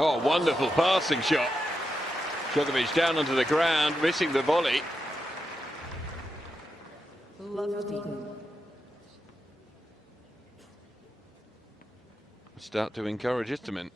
Oh, wonderful passing shot. Djokovic down onto the ground, missing the volley. Start to encourage Istomin.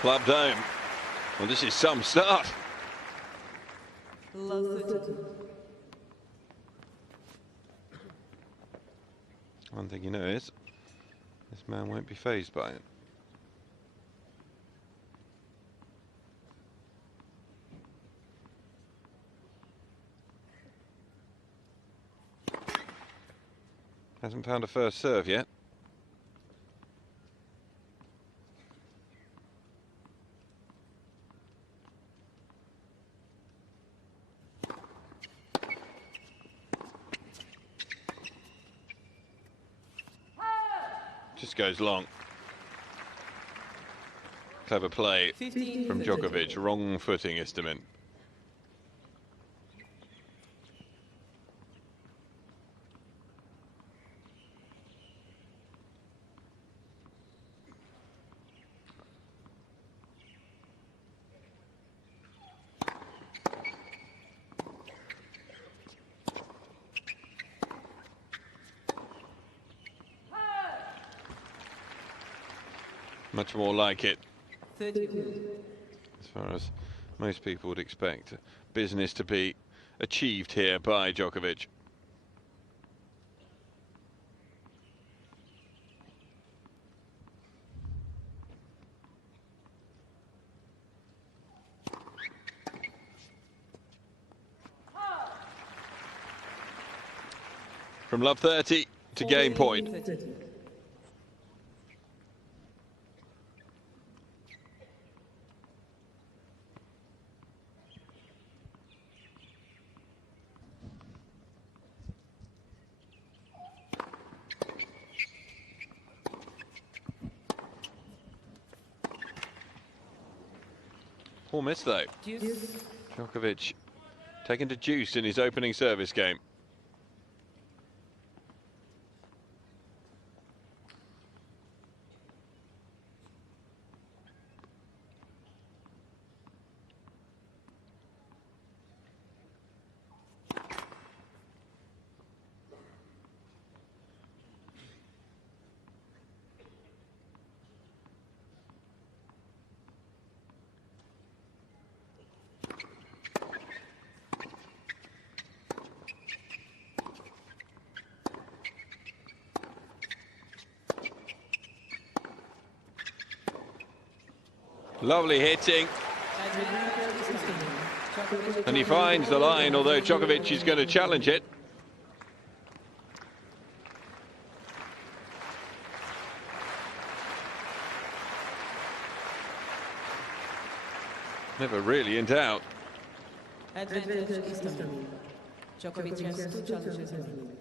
Club dome. Well, this is some start. One thing you know is, this man won't be fazed by it. Hasn't found a first serve yet. Just goes long. Clever play from Djokovic. Wrong footing, Istomin. Much more like it, as far as most people would expect business to be achieved here by Djokovic. From love 30 to game point. Poor miss though. Djokovic taken to juice in his opening service game. Lovely hitting. And he finds the line, although Djokovic is going to challenge it. Never really in doubt. Advantage Istomin. Djokovic has 2 challenges remaining.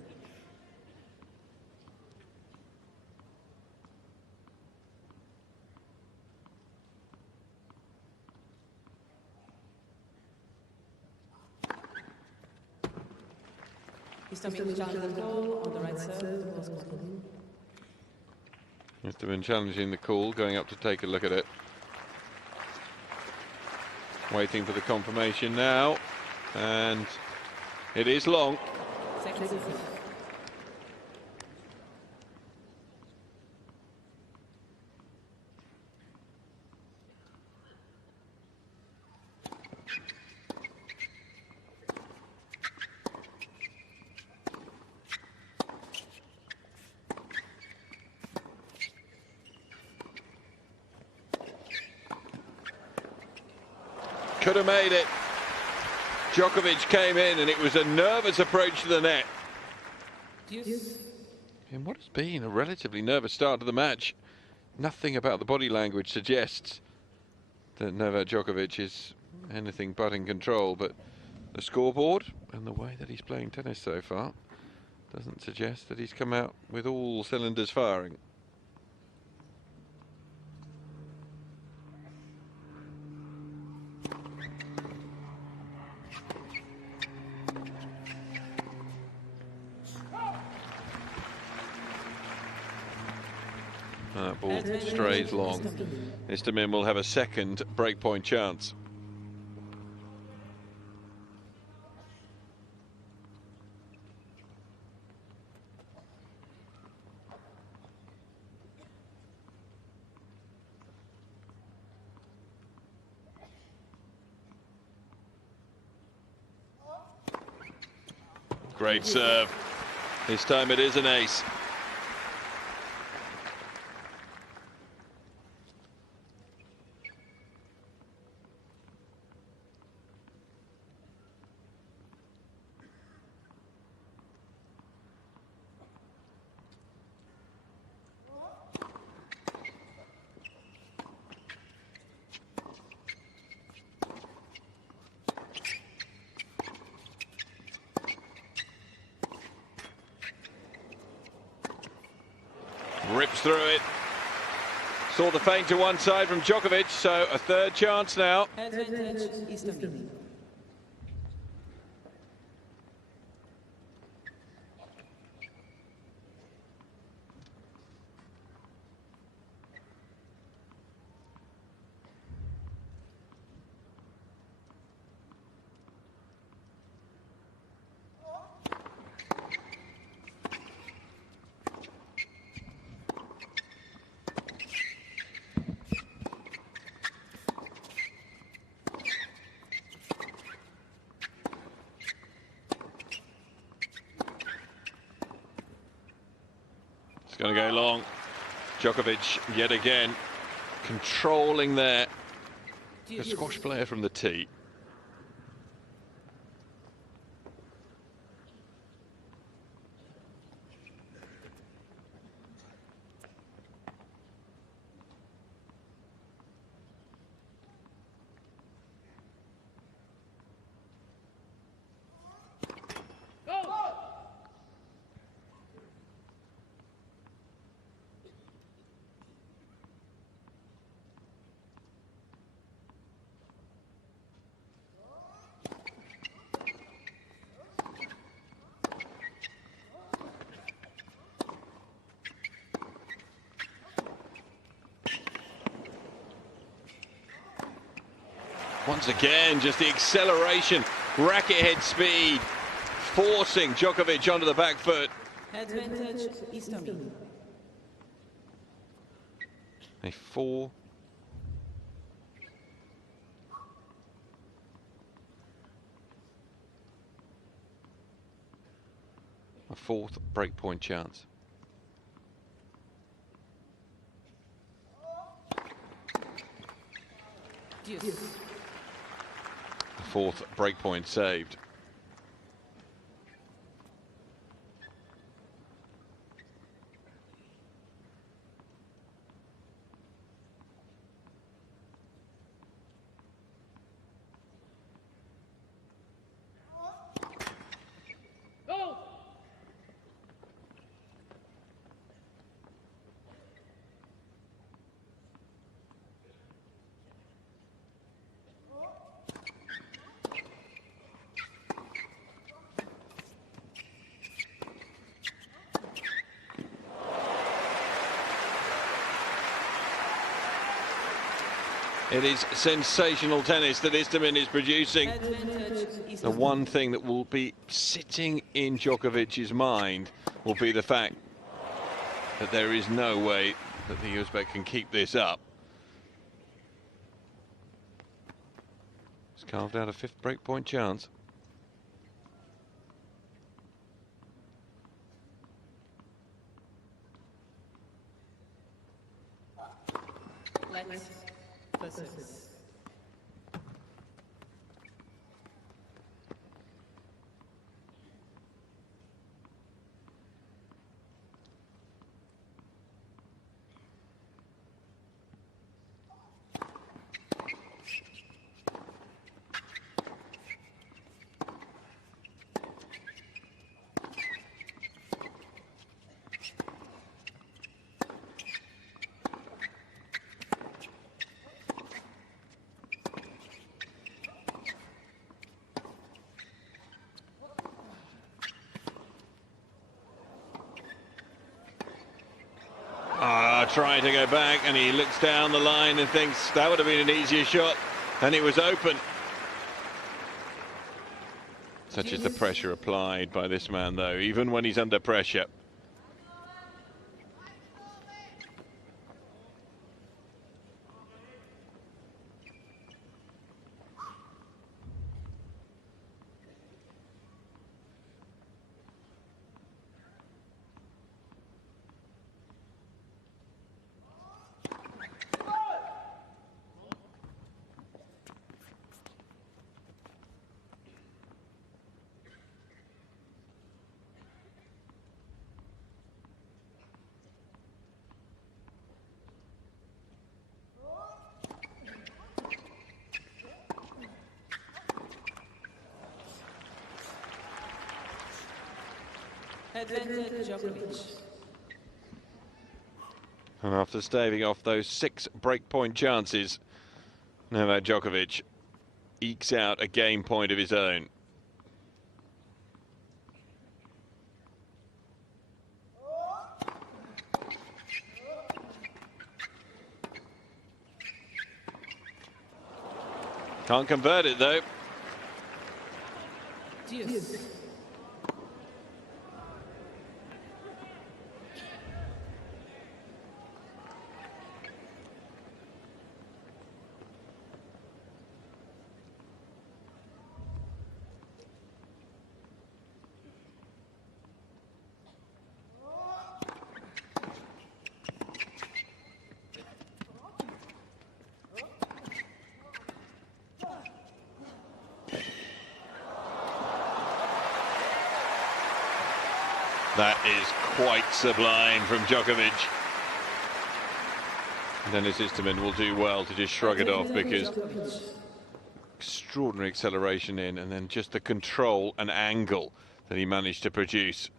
Istomin challenging the call on the right side. Must have been challenging the call, going up to take a look at it. Waiting for the confirmation now, and it is long. Could have made it. Djokovic came in and it was a nervous approach to the net. In what has been a relatively nervous start to the match, Nothing about the body language suggests that Novak Djokovic is anything but in control, but the scoreboard and the way that he's playing tennis so far doesn't suggest that he's come out with all cylinders firing. That ball strays long. Istomin will have a second breakpoint chance. Great serve. This time it is an ace. Rips through it. Saw the feint to one side from Djokovic, so a third chance now. Advantage Istomin. It's going to go long. Djokovic yet again controlling there. A squash player from the tee. Once again, just the acceleration, racket head speed, forcing Djokovic onto the back foot. Advantage Istomin. A fourth breakpoint chance. Deuce. The fourth breakpoint saved. It is sensational tennis that Istomin is producing. The one thing that will be sitting in Djokovic's mind will be the fact that there is no way that the Uzbek can keep this up. He's carved out a fifth breakpoint chance. Versus. trying to go back, and he looks down the line and thinks that would have been an easier shot, and it was open. Such is the pressure applied by this man, though, even when he's under pressure. Advantage Djokovic. And after staving off those 6 breakpoint chances, Novak Djokovic ekes out a game point of his own. Can't convert it, though. Deuce. That is quite sublime from Djokovic. Dennis Istomin will do well to just shrug it off, because extraordinary acceleration in, and then just the control and angle that he managed to produce.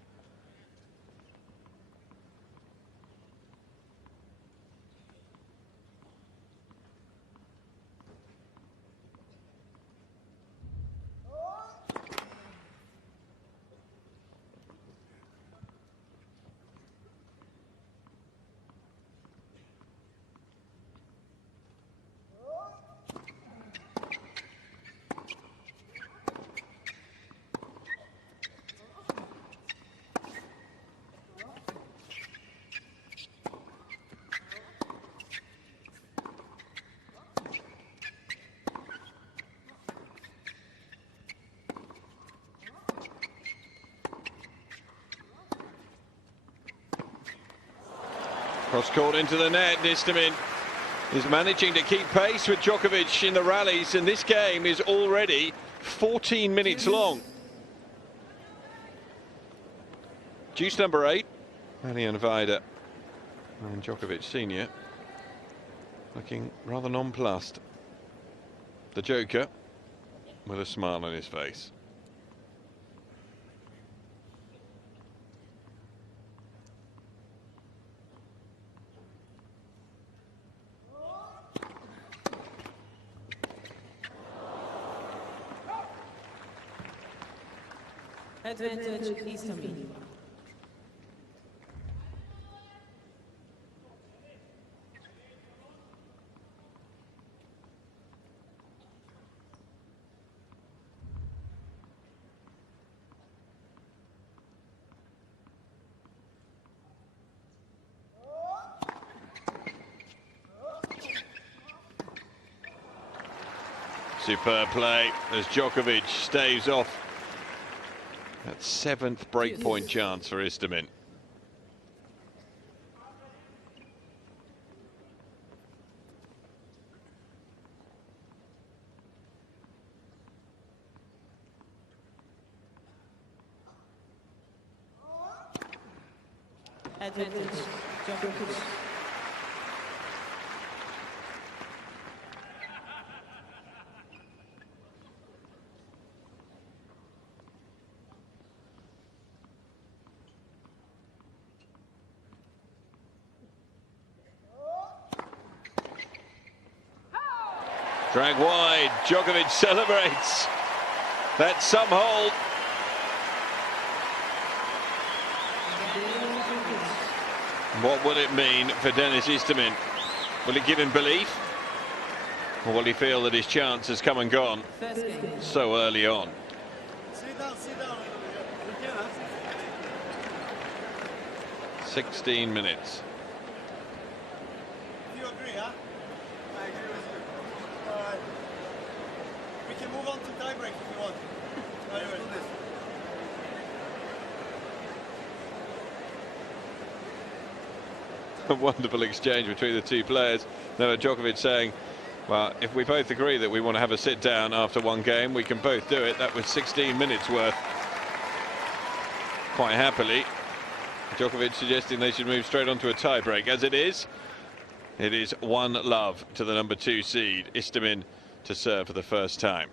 Cross court into the net. Istomin is managing to keep pace with Djokovic in the rallies, and this game is already 14 minutes long. Deuce number 8, Marian Vida, and Djokovic Senior looking rather nonplussed. The Joker with a smile on his face. Advantage Istomin. Superb play as Djokovic staves off that 7th breakpoint chance for Istomin. Advantage Djokovic. Drag wide, Djokovic celebrates. That's some hole. What will it mean for Dennis Istomin? Will it give him belief? Or will he feel that his chance has come and gone First game. so early on? Sit down, sit down. 16 minutes. You agree, huh? I agree with you. All right. We can move on to tiebreak if you want. Let's do this. A wonderful exchange between the two players. Novak Djokovic saying, well, if we both agree that we want to have a sit down after one game, we can both do it. That was 16 minutes worth. Quite happily. Djokovic suggesting they should move straight on to a tie-break. As it is 1-love to the number 2 seed, Istomin, to serve for the first time.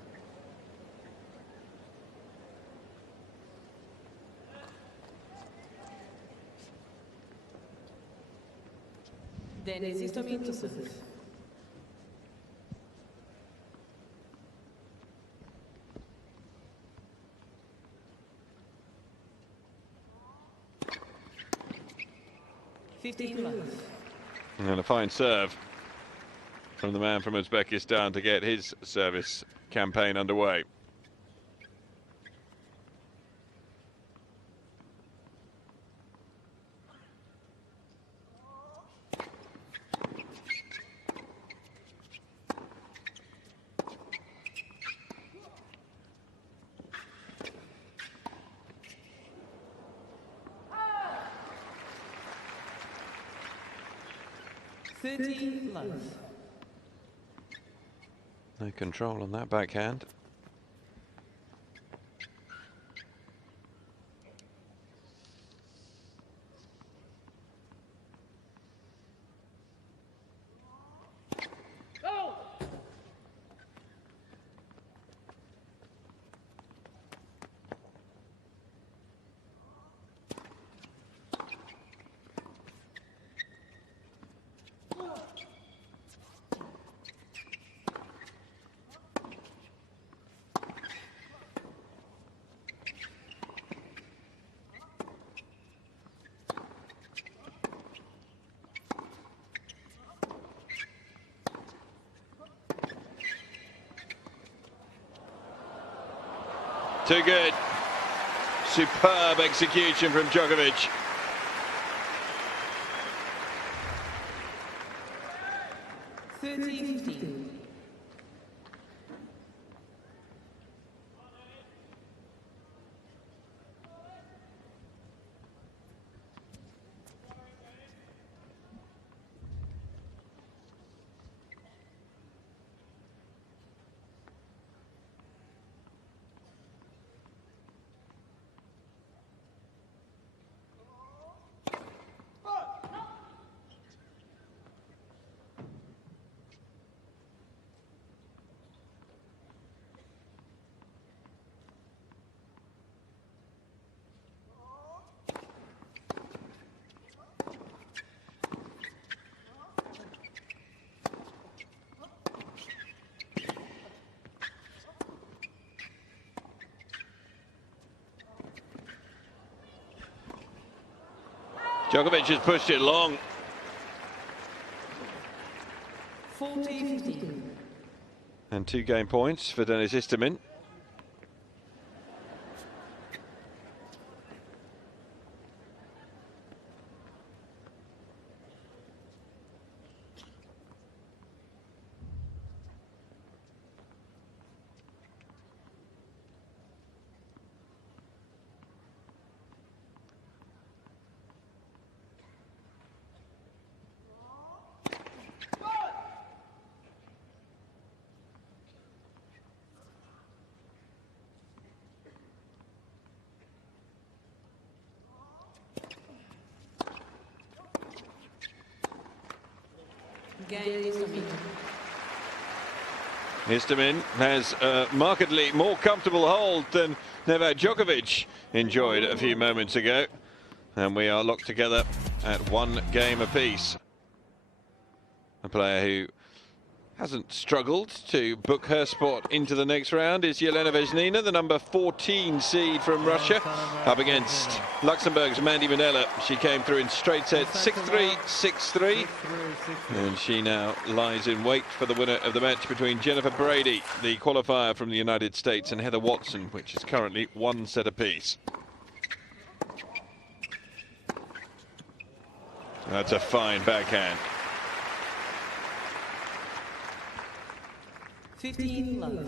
Dennis Istomin to serve. And a fine serve from the man from Uzbekistan to get his service campaign underway. No control on that backhand. Too good. Superb execution from Djokovic. Djokovic has pushed it long. 40-15. And 2 game points for Dennis Istomin. Istomin has a markedly more comfortable hold than Novak Djokovic enjoyed a few moments ago. And we are locked together at 1 game apiece. A player who hasn't struggled to book her spot into the next round is Jelena Vesnina, the number 14 seed from Russia, up against Luxembourg's Mandy Minella. She came through in straight set 6-3, 6-3, and she now lies in wait for the winner of the match between Jennifer Brady, the qualifier from the United States, and Heather Watson, which is currently 1 set apiece. That's a fine backhand. 15 love.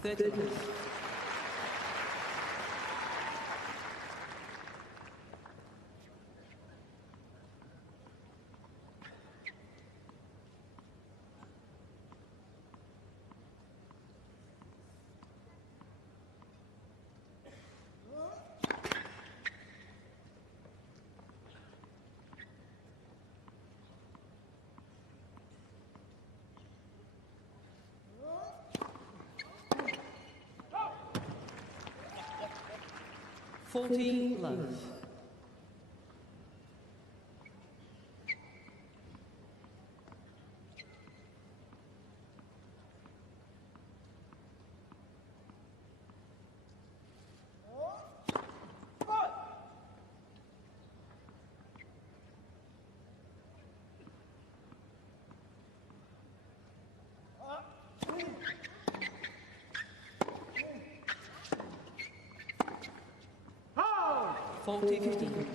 Third love. Fourteen love. Oh! 40-15.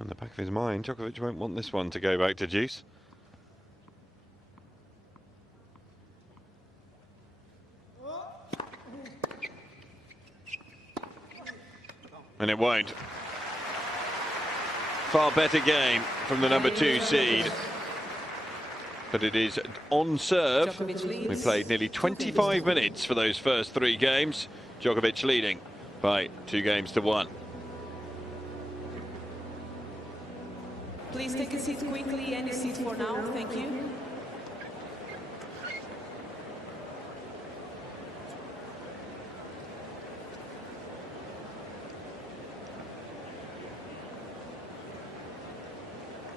In the back of his mind, Djokovic won't want this one to go back to deuce. And it won't. Far better game from the number 2 seed. But it is on serve. We played nearly 25 minutes for those first 3 games. Djokovic leading by 2 games to 1. Please take a seat quickly. Any seat for now? Thank you.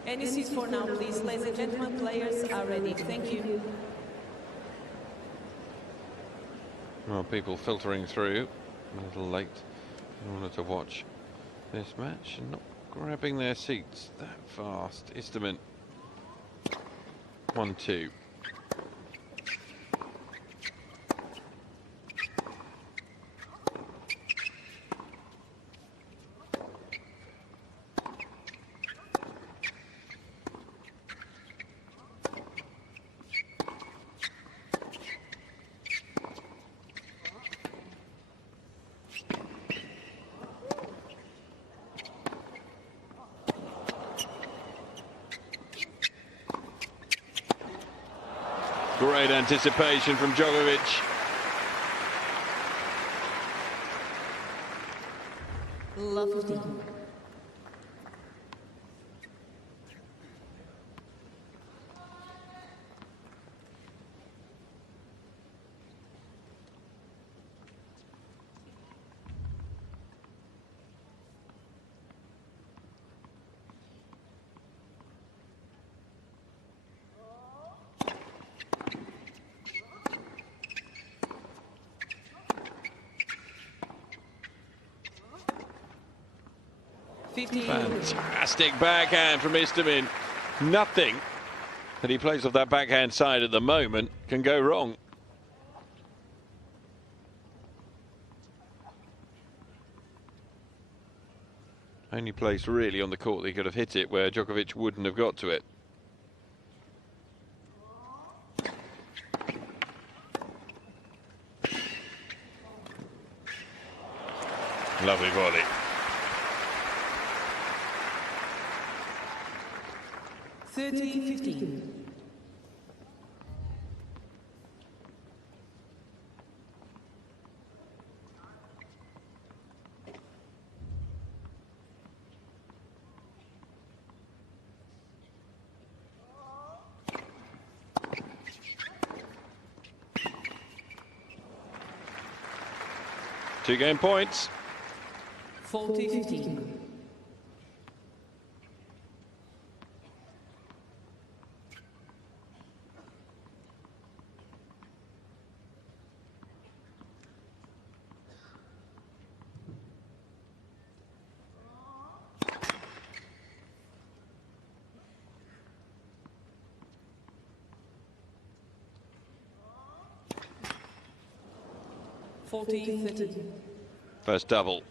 Any seat for now, please. Ladies and gentlemen, players are ready. Thank you. Well, people filtering through a little late in order to watch this match and not grabbing their seats that fast. Istomin 1-2. Great anticipation from Djokovic. Love 15. Fantastic backhand from Istomin. Nothing that he plays off that backhand side at the moment can go wrong. Only place really on the court that he could have hit it where Djokovic wouldn't have got to it. Lovely volley. 30-15. Two game points. 40-15. First double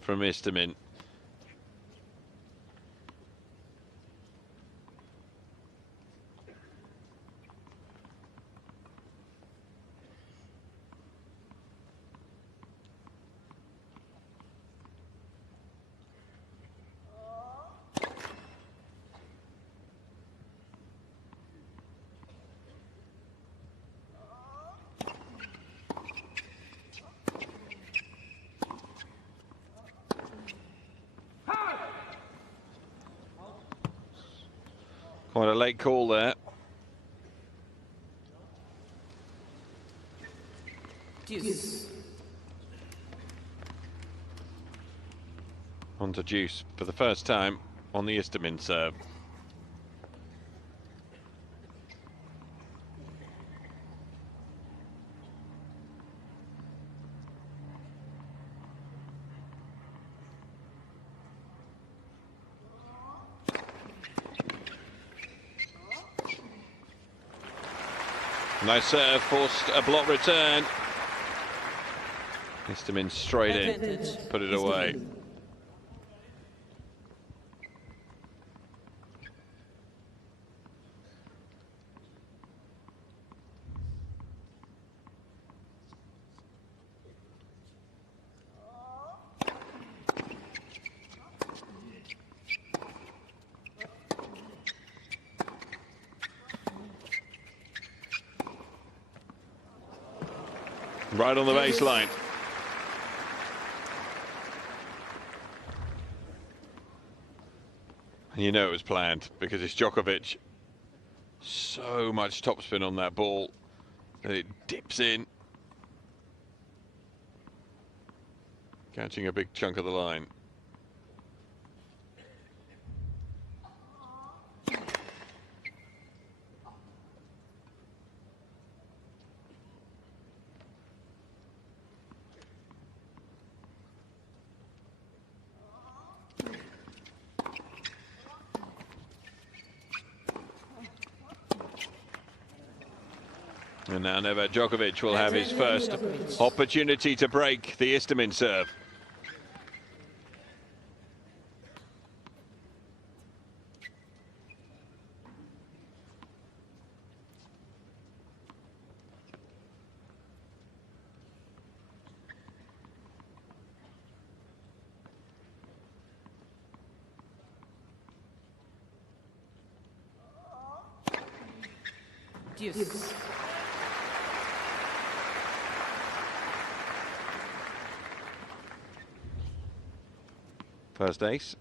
from Istomin. Quite a late call there. Deuce. On to deuce for the first time on the Istomin serve. Nice serve, forced a block return. Istomin straight in, put it away. Right on the baseline. And you know it was planned because it's Djokovic. So much topspin on that ball that it dips in, catching a big chunk of the line. And now Novak Djokovic will have his first opportunity to break the Istomin serve. Deuce. First ace.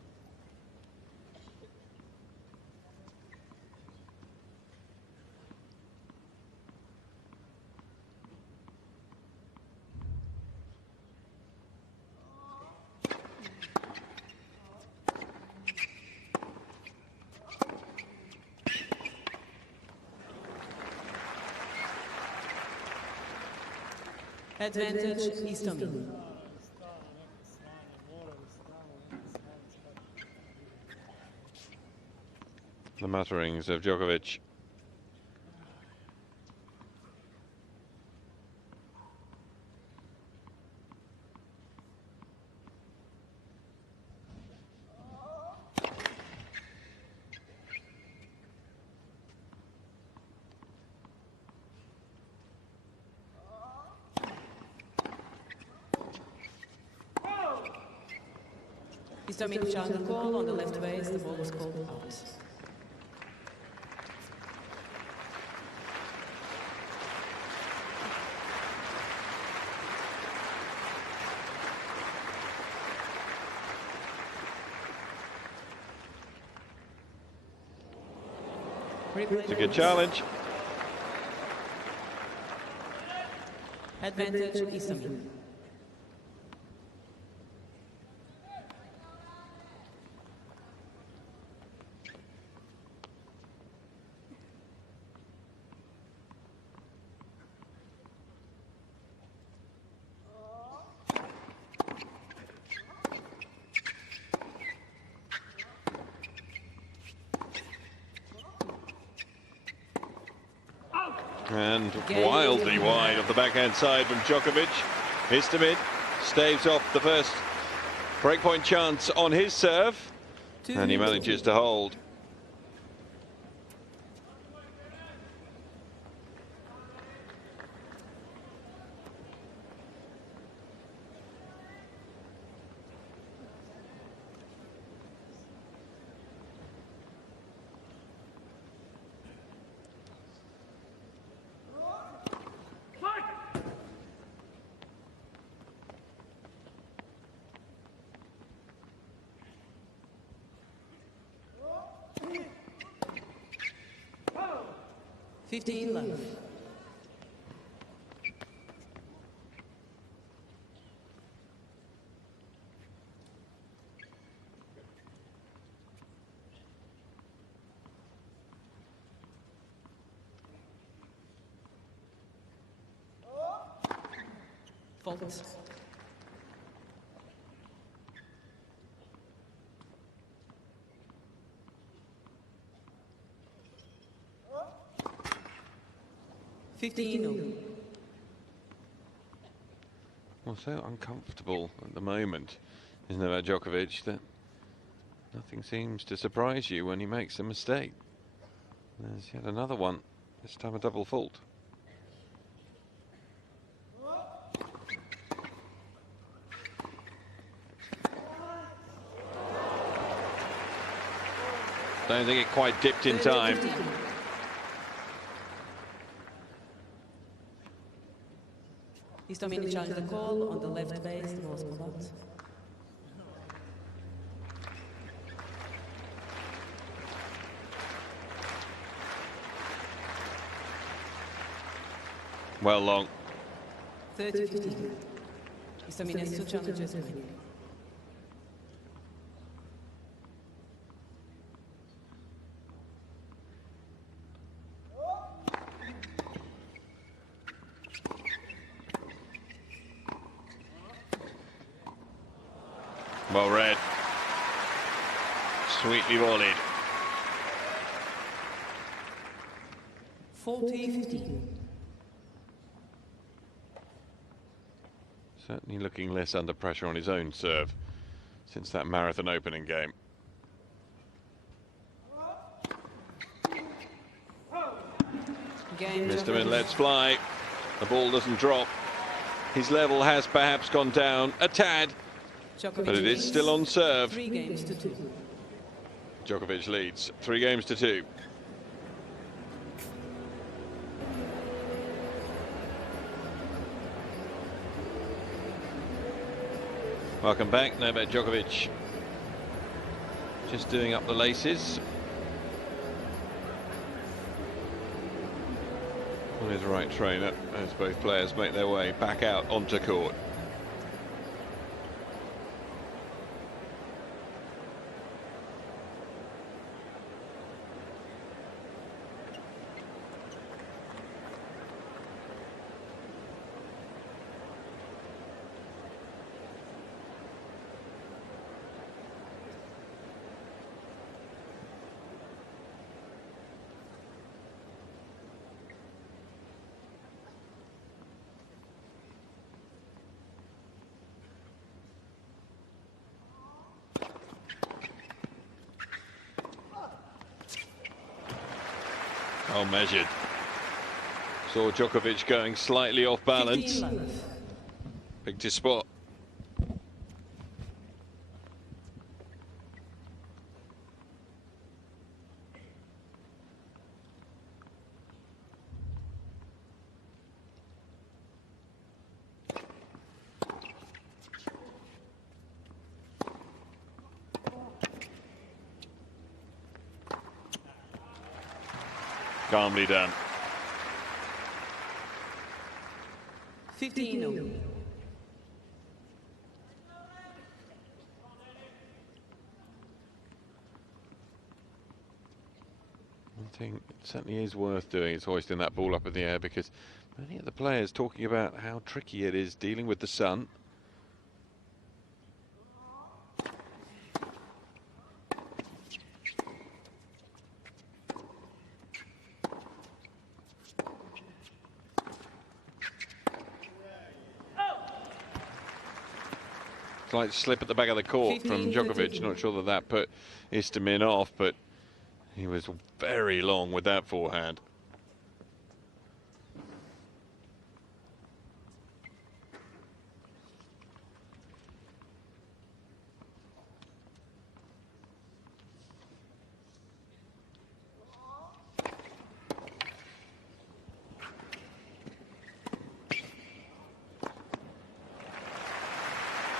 Advantage Istomin. The mutterings of Djokovic. Istomin shot the call on the left base, the ball was called out. It's a good challenge. Advantage Istomin. And wildly wide of the backhand side from Djokovic. Istomin staves off the first breakpoint chance on his serve, and he manages to hold. Fifteen love. Fault. Well, so uncomfortable at the moment, isn't it, Djokovic, that nothing seems to surprise you when he makes a mistake. There's yet another one, this time a double fault. Don't think it quite dipped in time. Istomin challenged the call on the left base, was pulled out. Well long. 30-15. Istomin has 2 challenges remaining. Well read. Sweetly volleyed. 40-15. Certainly looking less under pressure on his own serve since that marathon opening game. Istomin lets fly. The ball doesn't drop. His level has perhaps gone down a tad, but it is still on serve. 3 games to 2. Djokovic leads 3 games to 2. Welcome back. Novak Djokovic just doing up the laces on his right trainer as both players make their way back out onto court. Well measured. Saw Djokovic going slightly off balance. Picked his spot. Calmly done. 15-0. One thing it certainly is worth doing is hoisting that ball up in the air, because many of the players talking about how tricky it is dealing with the sun. Slight slip at the back of the court from Djokovic. Not sure that that put Istomin off, but he was very long with that forehand.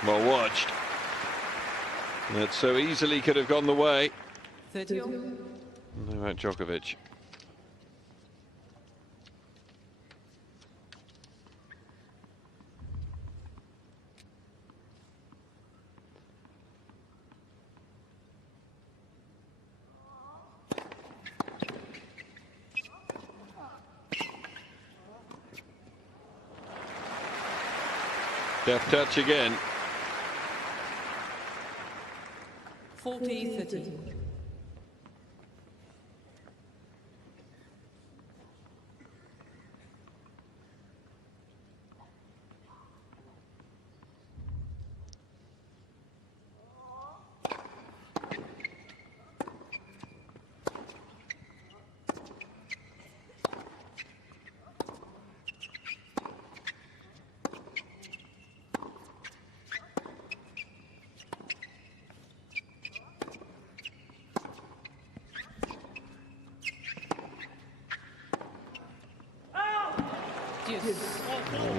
Well watched. That so easily could have gone the way. 30-0. About Djokovic. Deft touch again. 40-30.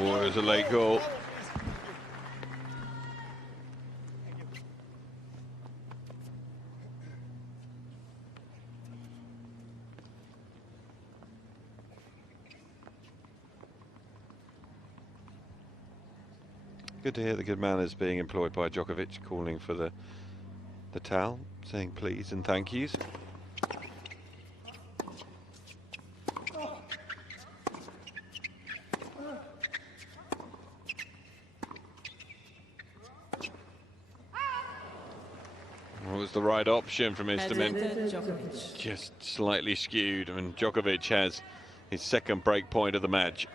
Oh, it was a late goal. Good to hear the good manners being employed by Djokovic, calling for the towel, saying please and thank yous. What was the right option from Istomin? Just slightly skewed, and Djokovic has his second break point of the match.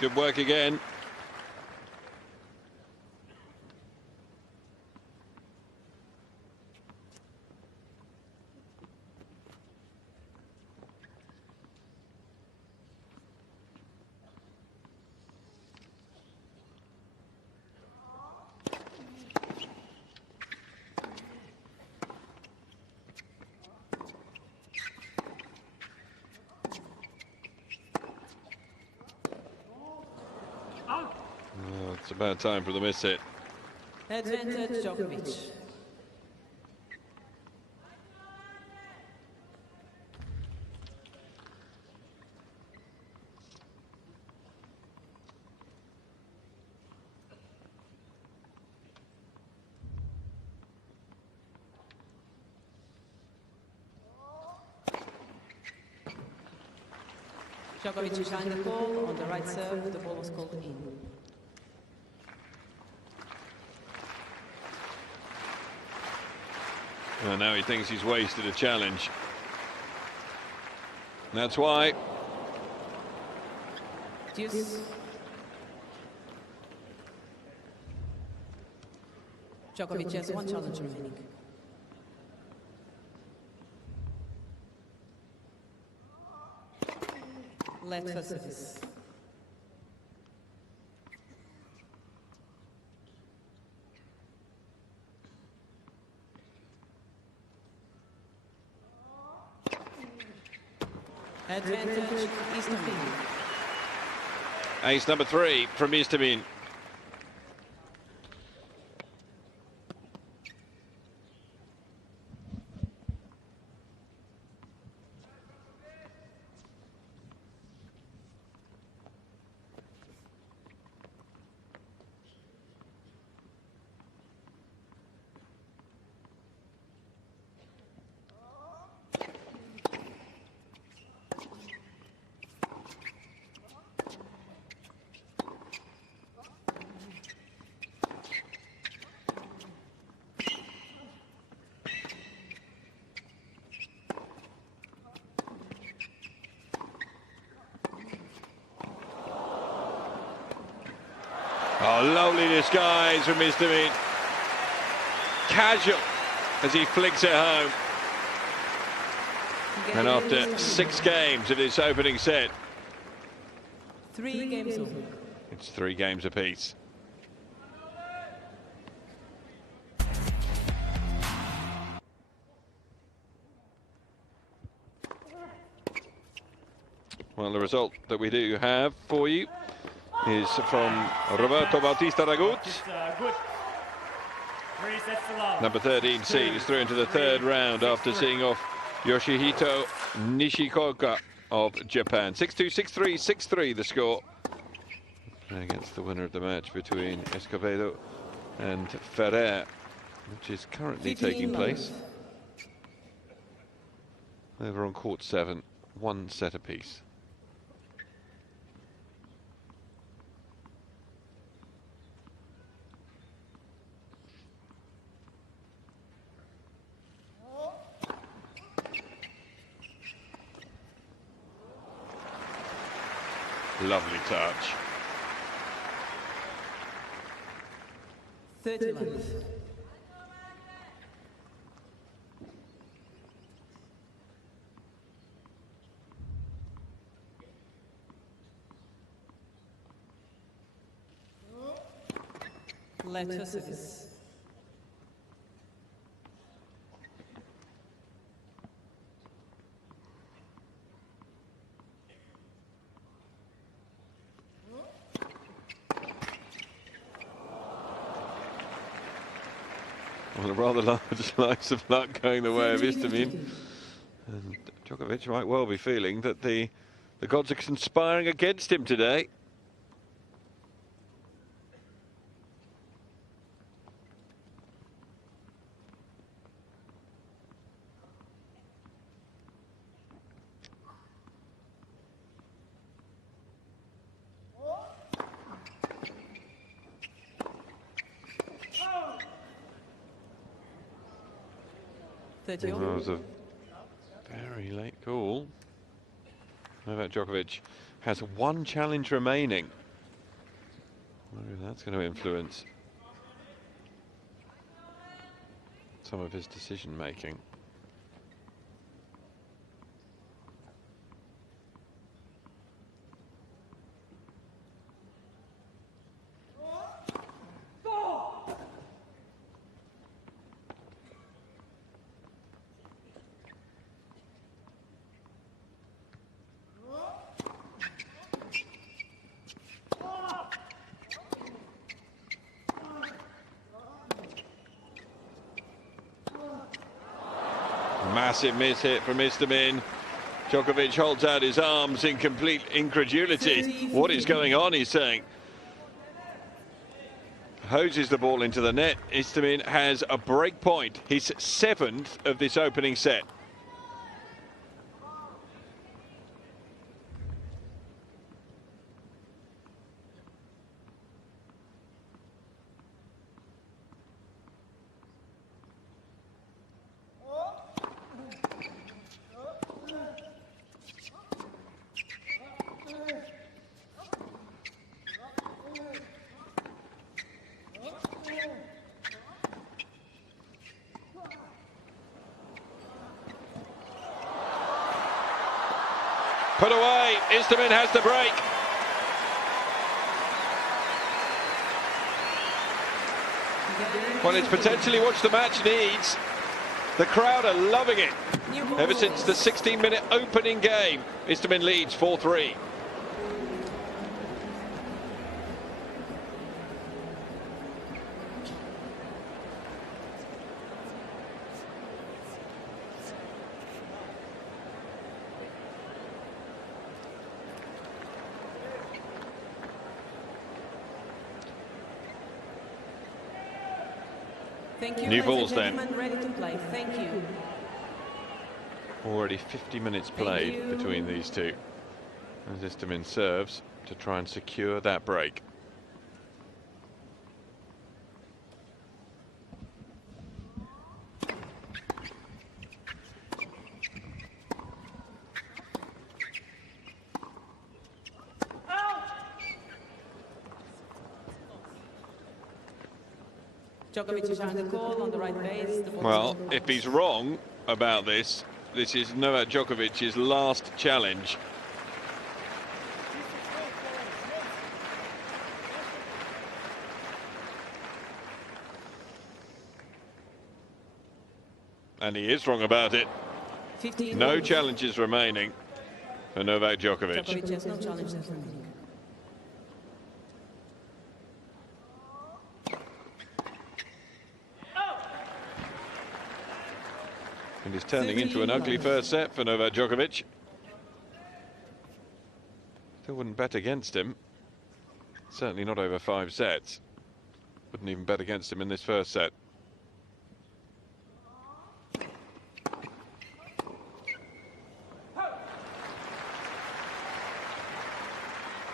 Good work again. Oh, it's about time for the miss hit. Advantage Djokovic. Djokovic behind the ball on the right serve. The ball was called in. Well, now he thinks he's wasted a challenge. That's why. Deuce. Djokovic has one challenge remaining. Let for service. Advantage Istomin. Ace number 3 from Istomin. Oh, lovely disguise from Istomin. Casual as he flicks it home. And after 6 games of this opening set, 3 games over. it's 3 games apiece. Well, the result that we do have for you is from Roberto Bautista Ragut. Number 13 seed is through into the 3rd round after seeing off Yoshihito Nishikoka of Japan. 6-2, 6-3, 6-3 the score. Against the winner of the match between Escobedo and Ferrer, which is currently taking place. Over on court 7, 1 set apiece. Lovely touch. 30 love. Letter service. Well, a rather large slice of luck going the way of Istomin. And Djokovic might well be feeling that the gods are conspiring against him today. That was a very late call. Novak Djokovic has 1 challenge remaining. I wonder if that's going to influence some of his decision making. Massive miss hit from Istomin. Djokovic holds out his arms in complete incredulity. What is going on, he's saying. Hoses the ball into the net. Istomin has a break point, his 7th of this opening set. Put away, Istomin has the break. Well, it's potentially what the match needs. The crowd are loving it. Ever since the 16-minute opening game, Istomin leads 4-3. Thank you, New ladies balls and then. gentlemen, ready to play. Thank you. Already 50 minutes played between these two. As Istomin serves to try and secure that break. Djokovic is on the call on the right base. The ball Well, is on. if he's wrong about this, this is Novak Djokovic's last challenge. And he is wrong about it. 15 No balls. challenges remaining for Novak Djokovic. Djokovic has no challenge left remaining. And he's turning into an ugly first set for Novak Djokovic. Still wouldn't bet against him. Certainly not over 5 sets. Wouldn't even bet against him in this first set.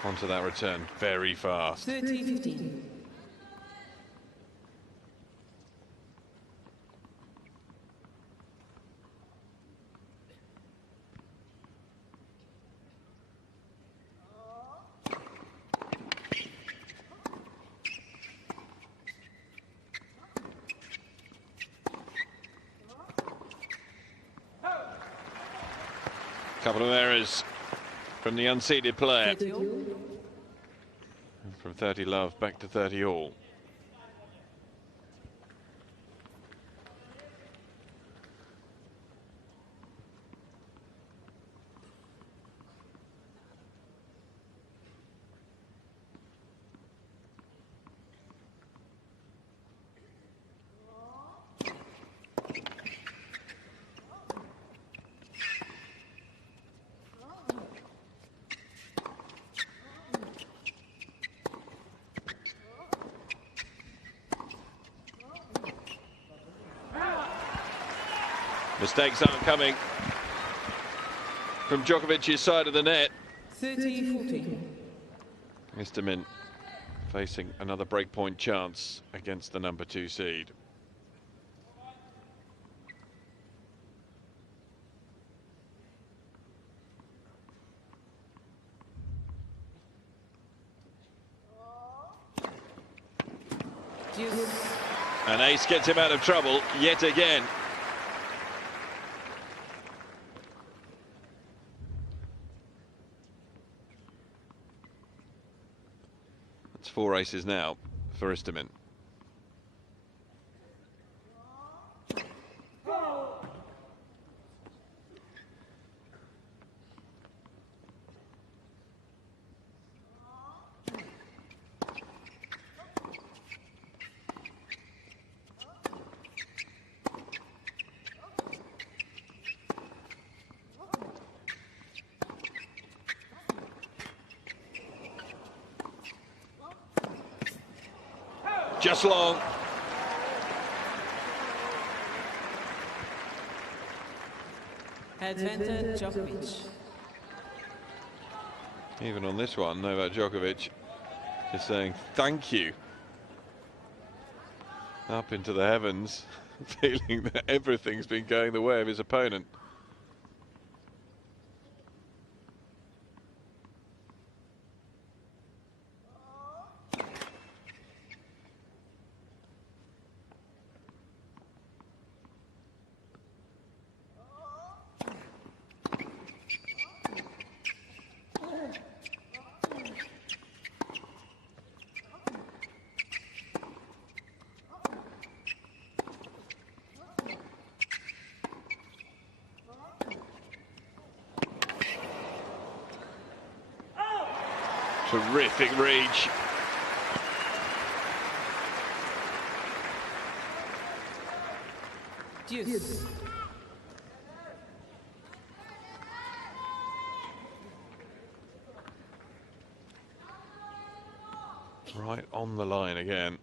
Onto that return very fast. 30-15. Couple of errors from the unseeded player. 30 all. From 30 love back to 30 all. Mistakes aren't coming from Djokovic's side of the net. 30-14. Istomin facing another breakpoint chance against the number 2 seed. Deuce. And ace gets him out of trouble yet again. That's 4 aces now for Istomin. Just long. Advantage Djokovic. Even on this one, Novak Djokovic just saying thank you up into the heavens, feeling that everything's been going the way of his opponent. Terrific reach. Deuce. Right on the line again.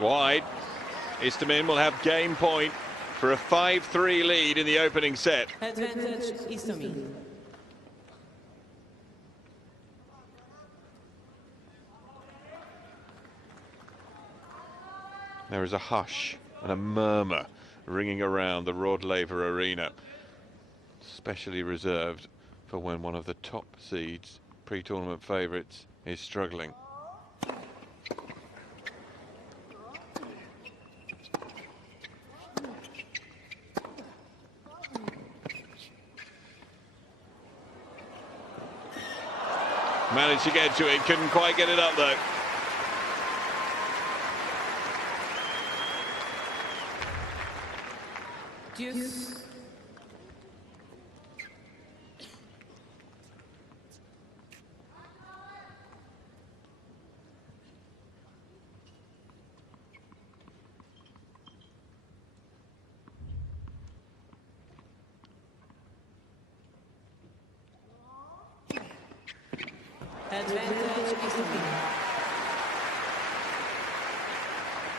Wide. Istomin will have game point for a 5-3 lead in the opening set. Advantage Istomin. There is a hush and a murmur ringing around the Rod Laver Arena, specially reserved for when one of the top seeds, pre-tournament favourites, is struggling. Managed to get to it, couldn't quite get it up though. Deuce. Advantage Istomin.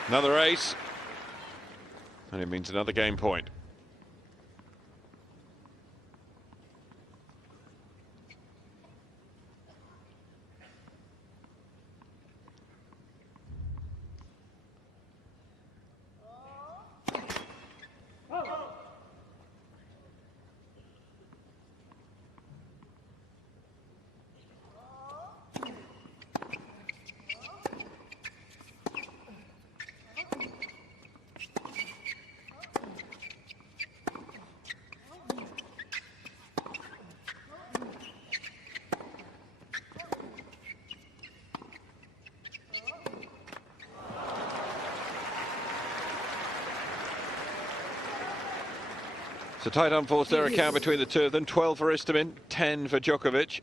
Another ace, and it means another game point. It's a tight unforced error count between the two of them. 12 for Istomin, 10 for Djokovic.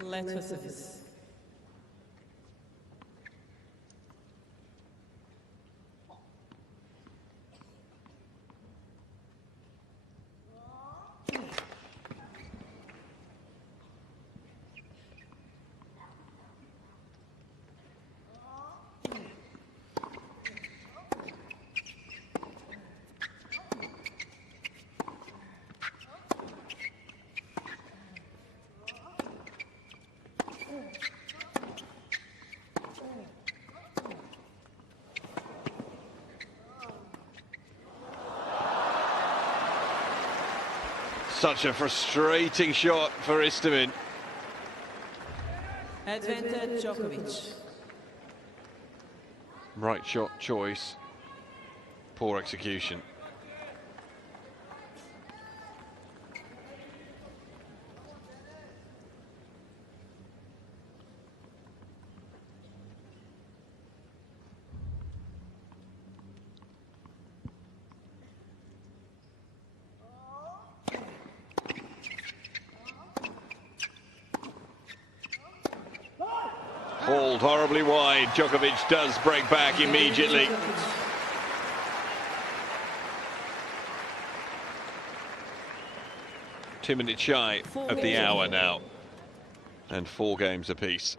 Let her service. Such a frustrating shot for Istomin. Advantage Djokovic. Right shot choice, poor execution. Hauled horribly wide. Djokovic does break back immediately. 2 minutes shy of the hour now, and 4 games apiece.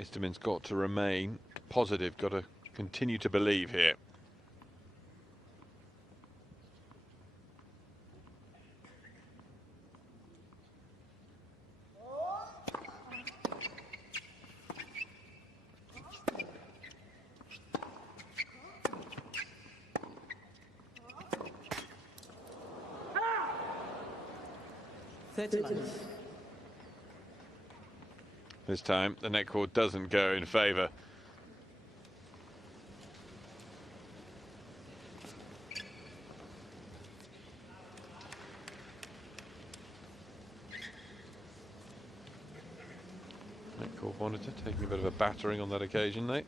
Istomin's got to remain positive, got to continue to believe here. This time, the net cord doesn't go in favour. Net cord monitor taking a bit of a battering on that occasion, Nate.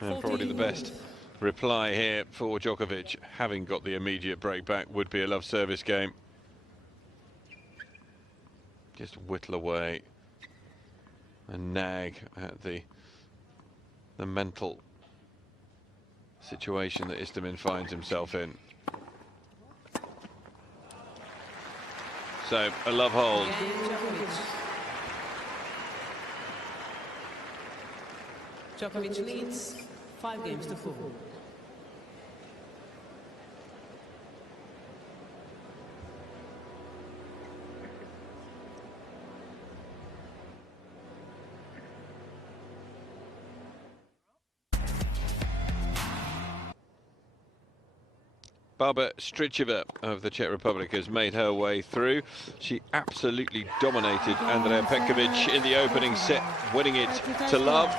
And probably the best reply here for Djokovic, having got the immediate break back, would be a love service game. Just whittle away and nag at the mental situation that Istomin finds himself in. So a love hold. Djokovic leads 5 games to 4. Barbara Stricheva of the Czech Republic has made her way through. She absolutely dominated Andrea Petkovic in the opening set, winning it to love.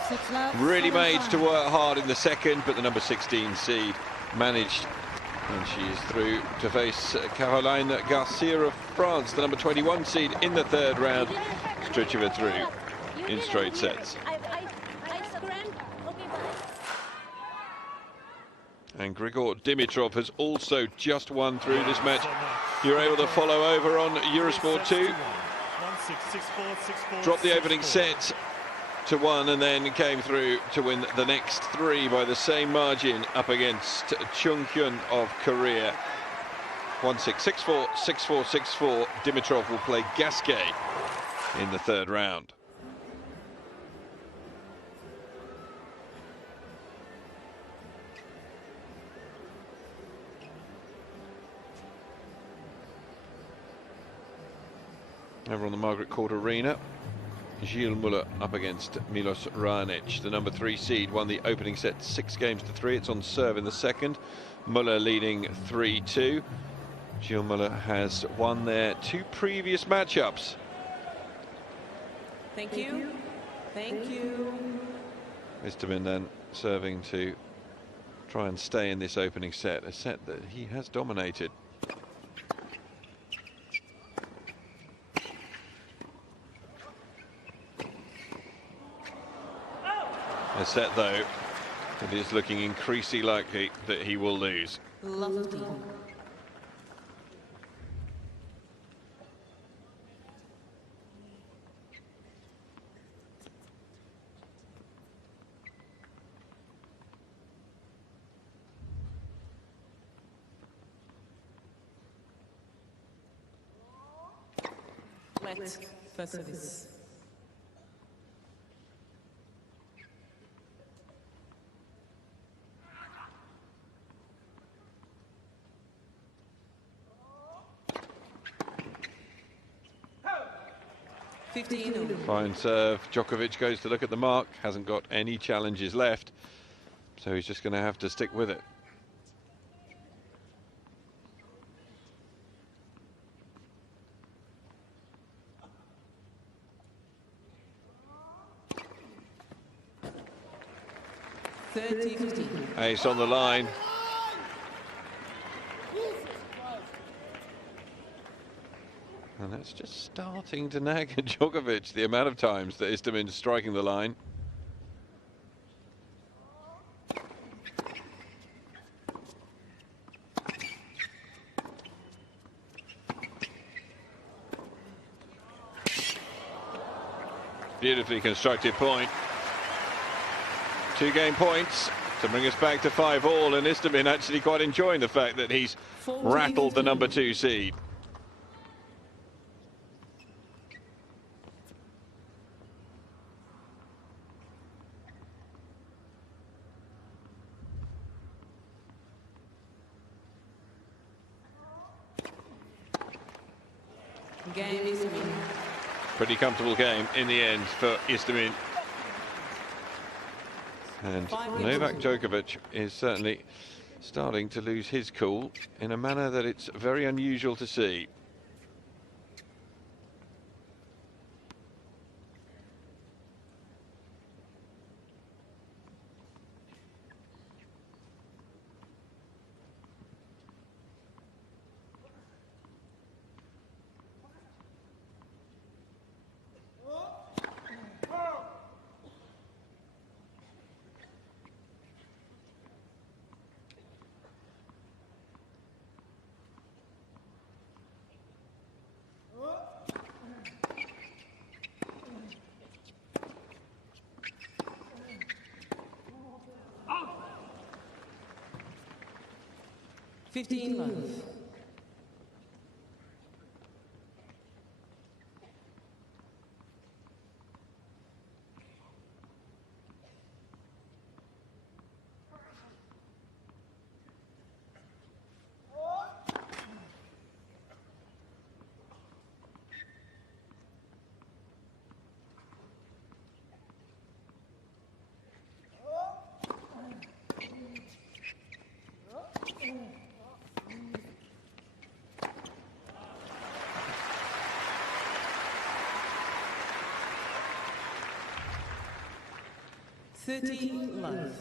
Really made to work hard in the second, but the number 16 seed managed. And she is through to face Caroline Garcia of France, the number 21 seed in the third round. Stricheva through in straight sets. And Grigor Dimitrov has also just won through this match. You're able to follow over on Eurosport 2. Dropped the opening set to 1 and then came through to win the next 3 by the same margin up against Chung Hyun of Korea. 1-6, 6-4, 6-4, 6-4. Dimitrov will play Gasquet in the third round. Over on the Margaret Court Arena, Gilles Muller up against Milos Raonic. The number 3 seed won the opening set 6 games to 3. It's on serve in the second. Muller leading 3-2. Gilles Muller has won their 2 previous matchups. Thank you. Thank you. Istomin then serving to try and stay in this opening set, a set that he has dominated. A set, though, it is looking increasingly likely that he will lose. Lovely. flat first service. Fine serve. Djokovic goes to look at the mark, hasn't got any challenges left, so he's just going to have to stick with it. Ace on the line. And that's just starting to nag at Djokovic, the amount of times that Istomin's striking the line. Beautifully constructed point. 2 game points to bring us back to 5-all, and Istomin actually quite enjoying the fact that he's rattled the number 2 seed. Game Istomin. Pretty comfortable game in the end for Istomin. And Novak Djokovic is certainly starting to lose his cool in a manner that it's very unusual to see. Love. Love.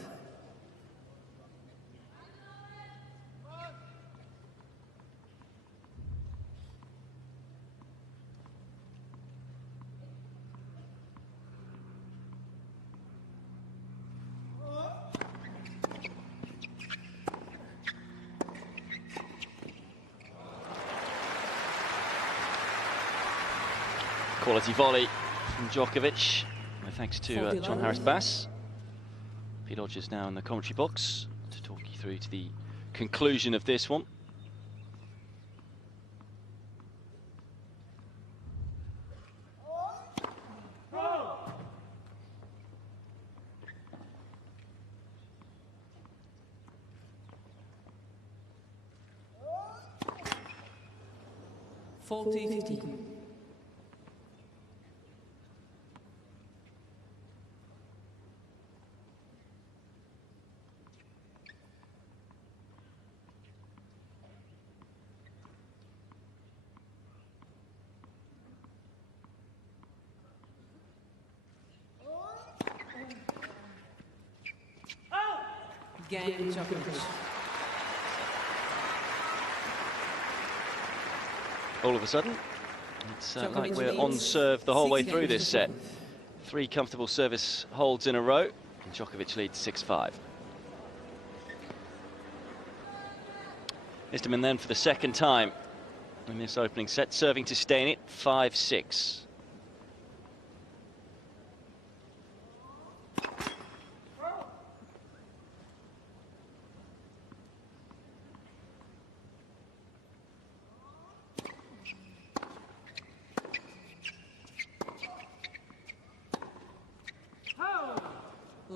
Quality volley from Djokovic. Thanks to John Harris-Bass. P. Lodge is now in the commentary box to talk you through to the conclusion of this one. Game Djokovic. All of a sudden, it's like we're on serve the whole way through this set. 3 comfortable service holds in a row, and Djokovic leads 6-5. Istomin then for the second time in this opening set, serving to stay in it, 5-6.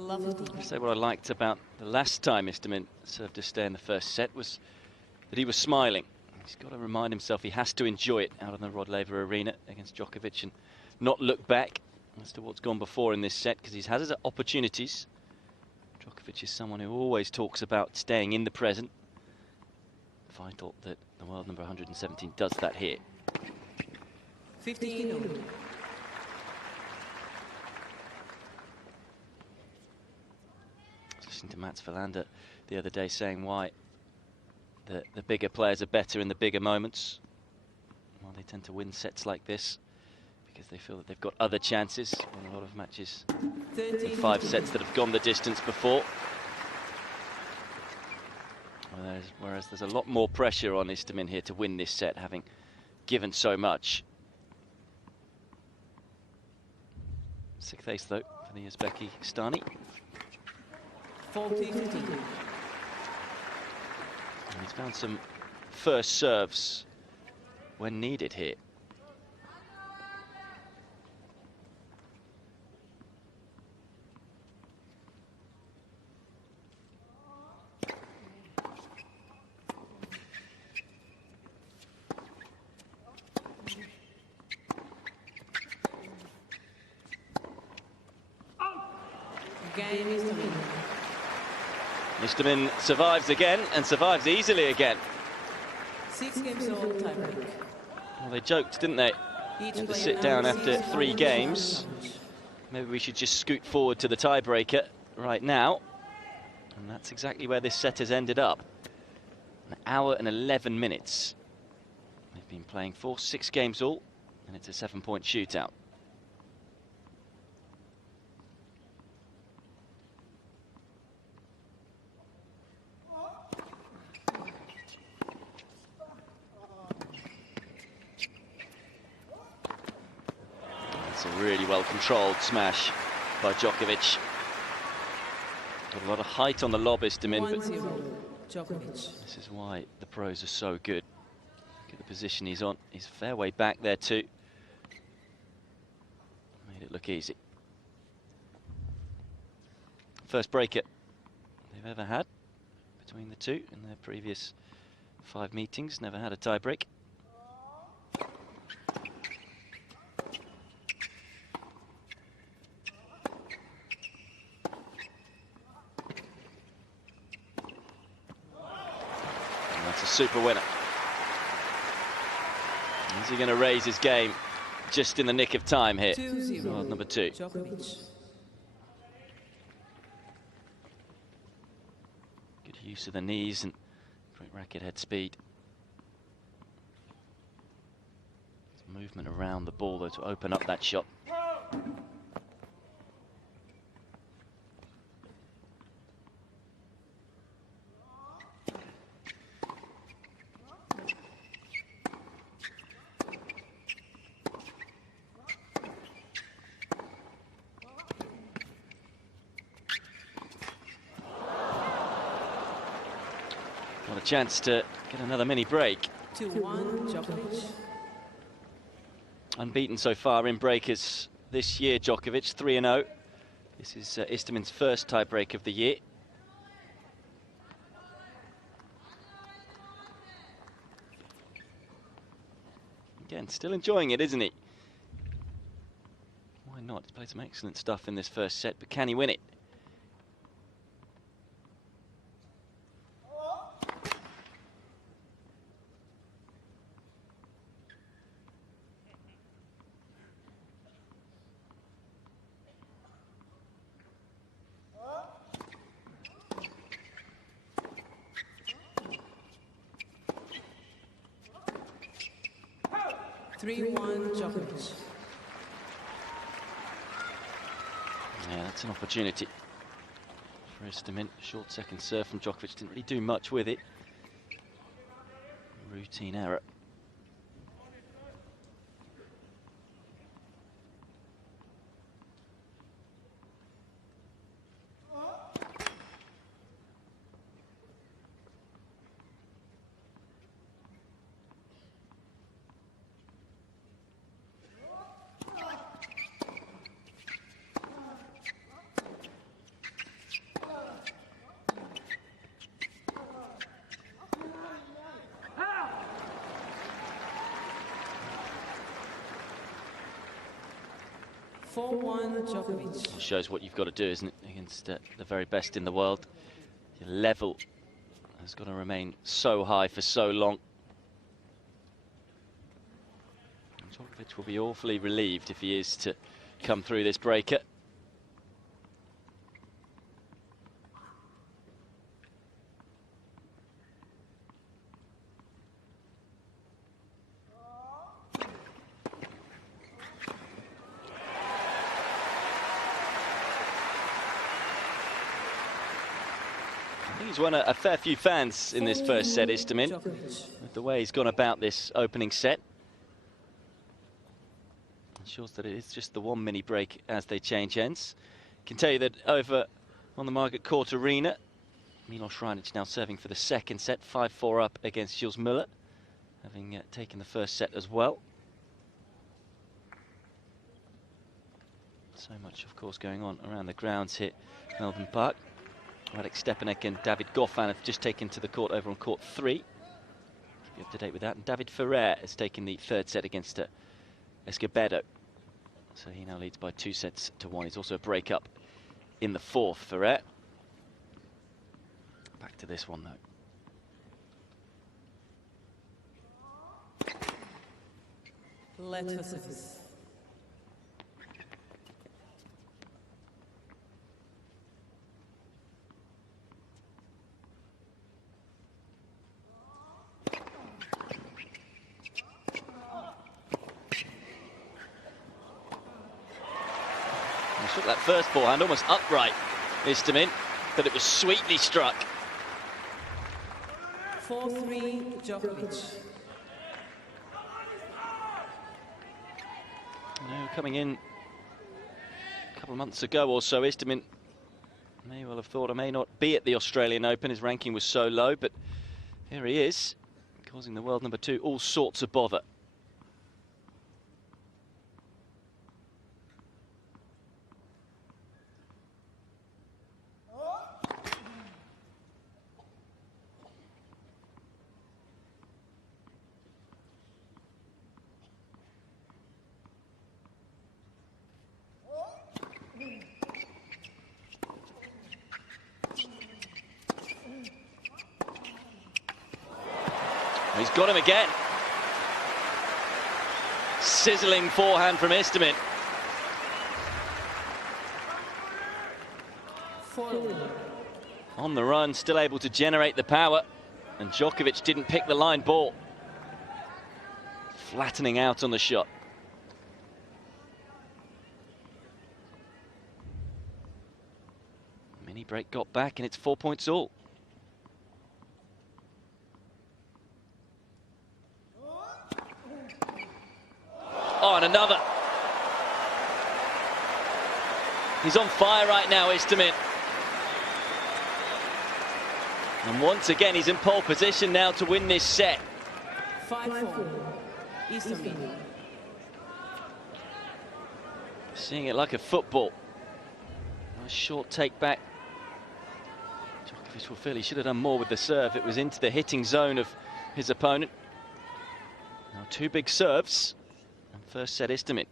Love 15. So what I liked about the last time Istomin served a stay in the first set was that he was smiling. He's got to remind himself he has to enjoy it out on the Rod Laver Arena against Djokovic and not look back as to what's gone before in this set, because he's had his opportunities. Djokovic is someone who always talks about staying in the present. Vital that the world number 117 does that here. 15. I was listening to Mats Wilander the other day saying why the bigger players are better in the bigger moments. Well, they tend to win sets like this because they feel that they've got other chances in a lot of matches. 5 sets that have gone the distance before. Whereas there's a lot more pressure on Istomin here to win this set, having given so much. 6th ace though for the Uzbeki Stani. 14. And he's found some first serves when needed here. Game Istomin. Istomin survives again and survives easily again. 6 games all tiebreak. Well, they joked, didn't they, Each at the player sit down now after receives 3 one games. challenge. Maybe we should just scoot forward to the tiebreaker right now. And that's exactly where this set has ended up. 1 hour and 11 minutes. They've been playing for 6 games all, and it's a 7-point shootout. It's a really well-controlled smash by Djokovic. Got a lot of height on the lob, Istomin, but 1-0. Djokovic. this is why the pros are so good. Look at the position he's on. He's fair way back there too. Made it look easy. First breaker they've ever had between the two in their previous 5 meetings. Never had a tie break. And that's a super winner. Is he going to raise his game just in the nick of time here? 2-0. World number 2. Djokovic. Good use of the knees and great racket head speed. Movement around the ball though to open up that shot. Got a chance to get another mini break. 2-1. Djokovic. Unbeaten so far in breakers this year, Djokovic, 3-0. This is Istomin's first tie-break of the year. Again, still enjoying it, isn't he? Why not? He's played some excellent stuff in this first set, but can he win it? Djokovic. Yeah, that's an opportunity for Istomin. Short second serve from Djokovic, didn't really do much with it. Routine error. 4-1 Djokovic. It shows what you've got to do, isn't it, against the very best in the world. Your level has got to remain so high for so long. Djokovic will be awfully relieved if he is to come through this breaker. I think he's won a fair few fans in this first set, Istomin, with the way he's gone about this opening set. Ensures that it is just the one mini break as they change ends. Can tell you that over on the Margaret Court Arena, Milos Raonic now serving for the second set, 5-4 up against Gilles Muller, having taken the first set as well. So much, of course, going on around the grounds here at Melbourne Park. Radek Stepanek and David Goffin have just taken to the court over on court 3. Keep you up to date with that. And David Ferrer has taken the third set against Escobedo. So he now leads by 2-1. He's also a break-up in the fourth, Ferrer. Back to this one, though. Let her service. He struck that first forehand almost upright, Istomin, but it was sweetly struck. 4-3 Djokovic. You know, coming in a couple of months ago or so, Istomin may well have thought I may not be at the Australian Open. His ranking was so low, but here he is, causing the world number 2 all sorts of bother. He's got him again. Sizzling forehand from Istomin. 4-1. On the run, still able to generate the power. And Djokovic didn't pick the line ball. Flattening out on the shot. Mini break got back and it's 4 points all. Oh, and another. He's on fire right now, Istomin. And once again, he's in pole position now to win this set. 5-4 Istomin. Seeing it like a football. Nice short take back. Djokovic will feel he should have done more with the serve. It was into the hitting zone of his opponent. Now 2 big serves. And first set, Istomin.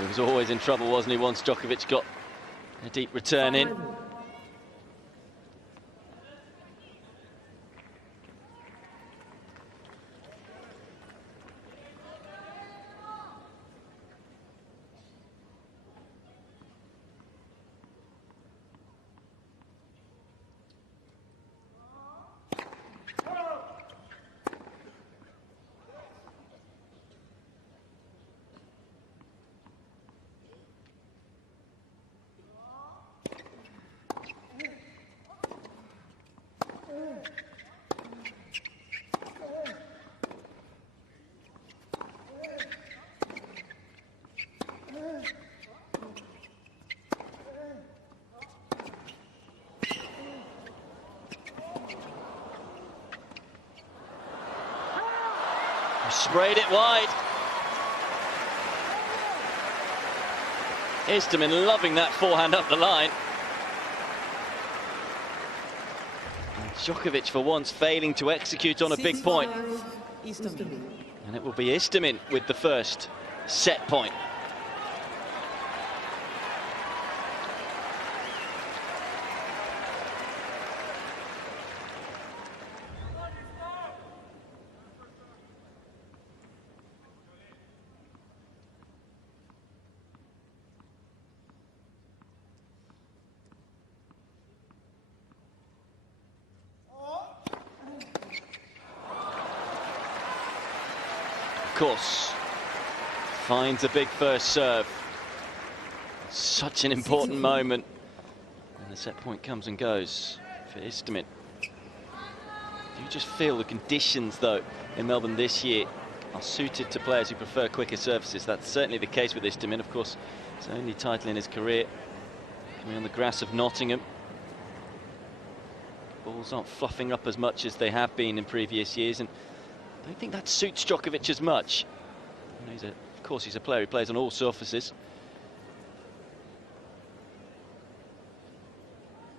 He was always in trouble, wasn't he, once Djokovic got a deep return in. Sprayed it wide. Istomin loving that forehand up the line. And Djokovic for once failing to execute on a big point. Istomin. And it will be Istomin with the first set point. Of course, finds a big first serve. Such an important moment. And the set point comes and goes for Istomin. You just feel the conditions, though, in Melbourne this year are suited to players who prefer quicker surfaces. That's certainly the case with Istomin. Of course, it's only title in his career. Coming on the grass of Nottingham. Balls aren't fluffing up as much as they have been in previous years, and I don't think that suits Djokovic as much. You know, of course, he's a player who plays on all surfaces.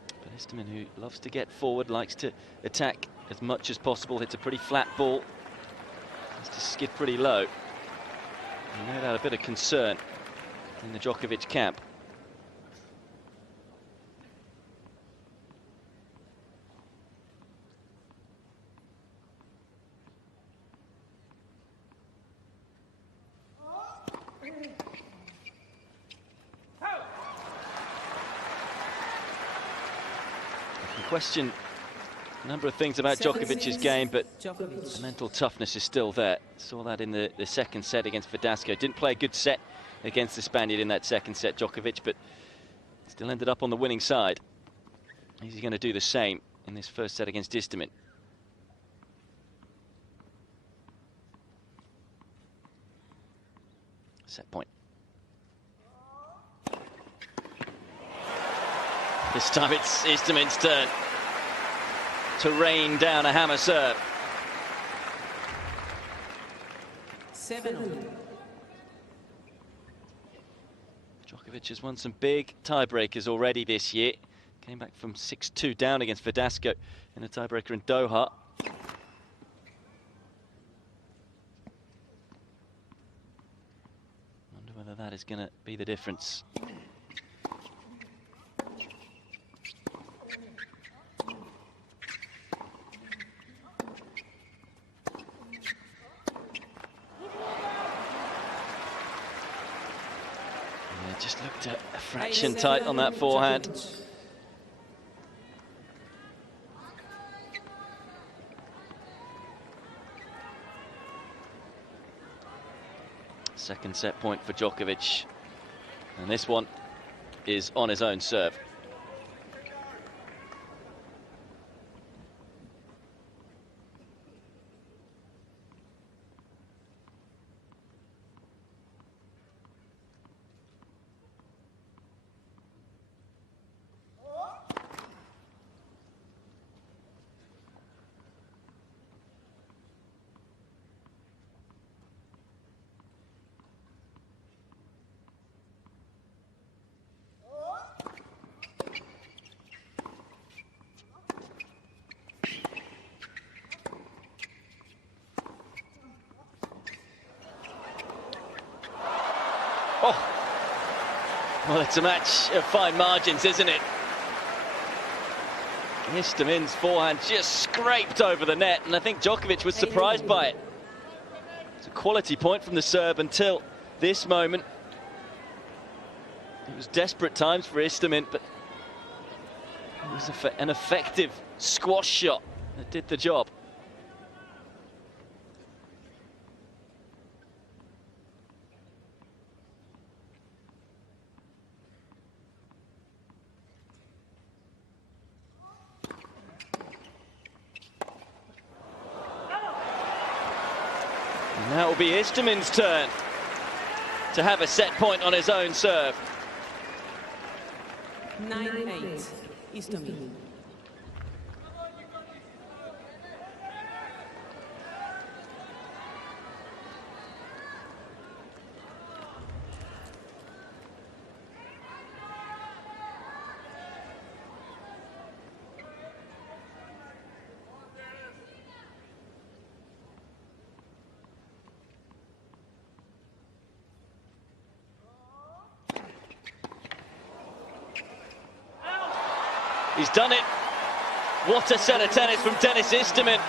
But Istomin, who loves to get forward, likes to attack as much as possible, hits a pretty flat ball, has to skid pretty low. And no doubt a bit of concern in the Djokovic camp. Question a number of things about Djokovic's game, but the mental toughness is still there. Saw that in the second set against Verdasco. Didn't play a good set against the Spaniard in that second set, Djokovic, but still ended up on the winning side. Is he going to do the same in this first set against Istomin? Set point. This time it's Istomin's turn to rain down a hammer serve. 7-0. Djokovic has won some big tiebreakers already this year. Came back from 6-2 down against Verdasco in a tiebreaker in Doha. Wonder whether that is going to be the difference. Just looked a fraction tight on that forehand. Second set point for Djokovic. And this one is on his own serve. Well, it's a match of fine margins, isn't it? Istomin's forehand just scraped over the net, and I think Djokovic was surprised by it. It's a quality point from the Serb until this moment. It was desperate times for Istomin, but it was an effective squash shot that did the job. Now it will be Istomin's turn to have a set point on his own serve. 9-8. Istomin. He's done it. What a set of tennis from Denis Istomin.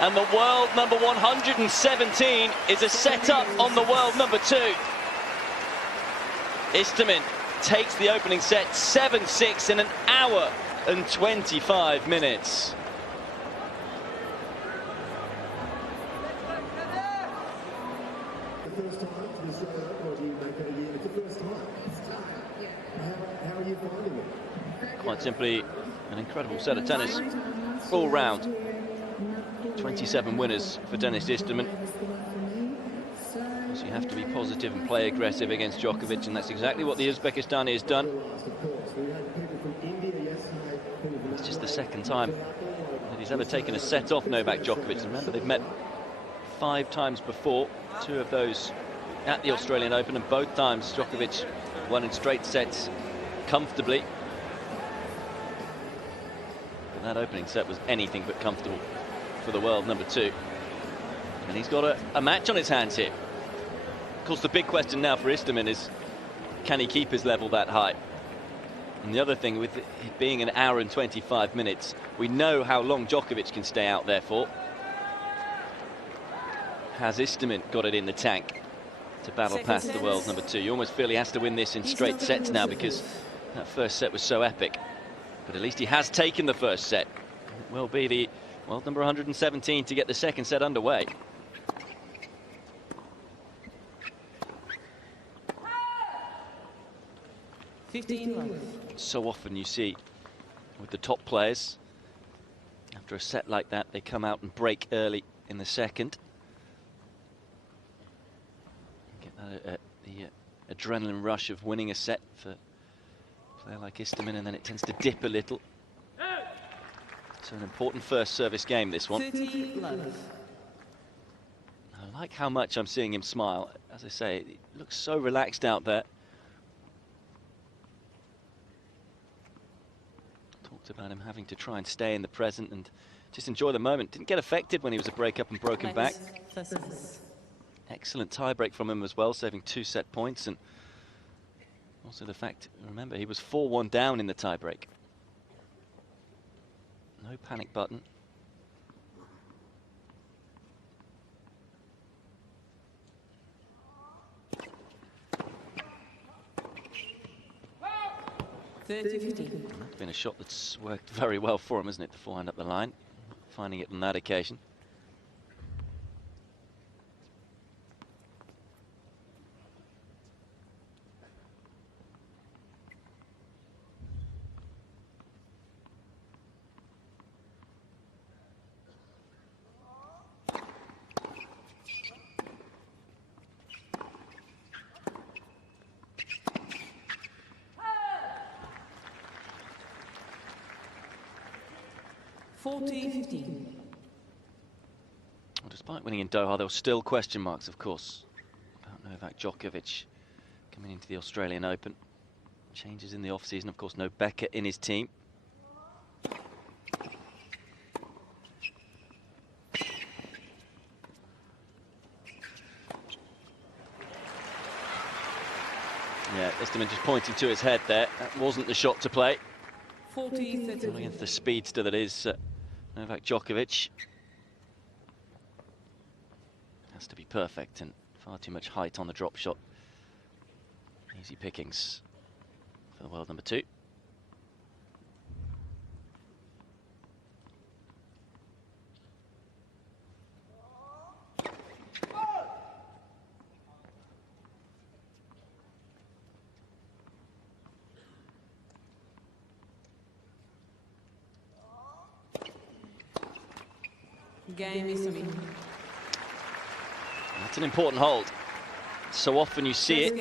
And the world number 117 is a set up on the world number 2. Istomin takes the opening set 7-6 in an hour and 25 minutes. The first time to the Australian Open, or do you make it a year? It's the first time. How are you finding it? Quite simply, an incredible set of tennis all round. 27 winners for Denis Istomin. So you have to be positive and play aggressive against Djokovic, and that's exactly what the Uzbekistani has done. It's just the second time that he's ever taken a set off Novak Djokovic. Remember, they've met 5 times before, 2 of those at the Australian Open, and both times Djokovic won in straight sets comfortably. But that opening set was anything but comfortable for the world number 2. And he's got a match on his hands here. Of course, the big question now for Istomin is, can he keep his level that high? And the other thing, with it being an hour and 25 minutes, we know how long Djokovic can stay out there for. Has Istomin got it in the tank to battle past the world number 2? You almost feel he has to win this in straight sets now, because that first set was so epic. But at least he has taken the first set. It will be the world number 117 to get the second set underway. So often you see with the top players, after a set like that, they come out and break early in the second. Get that, the adrenaline rush of winning a set for a player like Istomin, and then it tends to dip a little. So an important first service game, this one. I like how much I'm seeing him smile. As I say, he looks so relaxed out there. Talked about him having to try and stay in the present and just enjoy the moment. Didn't get affected when he was a break-up and broken back. Excellent tie-break from him as well, saving 2 set points. And also the fact, remember, he was 4-1 down in the tie-break. No panic button. That's been a shot that's worked very well for him, isn't it? The forehand up the line, finding it on that occasion. Well, despite winning in Doha, there were still question marks, of course, about Novak Djokovic coming into the Australian Open. Changes in the off-season, of course, no Becker in his team. Yeah, Istomin just pointing to his head there. That wasn't the shot to play. Against the speedster that is Novak Djokovic. Has to be perfect, and far too much height on the drop shot. Easy pickings for the world number 2. That's an important hold. So often you see it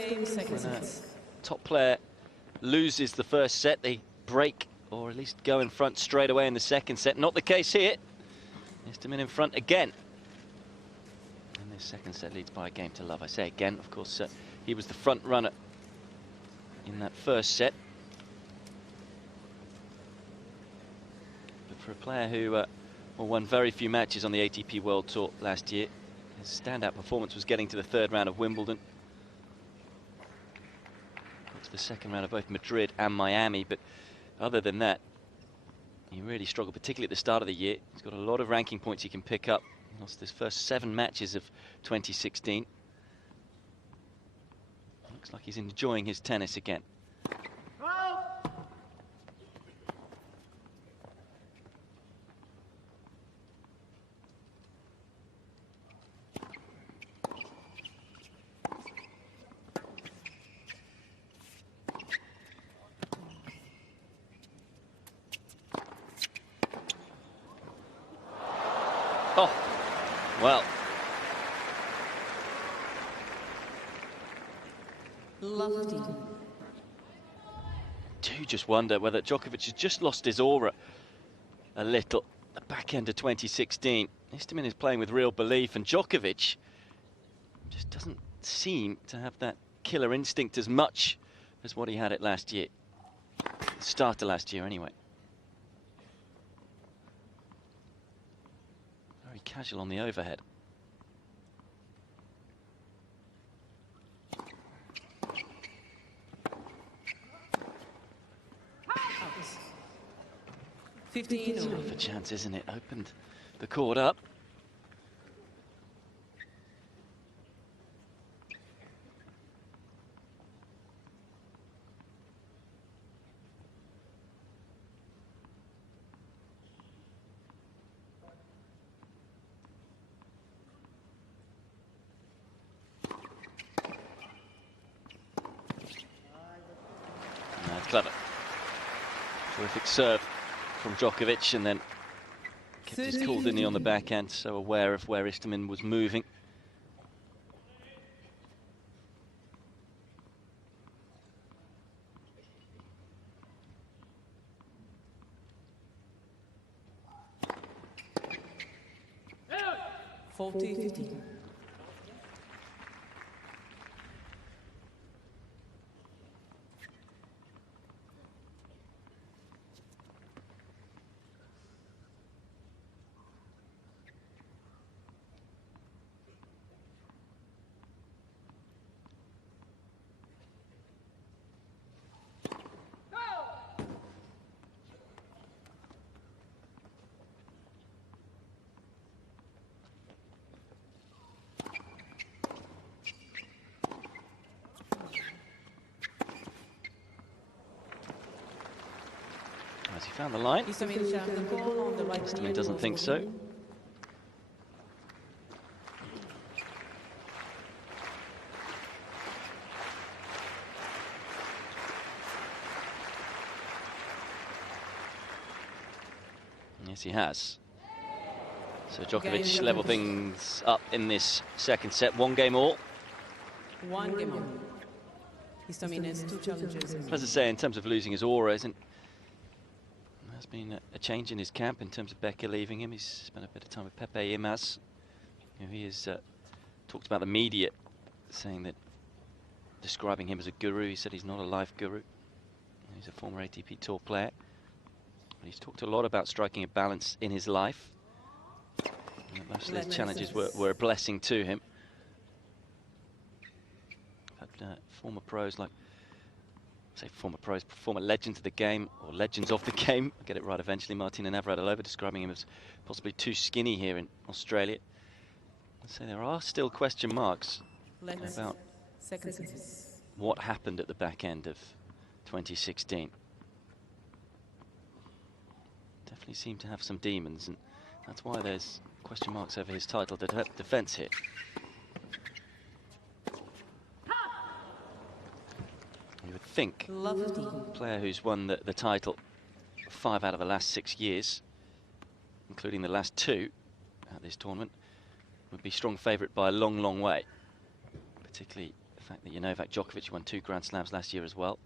when a top player loses the first set, they break or at least go in front straight away in the second set. Not the case here. Istomin in front again. And this second set leads by a game to love. I say again, of course, he was the front runner in that first set. But for a player who won very few matches on the ATP World Tour last year, his standout performance was getting to the 3rd round of Wimbledon. Got to the 2nd round of both Madrid and Miami, but Other than that, he really struggled, particularly at the start of the year. He's got a lot of ranking points he can pick up. He lost his first 7 matches of 2016. Looks like he's enjoying his tennis again. Oh, well. Lofty. Do just wonder whether Djokovic has just lost his aura a little. The back end of 2016. Istomin is playing with real belief, and Djokovic just doesn't seem to have that killer instinct as much as what he had it last year. The start of last year, anyway. Very casual on the overhead. Out. 15. It's half a chance, isn't it? Opened the court up. That's clever. Terrific serve from Djokovic, and then kept his cool, didn't he, on the backhand, so aware of where Istomin was moving. Yeah. 40-15. Has he found the line? Istomin shall have the ball on the right. Istomin doesn't think so. Yes, he has. So Djokovic level things up in this second set. 1 game all. 1 game on. Istomin has 2 challenges. As I say, in terms of losing his aura, there's been a change in his camp in terms of Becker leaving him. He's spent a bit of time with Pepe Imaz. He has talked about the media, saying that, describing him as a guru. He said he's not a life guru. He's a former ATP Tour player. But he's talked a lot about striking a balance in his life. And most of those challenges were a blessing to him. But former pros like, say former pros, former legends of the game, or legends of the game, I'll get it right eventually, Martina Navratilova, describing him as possibly too skinny here in Australia. I'd say there are still question marks about what happened at the back end of 2016. Definitely seemed to have some demons, and that's why there's question marks over his title defense here. You would think a player who's won the title 5 out of the last 6 years, including the last 2 at this tournament, would be strong favourite by a long, long way. Particularly the fact that Novak Djokovic won 2 Grand Slams last year as well.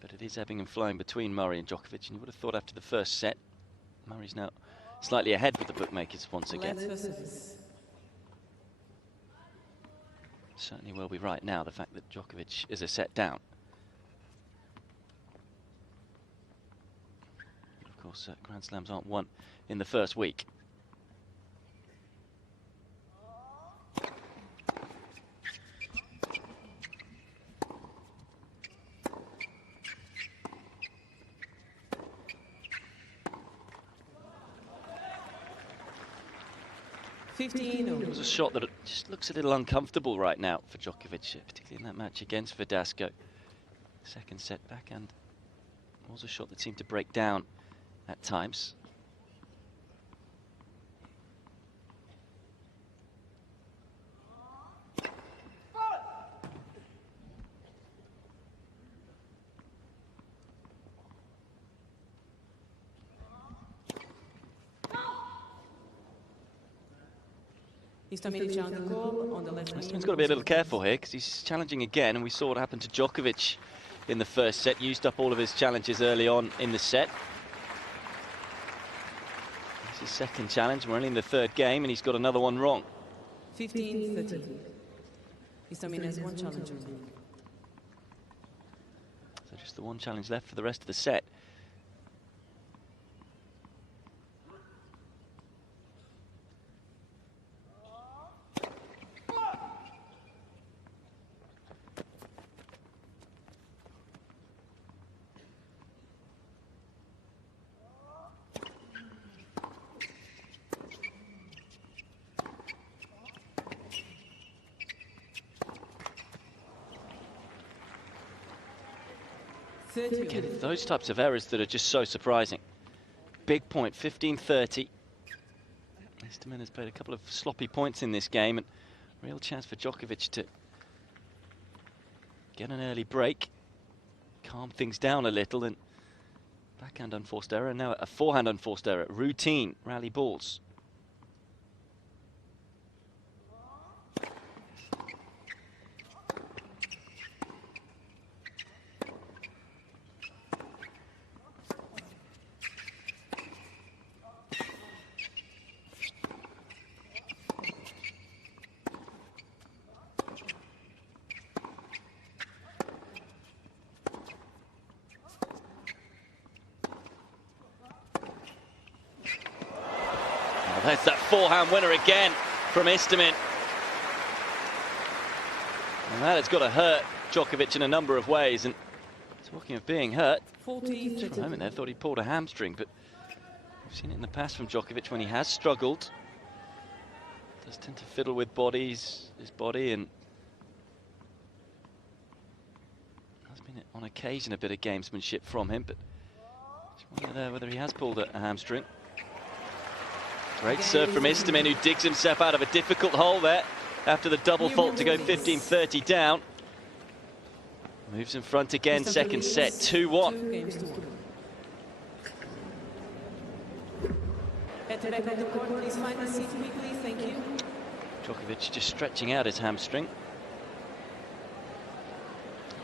But it is ebbing and flowing between Murray and Djokovic, and you would have thought after the first set, Murray's now slightly ahead with the bookmakers once again. Certainly will be right now, the fact that Djokovic is a set down. Of course, Grand Slams aren't won in the first week. 15 It was a shot that just looks a little uncomfortable right now for Djokovic, particularly in that match against Verdasco. Second set backhand was a shot that seemed to break down at times. Istomin challenge call on the left knee. Istomin's got to be a little careful here because he's challenging again, and we saw what happened to Djokovic in the first set. Used up all of his challenges early on in the set. It's his second challenge. We're only in the third game, and he's got another one wrong. 15-13. Istomin has one challenge remaining. So just the one challenge left for the rest of the set. Again, it's those types of errors that are just so surprising. Big point, 15-30. Istomin has played a couple of sloppy points in this game, and real chance for Djokovic to get an early break, calm things down a little, and backhand unforced error, and now a forehand unforced error. Routine rally balls. There's that forehand winner again from Istomin. And that has got to hurt Djokovic in a number of ways. And talking of being hurt, for a moment there, thought he pulled a hamstring, but we've seen it in the past from Djokovic when he has struggled. Does tend to fiddle with his body, and there's been on occasion a bit of gamesmanship from him, but just wonder there whether he has pulled a hamstring. Great serve from Istomin, who digs himself out of a difficult hole there after the double fault to go 15-30 down. Moves in front again, second set, 2-1. At the back of the court, please find a seat quickly, thank you. Djokovic just stretching out his hamstring.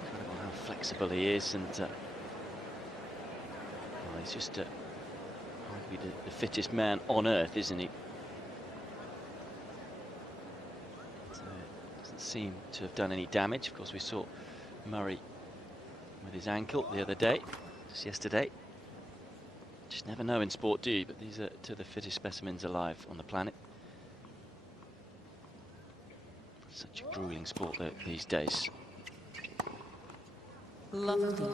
Incredible how flexible he is, and well, he's just arguably the fittest man on earth, isn't he? So, doesn't seem to have done any damage. Of course, we saw Murray with his ankle the other day, just yesterday. Just never know in sport, do you? But these are two of the fittest specimens alive on the planet. Such a grueling sport these days. Lovely.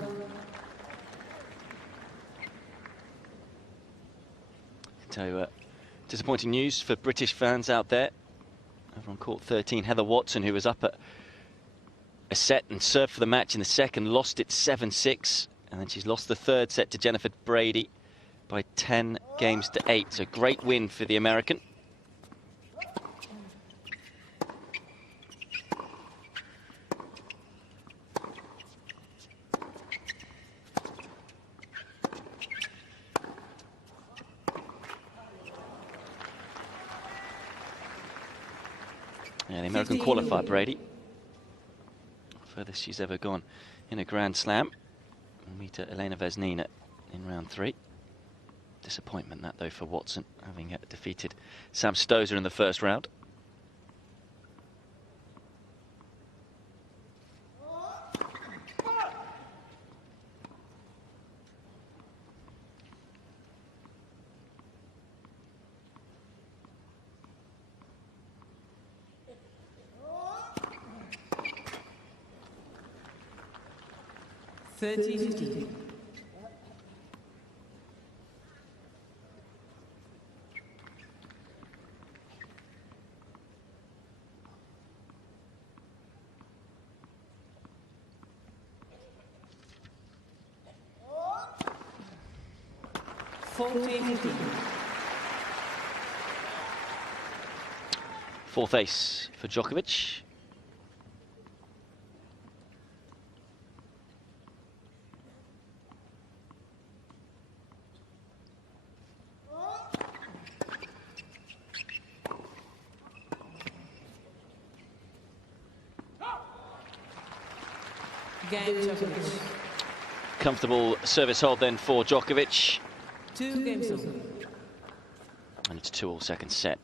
So, disappointing news for British fans out there. Over on court 13, Heather Watson, who was up at a set and served for the match in the second, lost it 7-6, and then she's lost the third set to Jennifer Brady by 10 games to 8. So great win for the American. Yeah, the American qualified Brady. Furthest she's ever gone in a Grand Slam. We'll meet Elena Vesnina in round 3. Disappointment that though for Watson, having defeated Sam Stosur in the first round. 14-15. Fourth ace for Djokovic. Game Djokovic. Comfortable service hold then for Djokovic. 2 games over. And it's 2-all second set.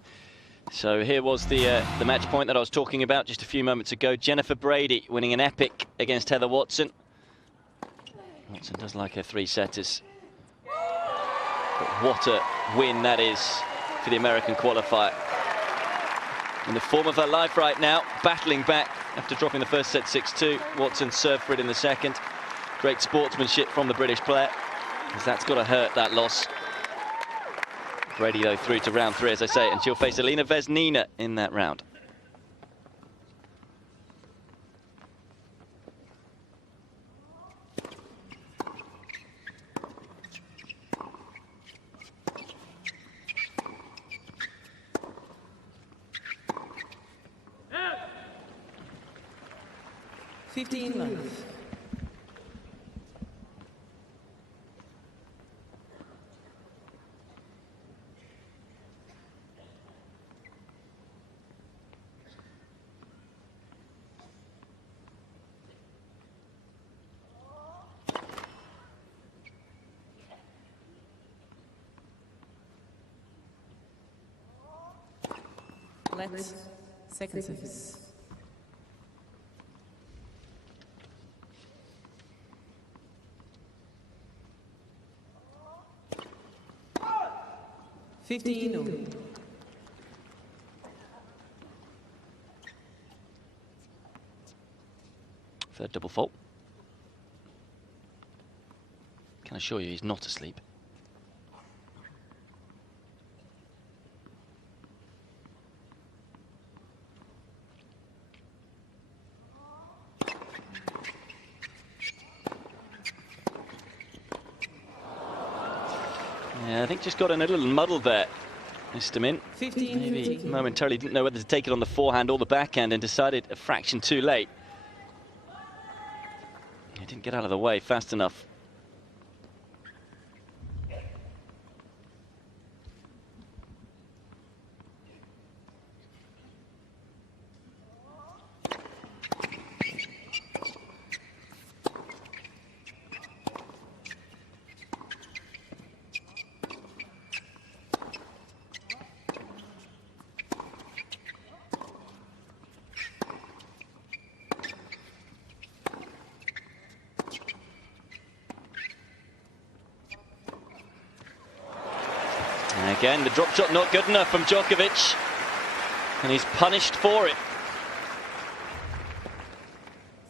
So here was the match point that I was talking about just a few moments ago. Jennifer Brady winning an epic against Heather Watson. Watson does like her 3-setters. But what a win that is for the American qualifier. In the form of her life right now, battling back after dropping the first set 6-2. Watson served for it in the second. Great sportsmanship from the British player, as that's got to hurt, that loss. Brady, though, through to round 3, as I say, and she'll face Elena Vesnina in that round. Yeah. 15 love. Let's second service. $15. Third double fault. Can assure you he's not asleep. Yeah, I think just got in a little muddle there, Istomin. Maybe momentarily didn't know whether to take it on the forehand or the backhand and decided a fraction too late. He didn't get out of the way fast enough. And again, the drop shot not good enough from Djokovic, and he's punished for it.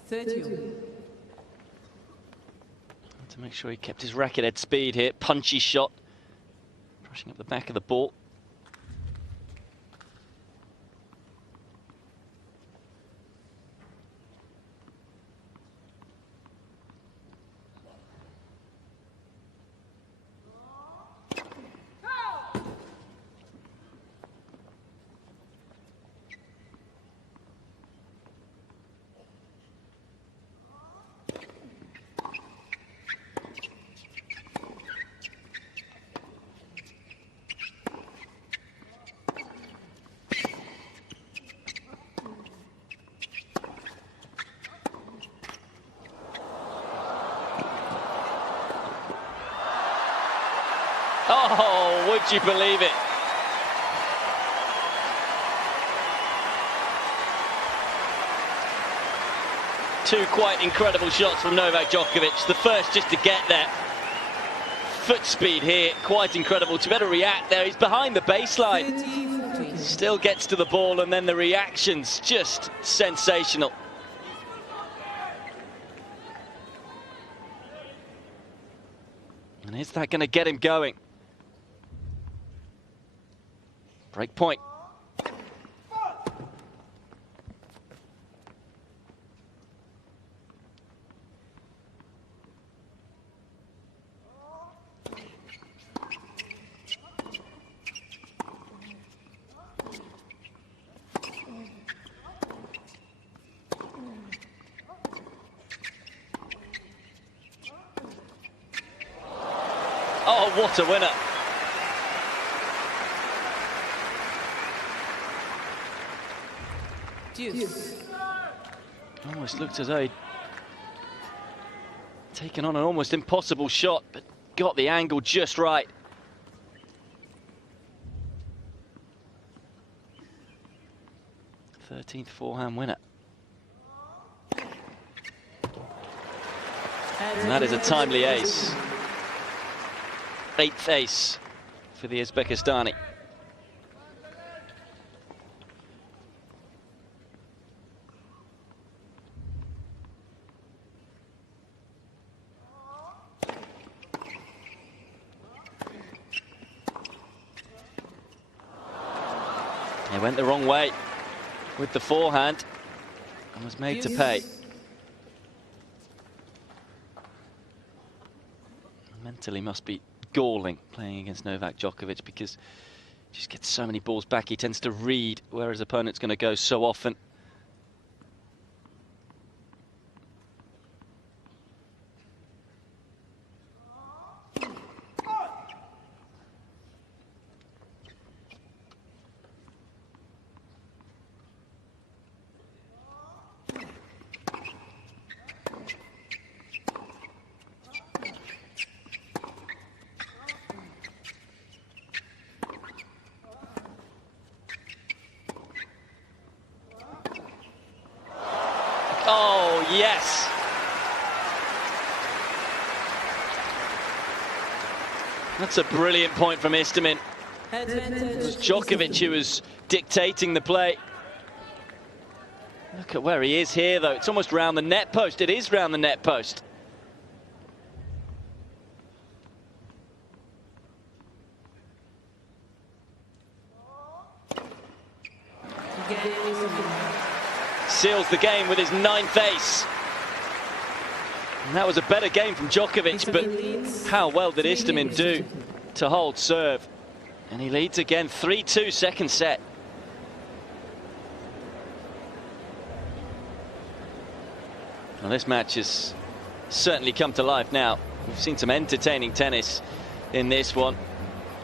30. To make sure he kept his racket head speed here. Punchy shot, brushing up the back of the ball. Oh, would you believe it? Two quite incredible shots from Novak Djokovic. The first just to get there. Foot speed here, quite incredible. To better react there, he's behind the baseline. Still gets to the ball, and then the reaction's just sensational. And is that going to get him going? Break point. what a winner. Deuce. Almost looked as though he'd taken on an almost impossible shot, but got the angle just right. Thirteenth forehand winner. And that is a timely ace. 8th ace for the Uzbekistani. He went the wrong way with the forehand and was made to pay. Mentally must be galling playing against Novak Djokovic, because he just gets so many balls back. He tends to read where his opponent's going to go so often. Oh, yes. That's a brilliant point from Istomin. It was Djokovic who was dictating the play. Look at where he is here, though. It's almost round the net post. It is round the net post. Seals the game with his 9th ace. And that was a better game from Djokovic, but how well did Istomin do to hold serve? And he leads again, 3-2 second set. Well, this match has certainly come to life now. We've seen some entertaining tennis in this one.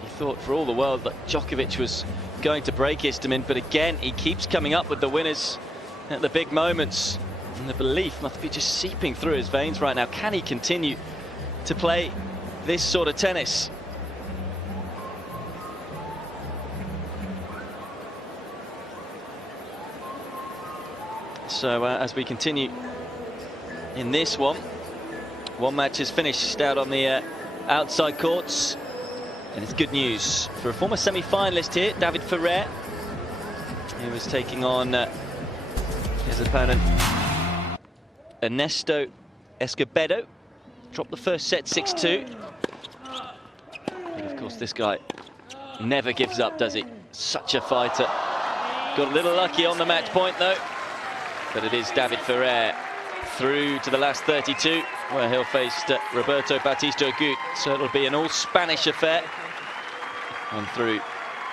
You thought for all the world that Djokovic was going to break Istomin, but again, he keeps coming up with the winners at the big moments. And the belief must be just seeping through his veins right now. Can he continue to play this sort of tennis? So as we continue in this one match is finished out on the outside courts, and it's good news for a former semi-finalist here, David Ferrer. He was taking on his opponent Ernesto Escobedo. Dropped the first set 6-2. But of course this guy never gives up, does he? Such a fighter. Got a little lucky on the match point though. But it is David Ferrer through to the last 32, where he'll face Roberto Bautista Agut. So it'll be an all-Spanish affair. On through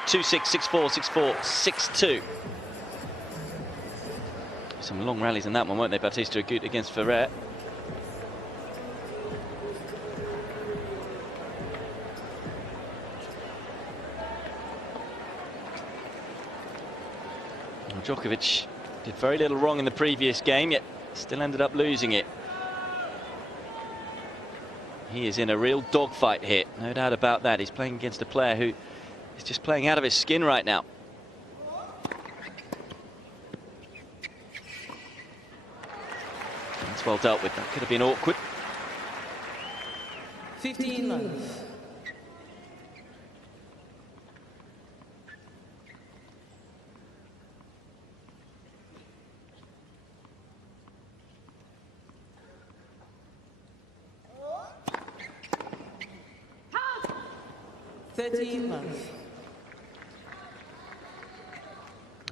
2-6, 6-4, 6-4, 6-2. Some long rallies in that one, weren't they? Bautista Agut against Ferrer. Well, Djokovic did very little wrong in the previous game, yet still ended up losing it. He is in a real dogfight here, no doubt about that. He's playing against a player who is just playing out of his skin right now. That's well dealt with. That could have been awkward. 15 love. I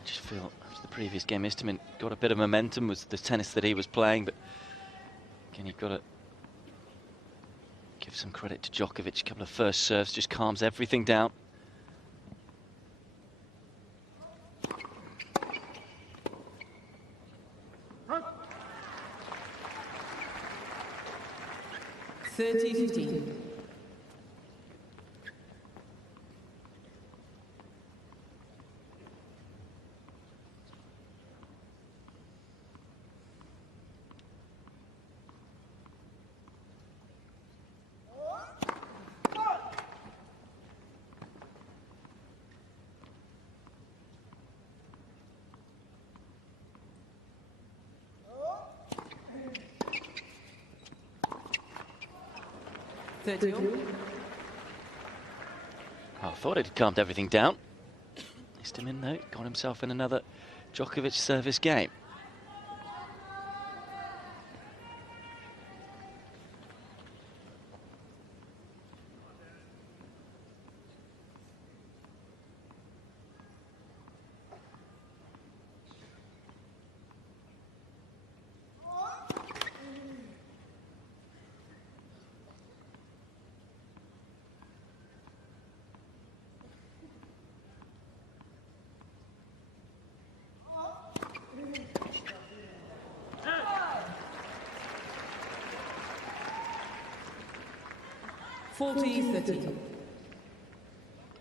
just feel after the previous game, Istomin got a bit of momentum, was the tennis that he was playing, but again, you've got to give some credit to Djokovic. A couple of first serves just calms everything down. 30. I thought it had calmed everything down. Istomin, though, got himself in another Djokovic service game.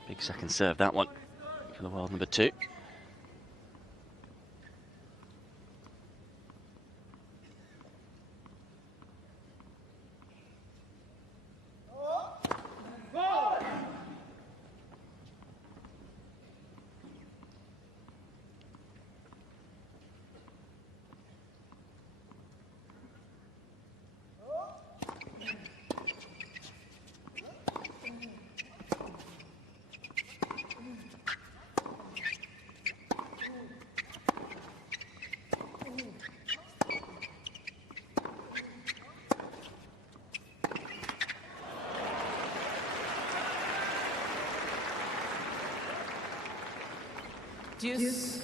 Big second serve, that one, for the world number 2. Deuce.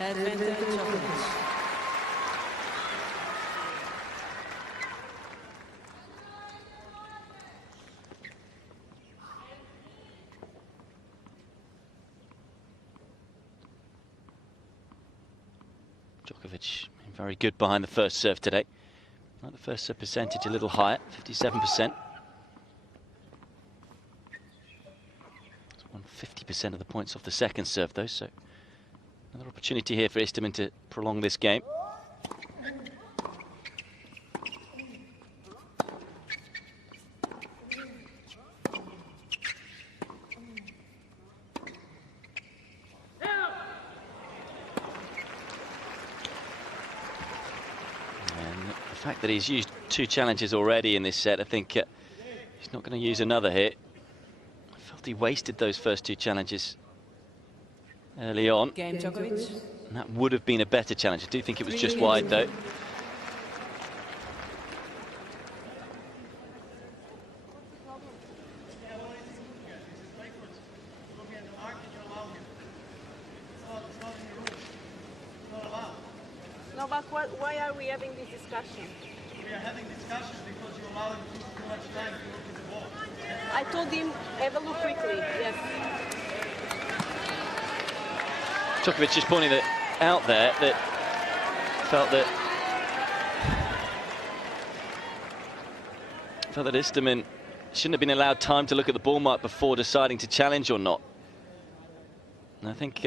Advantage Djokovic. Djokovic very good behind the first serve today. Like the first serve percentage a little higher, 57%. It's won 50% of the points off the second serve though, so another opportunity here for Istomin to prolong this game. The fact that he's used 2 challenges already in this set, I think he's not going to use another here. I felt he wasted those first 2 challenges early on. Game Djokovic. And that would have been a better challenge. I do think it was just wide though. No, but why are we having this discussion? We are having discussions because you allow him too much time to look at the ball. I told him, have a look quickly, yes. Djokovic just pointing it out there that felt that Istomin shouldn't have been allowed time to look at the ball mark before deciding to challenge or not. And I think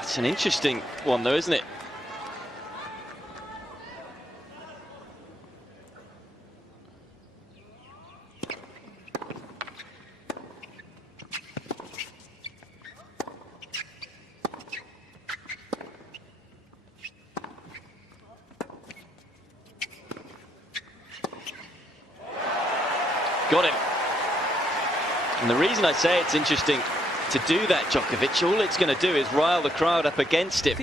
it's an interesting one though, isn't it? Got him. And the reason I say it's interesting to do that, Djokovic, all it's going to do is rile the crowd up against him.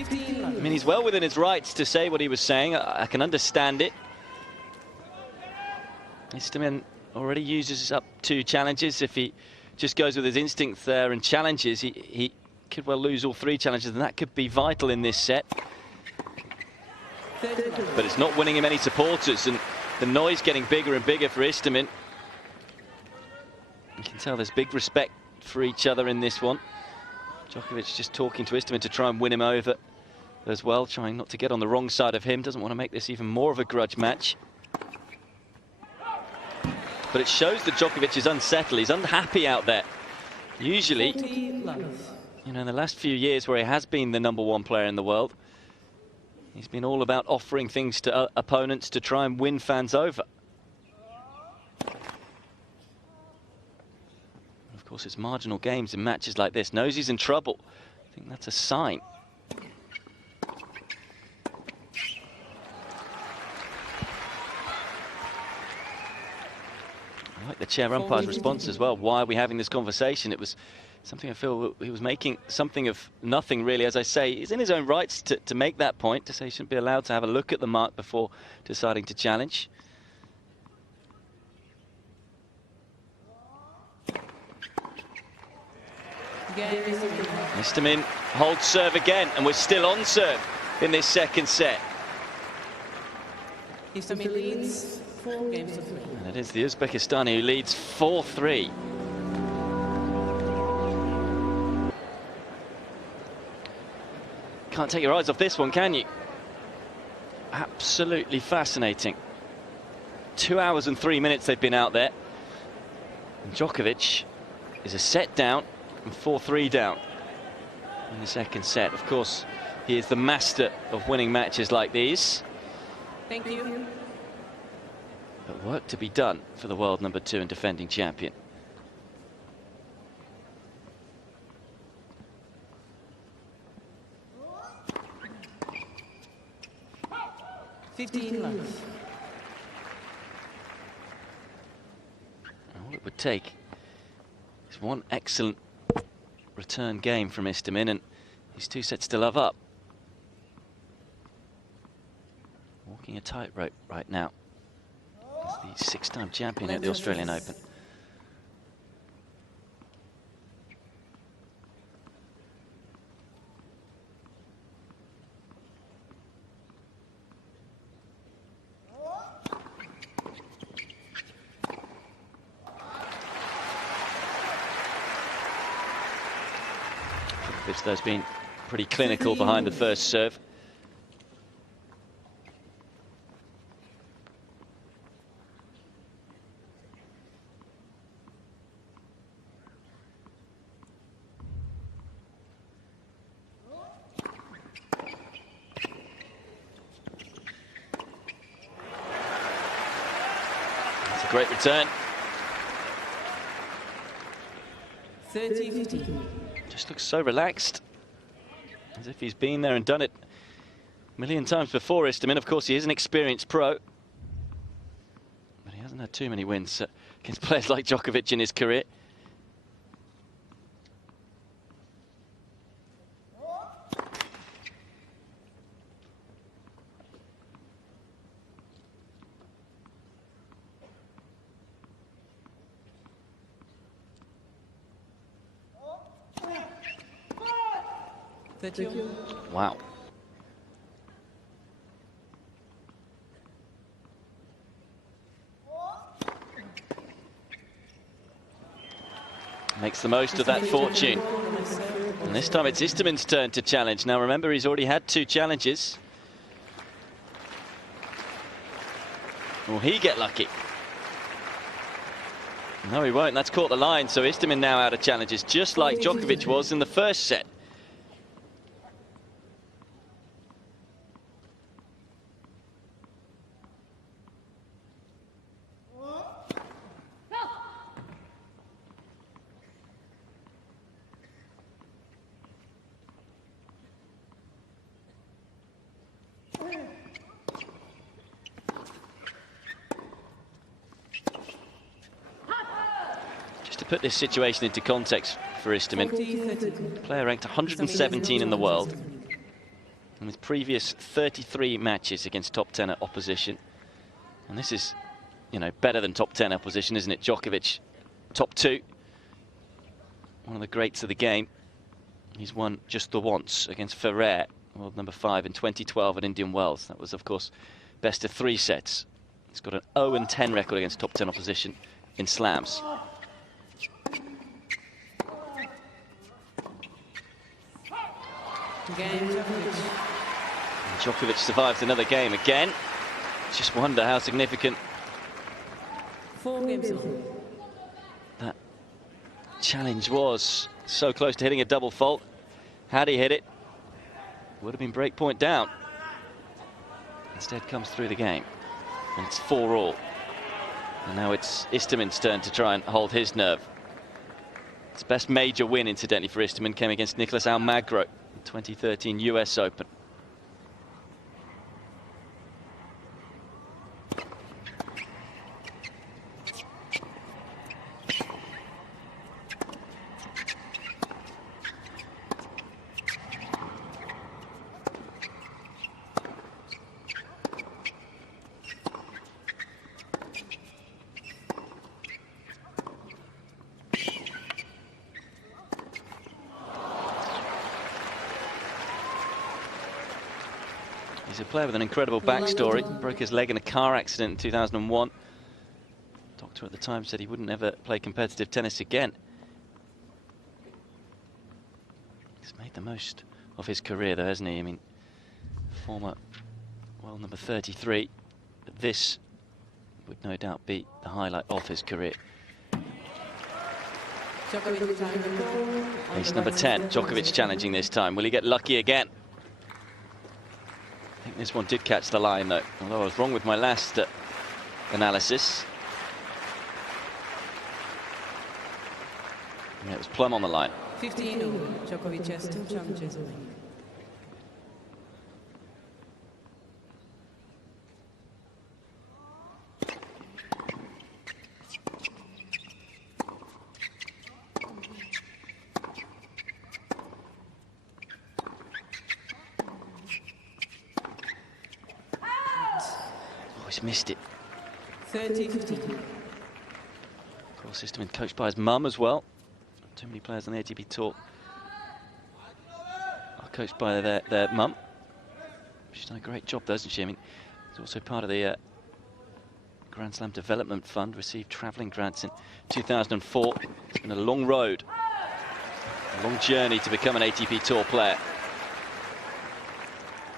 I mean, he's well within his rights to say what he was saying. I can understand it. Istomin already uses up 2 challenges. If he just goes with his instincts there and challenges, he could well lose all 3 challenges, and that could be vital in this set. But it's not winning him any supporters, and the noise getting bigger and bigger for Istomin. You can tell there's big respect for each other in this one. Djokovic just talking to Istomin to try and win him over as well, trying not to get on the wrong side of him. Doesn't want to make this even more of a grudge match. but it shows that Djokovic is unsettled. He's unhappy out there. Usually, 40 love. you know, in the last few years where he has been the #1 player in the world, he's been all about offering things to opponents to try and win fans over. Of course, it's marginal games in matches like this. Knows he's in trouble. I think that's a sign. I like the chair umpire's response as well. Why are we having this conversation? It was something I feel he was making something of nothing, really. As I say, he's in his own rights to make that point, to say he shouldn't be allowed to have a look at the mark before deciding to challenge. Istomin holds serve again, and we're still on serve in this second set. Istomin leads 4 games to 3. And it is the Uzbekistani who leads 4-3. Can't take your eyes off this one, can you? Absolutely fascinating. 2 hours and 3 minutes they've been out there. And Djokovic is a set down and 4-3 down in the second set. Of course, he is the master of winning matches like these. Thank you. But work to be done for the world #2 and defending champion. love. All it would take is one excellent return game from Istomin, and these 2 sets to love up. Walking a tightrope right now as the 6-time champion at the Australian Open. There's been pretty clinical behind the first serve. That's a great return. 30-15. Just looks so relaxed, as if he's been there and done it a million times before. Istomin, of course, he is an experienced pro, but he hasn't had too many wins against players like Djokovic in his career. Wow. Makes the most of that fortune. And this time it's Istomin's turn to challenge. Now remember, he's already had 2 challenges. Will he get lucky? No, he won't. That's caught the line. So Istomin now out of challenges, just like Djokovic was in the first set. To put this situation into context for Istomin, player ranked 117 in the world, and with previous 33 matches against top 10 opposition. And this is, you know, better than top 10 opposition, isn't it? Djokovic, top 2, one of the greats of the game. He's won just the once against Ferrer, world #5 in 2012 at Indian Wells. That was, of course, best of 3 sets. He's got an 0-10 record against top 10 opposition in slams. Djokovic survives another game again. Just wonder how significant 4 games on. That challenge was so close to hitting a double fault. Had he hit it, would have been break point down. Instead comes through the game, and it's 4-all. And now it's Istomin's turn to try and hold his nerve. His best major win, incidentally, for Istomin came against Nicolas Almagro in 2013 US Open. He's a player with an incredible backstory. Broke his leg in a car accident in 2001. Doctor at the time said he wouldn't ever play competitive tennis again. He's made the most of his career, though, hasn't he? I mean, former world number 33. This would no doubt be the highlight of his career. Ace number 10, Djokovic challenging this time. Will he get lucky again? I think this one did catch the line, though, although I was wrong with my last analysis. Yeah, it was plumb on the line. 15, Djokovic has 2 challenges remaining. He's missed it. 30-15. Of course, Istomin coached by his mum as well. Not too many players on the ATP Tour are coached by their mum. She's done a great job, doesn't she? I mean, he's also part of the Grand Slam Development Fund, received travelling grants in 2004. It's been a long road, a long journey to become an ATP Tour player.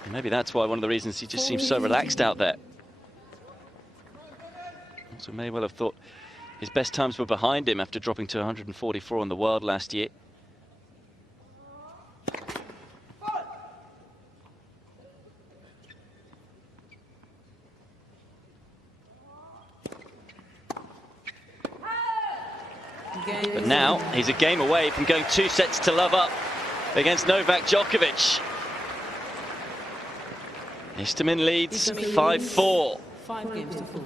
And maybe that's why one of the reasons he just seems so relaxed out there. Also may well have thought his best times were behind him after dropping to 144 in the world last year. But now he's a game away from going 2 sets to love up against Novak Djokovic. Istomin leads 5-4. 5 games to 4.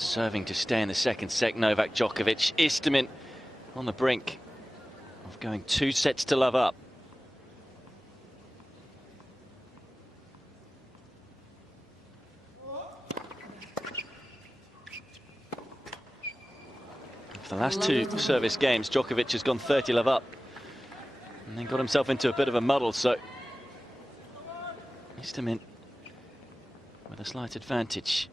Serving to stay in the second set, Novak Djokovic. Istomin on the brink of going 2 sets to love up. For the last 2 service games, Djokovic has gone 30 love up and then got himself into a bit of a muddle, so Istomin with a slight advantage.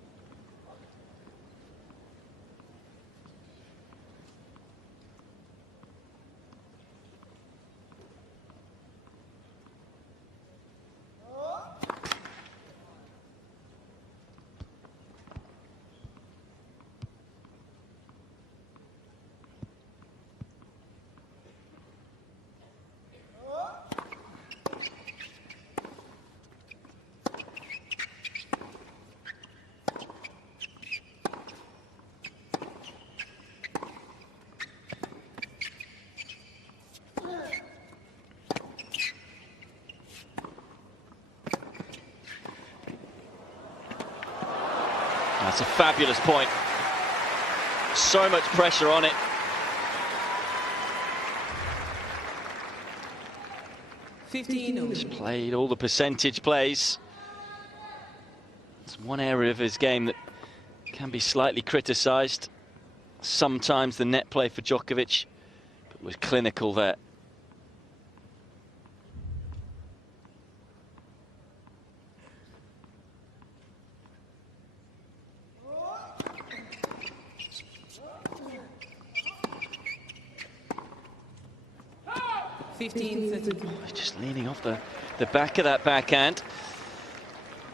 That's a fabulous point. So much pressure on it. He's played all the percentage plays. It's one area of his game that can be slightly criticised. Sometimes the net play for Djokovic, but was clinical there. 15-13. He's just leaning off the back of that backhand.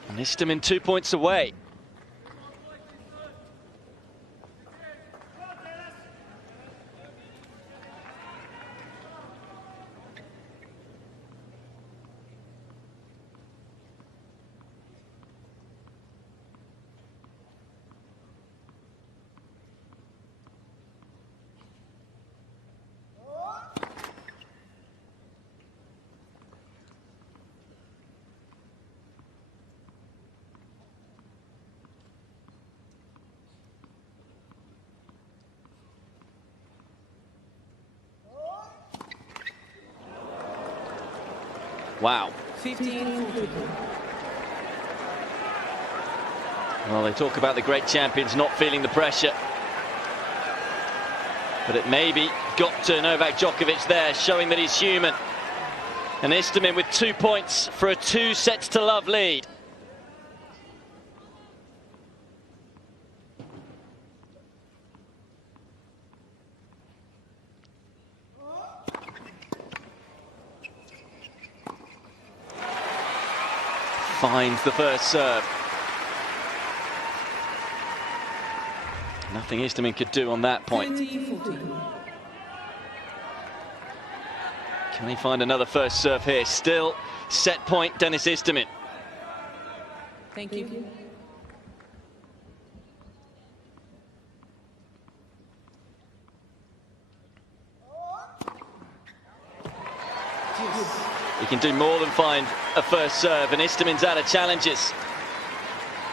And Istomin 2 points away. Wow. 15-14. Well, they talk about the great champions not feeling the pressure. But it maybe got to Novak Djokovic there, showing that he's human. And Istomin with 2 points for a 2-sets-to-love lead. Finds the first serve. Nothing Istomin could do on that point. 20-14. Can he find another first serve here? Still set point, Denis Istomin. Thank you. He can do more than find a first serve, and Istomin's out of challenges.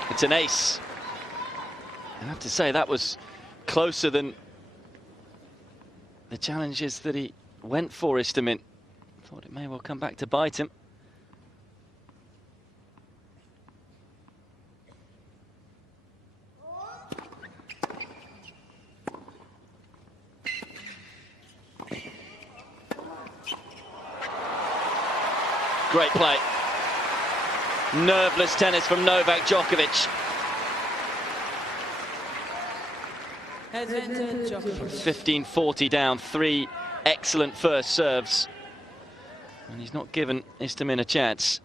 It's an ace. I have to say that was closer than the challenges that he went for, Istomin. Thought it may well come back to bite him. Great play. Nerveless tennis from Novak Djokovic. Advantage Djokovic. 15-40 down, 3 excellent first serves. And he's not given Istomin a chance.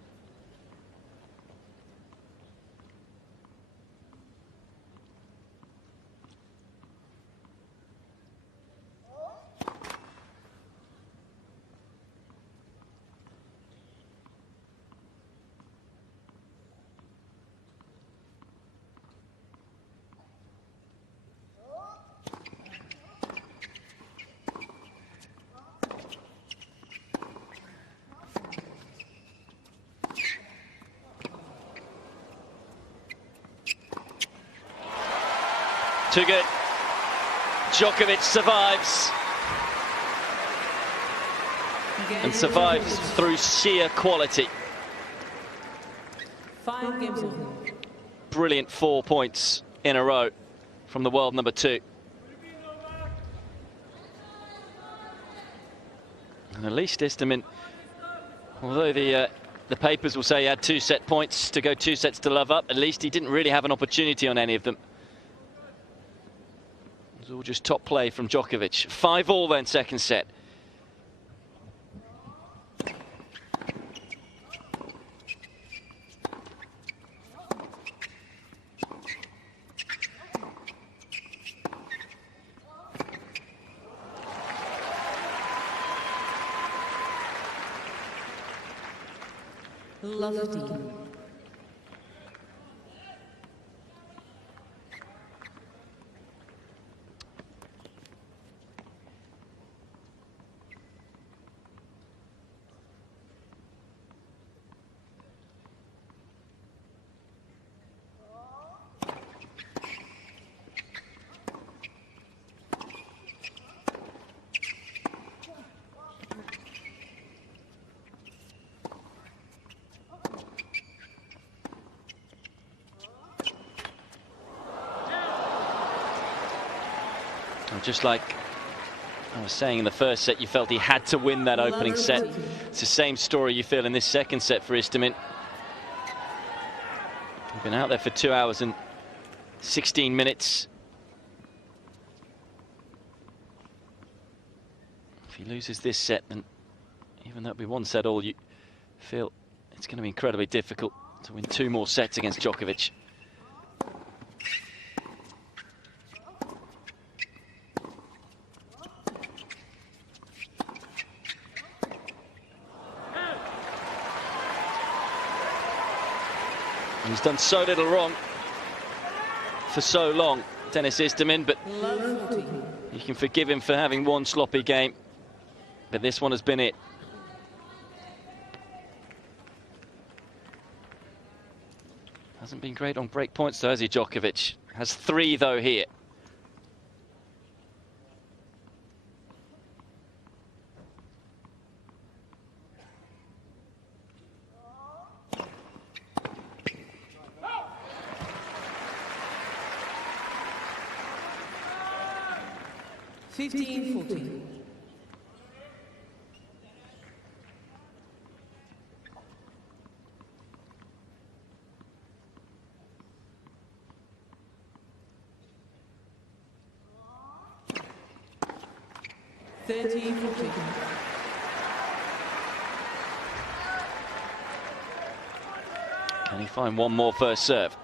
Too good. Djokovic survives. And survives through sheer quality. 5 games on. Brilliant 4 points in a row from the world number 2. And at least Istomin, although the papers will say he had 2 set points to go 2 sets to love up, at least he didn't really have an opportunity on any of them. It was all just top play from Djokovic. 5-all then, second set. Lovely. Just like I was saying in the first set, you felt he had to win that opening set. It's the same story you feel in this second set for Istomin. He's been out there for 2 hours and 16 minutes. If he loses this set, then even though it'll be one set all, you feel it's going to be incredibly difficult to win 2 more sets against Djokovic. He's done so little wrong for so long, Dennis Istomin, but you can forgive him for having one sloppy game, but this one has been it. Hasn't been great on break points though, has he, Djokovic? Has 3 though here. Fifteen, 14. Can he find one more first serve?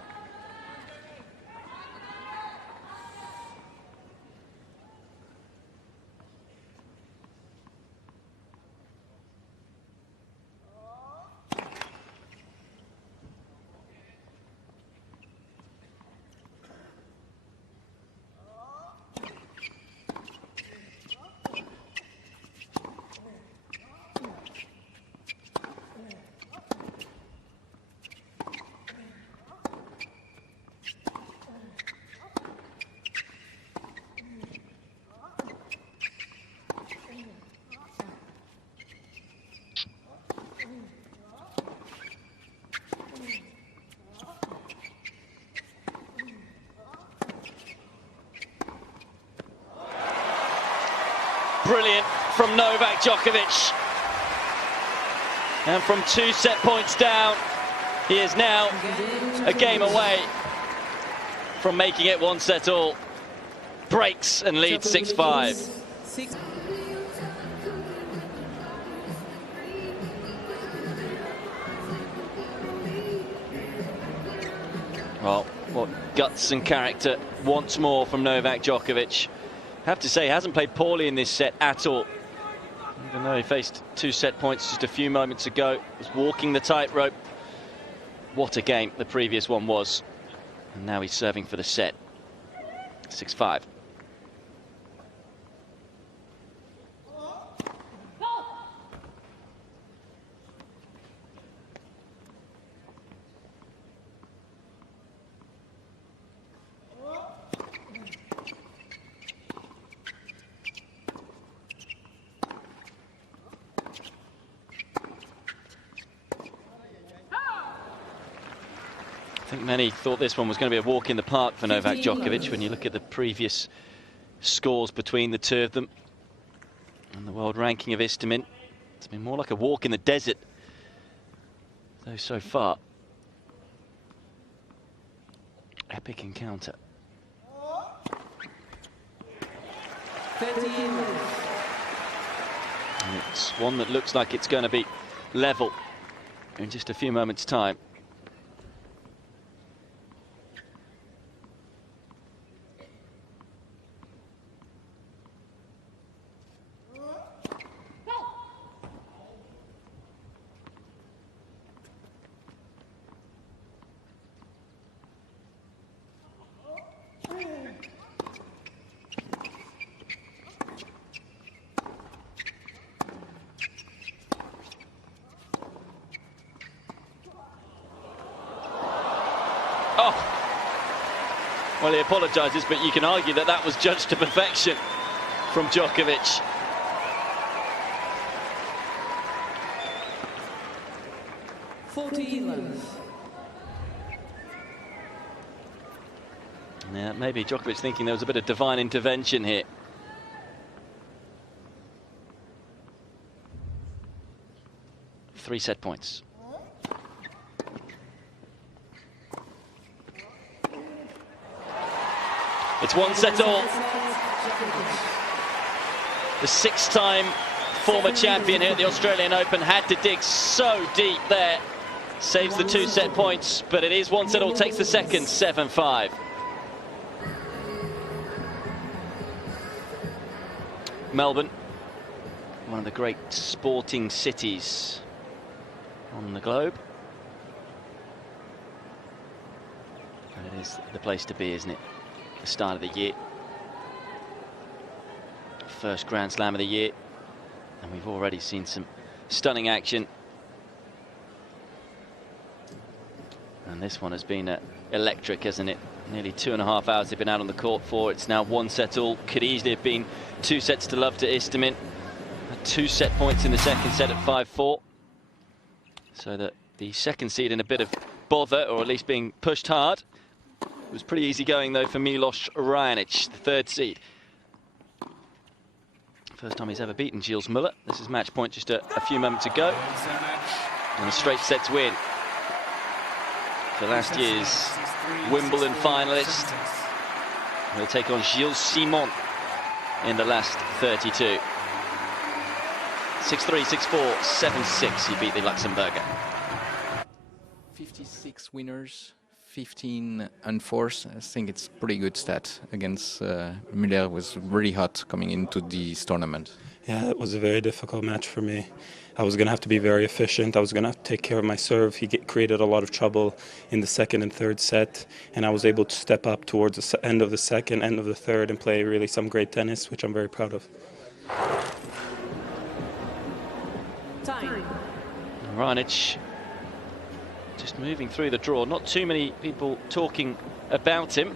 Brilliant from Novak Djokovic. And from 2 set points down, he is now a game away from making it 1 set all. Breaks and leads 6-5. Well, what guts and character once more from Novak Djokovic. I have to say, he hasn't played poorly in this set at all. Even though he faced 2 set points just a few moments ago, was walking the tightrope. What a game the previous one was. And now he's serving for the set. 6-5. I think many thought this one was going to be a walk in the park for Novak Djokovic when you look at the previous scores between the 2 of them. And the world ranking of Istomin, it's been more like a walk in the desert, though so far. Epic encounter. And it's one that looks like it's going to be level in just a few moments' time. Well, he apologises, but you can argue that that was judged to perfection from Djokovic. Yeah, maybe Djokovic thinking there was a bit of divine intervention here. Three set points. It's 1 set all. The 6-time former champion here at the Australian Open, had to dig so deep there. Saves the 2 set points, but it is 1-all, takes the second, 7-5. Melbourne, one of the great sporting cities on the globe. And it is the place to be, isn't it? The start of the year. First Grand Slam of the year. And we've already seen some stunning action. And this one has been electric, hasn't it? Nearly 2.5 hours they've been out on the court for. It's now 1-all. Could easily have been 2 sets to love to Istomin. 2 set points in the second set at 5-4. So that the second seed in a bit of bother, or at least being pushed hard. It was pretty easy going though for Milos Raonic, the 3rd seed. First time he's ever beaten Gilles Muller. This is match point just a few moments ago. And a straight sets win for last year's Wimbledon finalist. He'll take on Gilles Simon in the last 32. 6-3, 6-4, 7-6, he beat the Luxembourger. 56 winners, 15 unforced. I think it's pretty good stat against Muller. Was really hot coming into this tournament. Yeah, it was a very difficult match for me. I was going to have to be very efficient. I was going to have to take care of my serve. He created a lot of trouble in the second and third set, and I was able to step up towards the end of the second, end of the third, and play really some great tennis, which I'm very proud of. Time. Raonic just moving through the draw. Not too many people talking about him.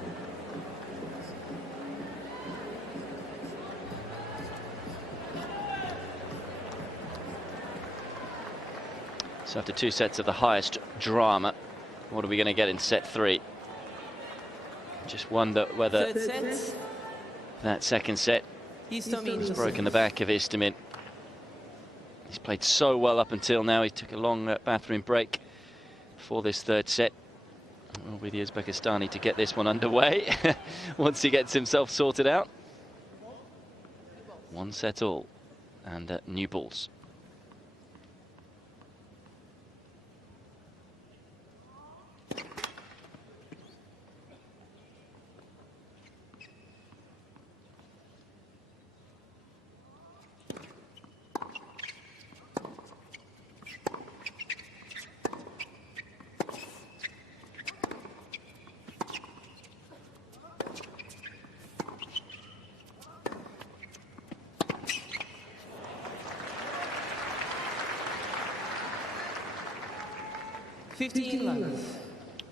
So after 2 sets of the highest drama, what are we going to get in set 3? Just wonder whether that second set has broken the back of Istomin. He's played so well up until now. He took a long bathroom break for this 3rd set. Will be the Uzbekistani to get this one underway once he gets himself sorted out. 1-all and new balls.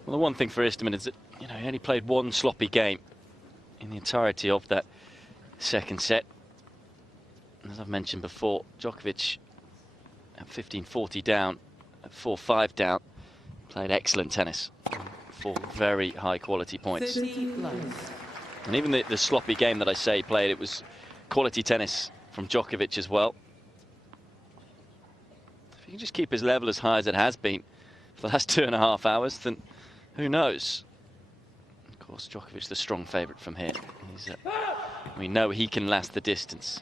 Well, the one thing for Istomin is that, you know, he only played 1 sloppy game in the entirety of that second set. As I've mentioned before, Djokovic at 15-40 down, at 4-5 down, played excellent tennis for very high quality points. And even the sloppy game that I say he played, it was quality tennis from Djokovic as well. If he can just keep his level as high as it has been for the last 2.5 hours, then who knows? Of course, Djokovic the strong favourite from here. We know he can last the distance.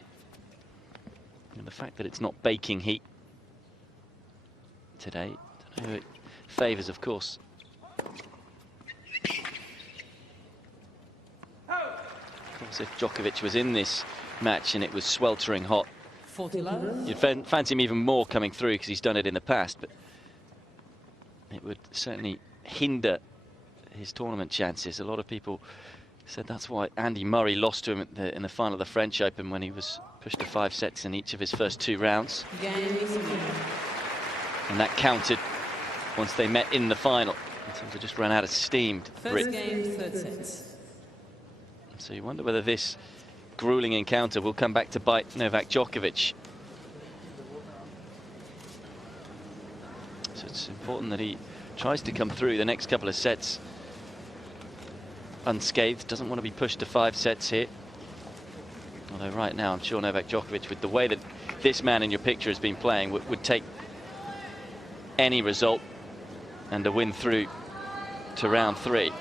And the fact that it's not baking heat today, I don't know who it favours, of course. Of course, if Djokovic was in this match and it was sweltering hot, you'd fancy him even more coming through because he's done it in the past, but it would certainly hinder his tournament chances. A lot of people said that's why Andy Murray lost to him in the final of the French Open, when he was pushed to 5 sets in each of his first 2 rounds. And that counted once they met in the final. They just ran out of steam to the Brit. Game, 3rd set. So you wonder whether this grueling encounter will come back to bite Novak Djokovic. So it's important that he tries to come through the next couple of sets unscathed. Doesn't want to be pushed to 5 sets here. Although right now I'm sure Novak Djokovic, with the way that this man in your picture has been playing, would take any result and a win through to round 3.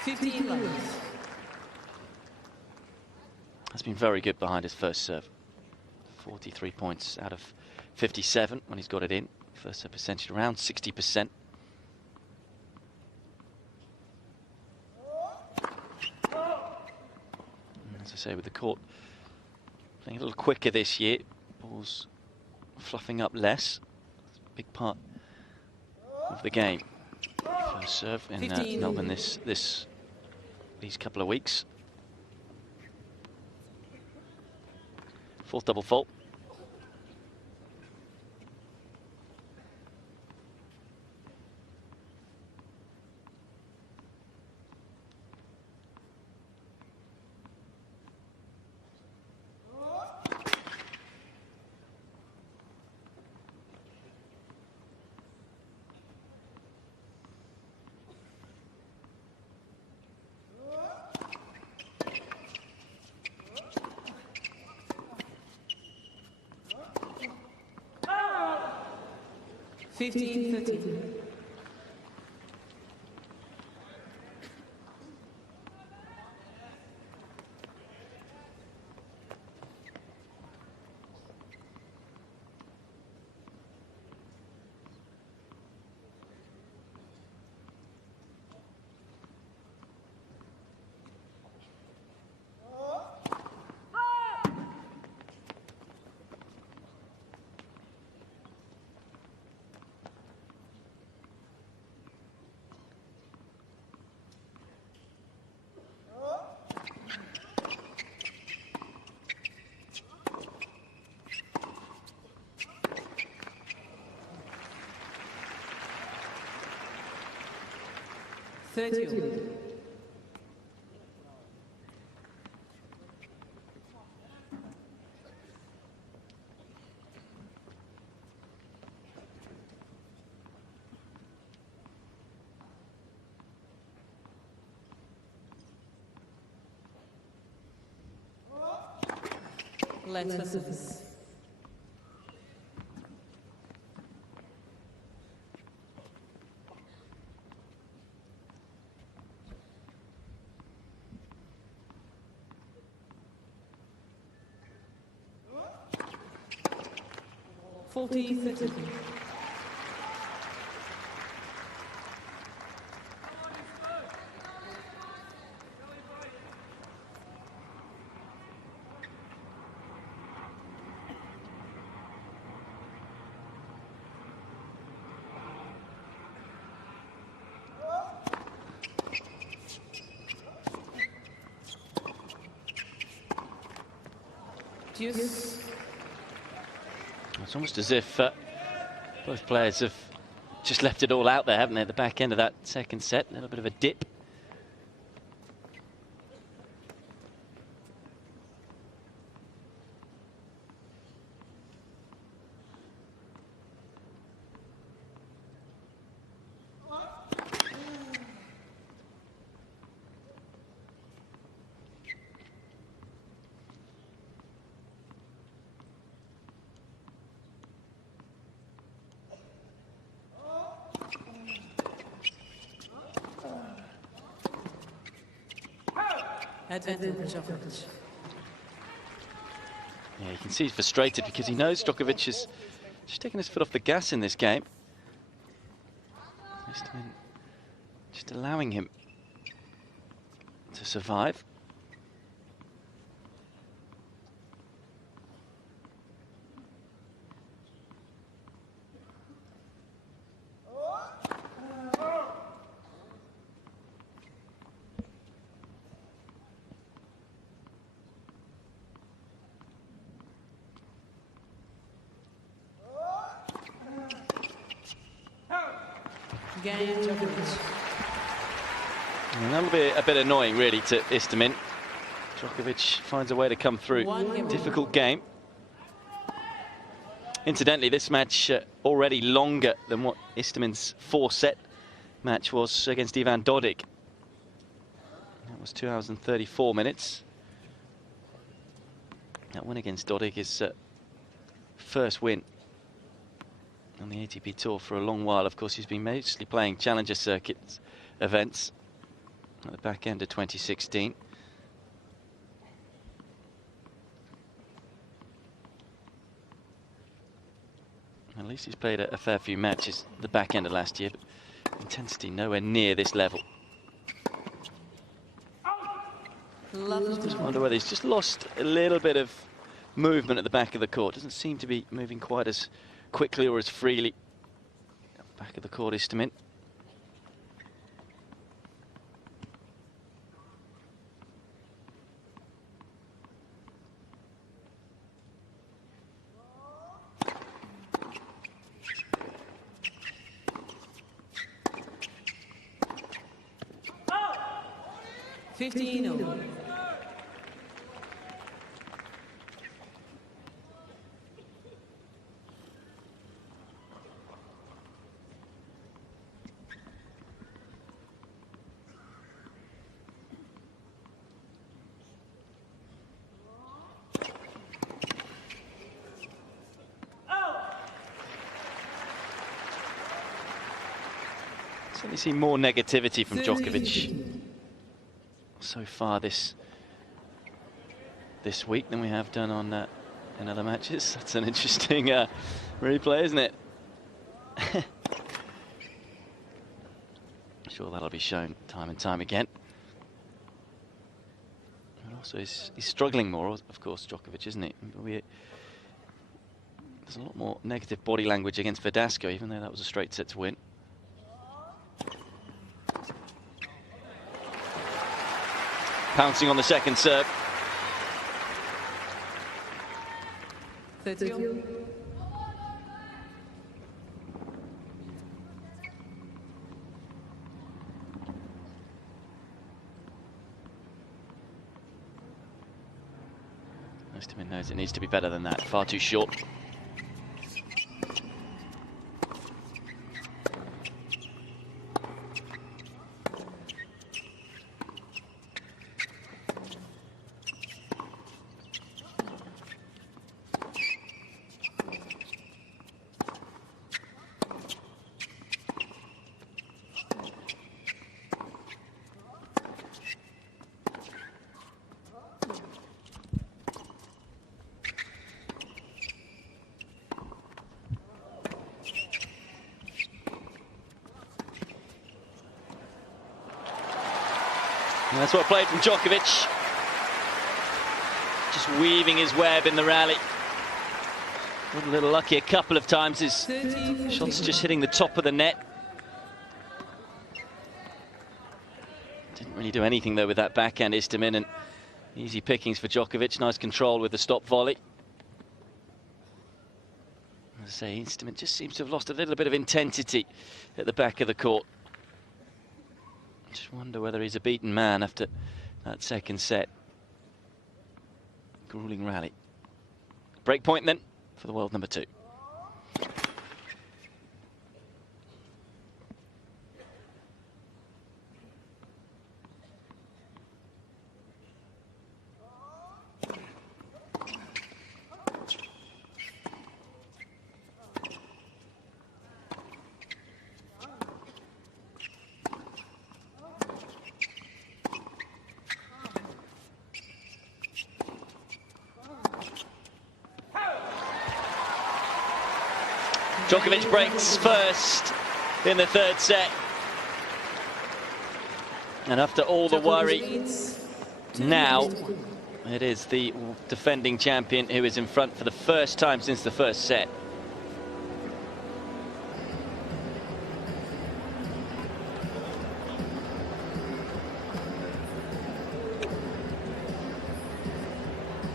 15 love. Has been very good behind his first serve. 43 points out of 57 when he's got it in. First serve percentage around 60%. As I say, with the court playing a little quicker this year, balls fluffing up less. It's a big part of the game. First serve in Melbourne these couple of weeks. Fourth double fault. Fifteen, 13. Let's for service. Forty, 30. Deuce. It's almost as if both players have just left it all out there, haven't they, at the back end of that second set. A little bit of a dip. Advantage, Djokovic. Yeah, you can see he's frustrated because he knows Djokovic is just taking his foot off the gas in this game. Istomin just allowing him to survive. Game, Djokovic. And that'll be a bit annoying, really, to Istomin. Djokovic finds a way to come through. Difficult game. Incidentally, this match already longer than what Istomin's four-set match was against Ivan Dodig. That was 2 hours and 34 minutes. That win against Dodig is first win on the ATP Tour for a long while. Of course, he's been mostly playing Challenger Circuit events. at the back end of 2016. At least he's played a fair few matches at the back end of last year, but intensity nowhere near this level. Just wonder whether he's just lost a little bit of movement at the back of the court. Doesn't seem to be moving quite as quickly or as freely. Back of the court, Istomin. Certainly see more negativity from Djokovic so far this week than we have done on in other matches. That's an interesting replay, isn't it? Sure, that'll be shown time and time again. But also, he's struggling more, of course, Djokovic, isn't he? There's a lot more negative body language against Verdasco, even though that was a straight set to win. Pouncing on the second serve. 30. Istomin knows it needs to be better than that. Far too short. And that's what played from Djokovic. Just weaving his web in the rally. Got a little lucky a couple of times. His shots just hitting the top of the net. Didn't really do anything though with that backhand, Istomin, and easy pickings for Djokovic. Nice control with the stop volley. As I say, Istomin just seems to have lost a little bit of intensity at the back of the court. Just wonder whether he's a beaten man after that second set. Grueling rally. Break point then for the world number 2. Djokovic breaks first in the third set. And after all the worry, now it is the defending champion who is in front for the first time since the first set.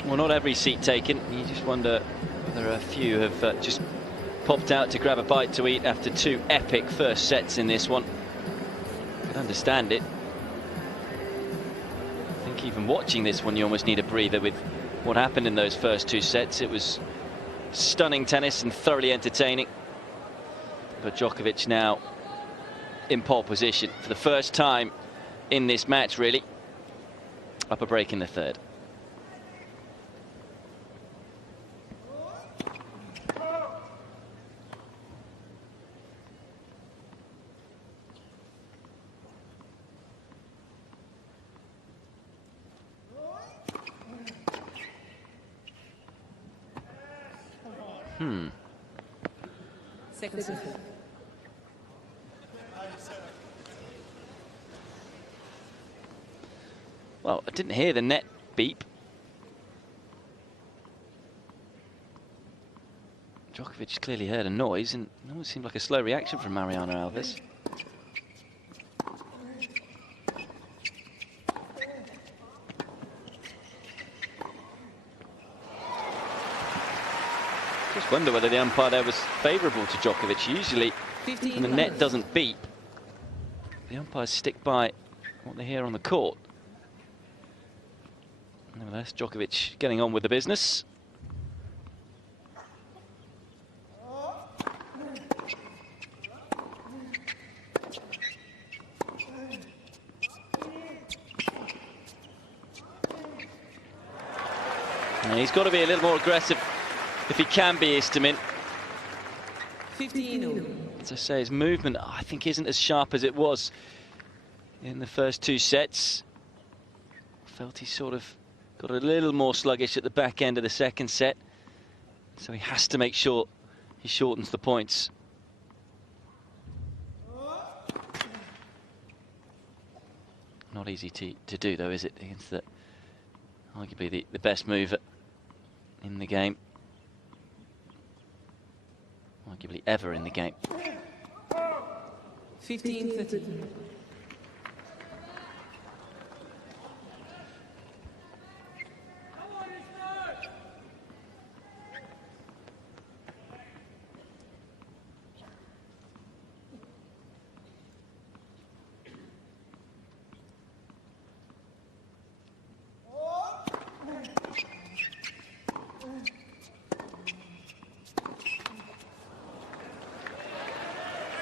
Well, not every seat taken. You just wonder whether a few have just popped out to grab a bite to eat after 2 epic first sets in this one. I can understand it. I think even watching this one, you almost need a breather with what happened in those first 2 sets. It was stunning tennis and thoroughly entertaining. But Djokovic now in pole position for the first time in this match, really. Up a break in the third. Second set. Well, I didn't hear the net beep. Djokovic clearly heard a noise, and it almost seemed like a slow reaction from Mariano Alves. Just wonder whether the umpire there was favourable to Djokovic. Usually, when the net doesn't beep, the umpires stick by what they hear on the court. Nevertheless, Djokovic getting on with the business. And he's got to be a little more aggressive if he can be, Istomin. 15-0. As I say, his movement, I think, isn't as sharp as it was in the first two sets. Felt he sort of got a little more sluggish at the back end of the second set. So he has to make sure he shortens the points. Not easy to do, though, is it? Against arguably the best mover in the game. Arguably ever in the game. 15-13.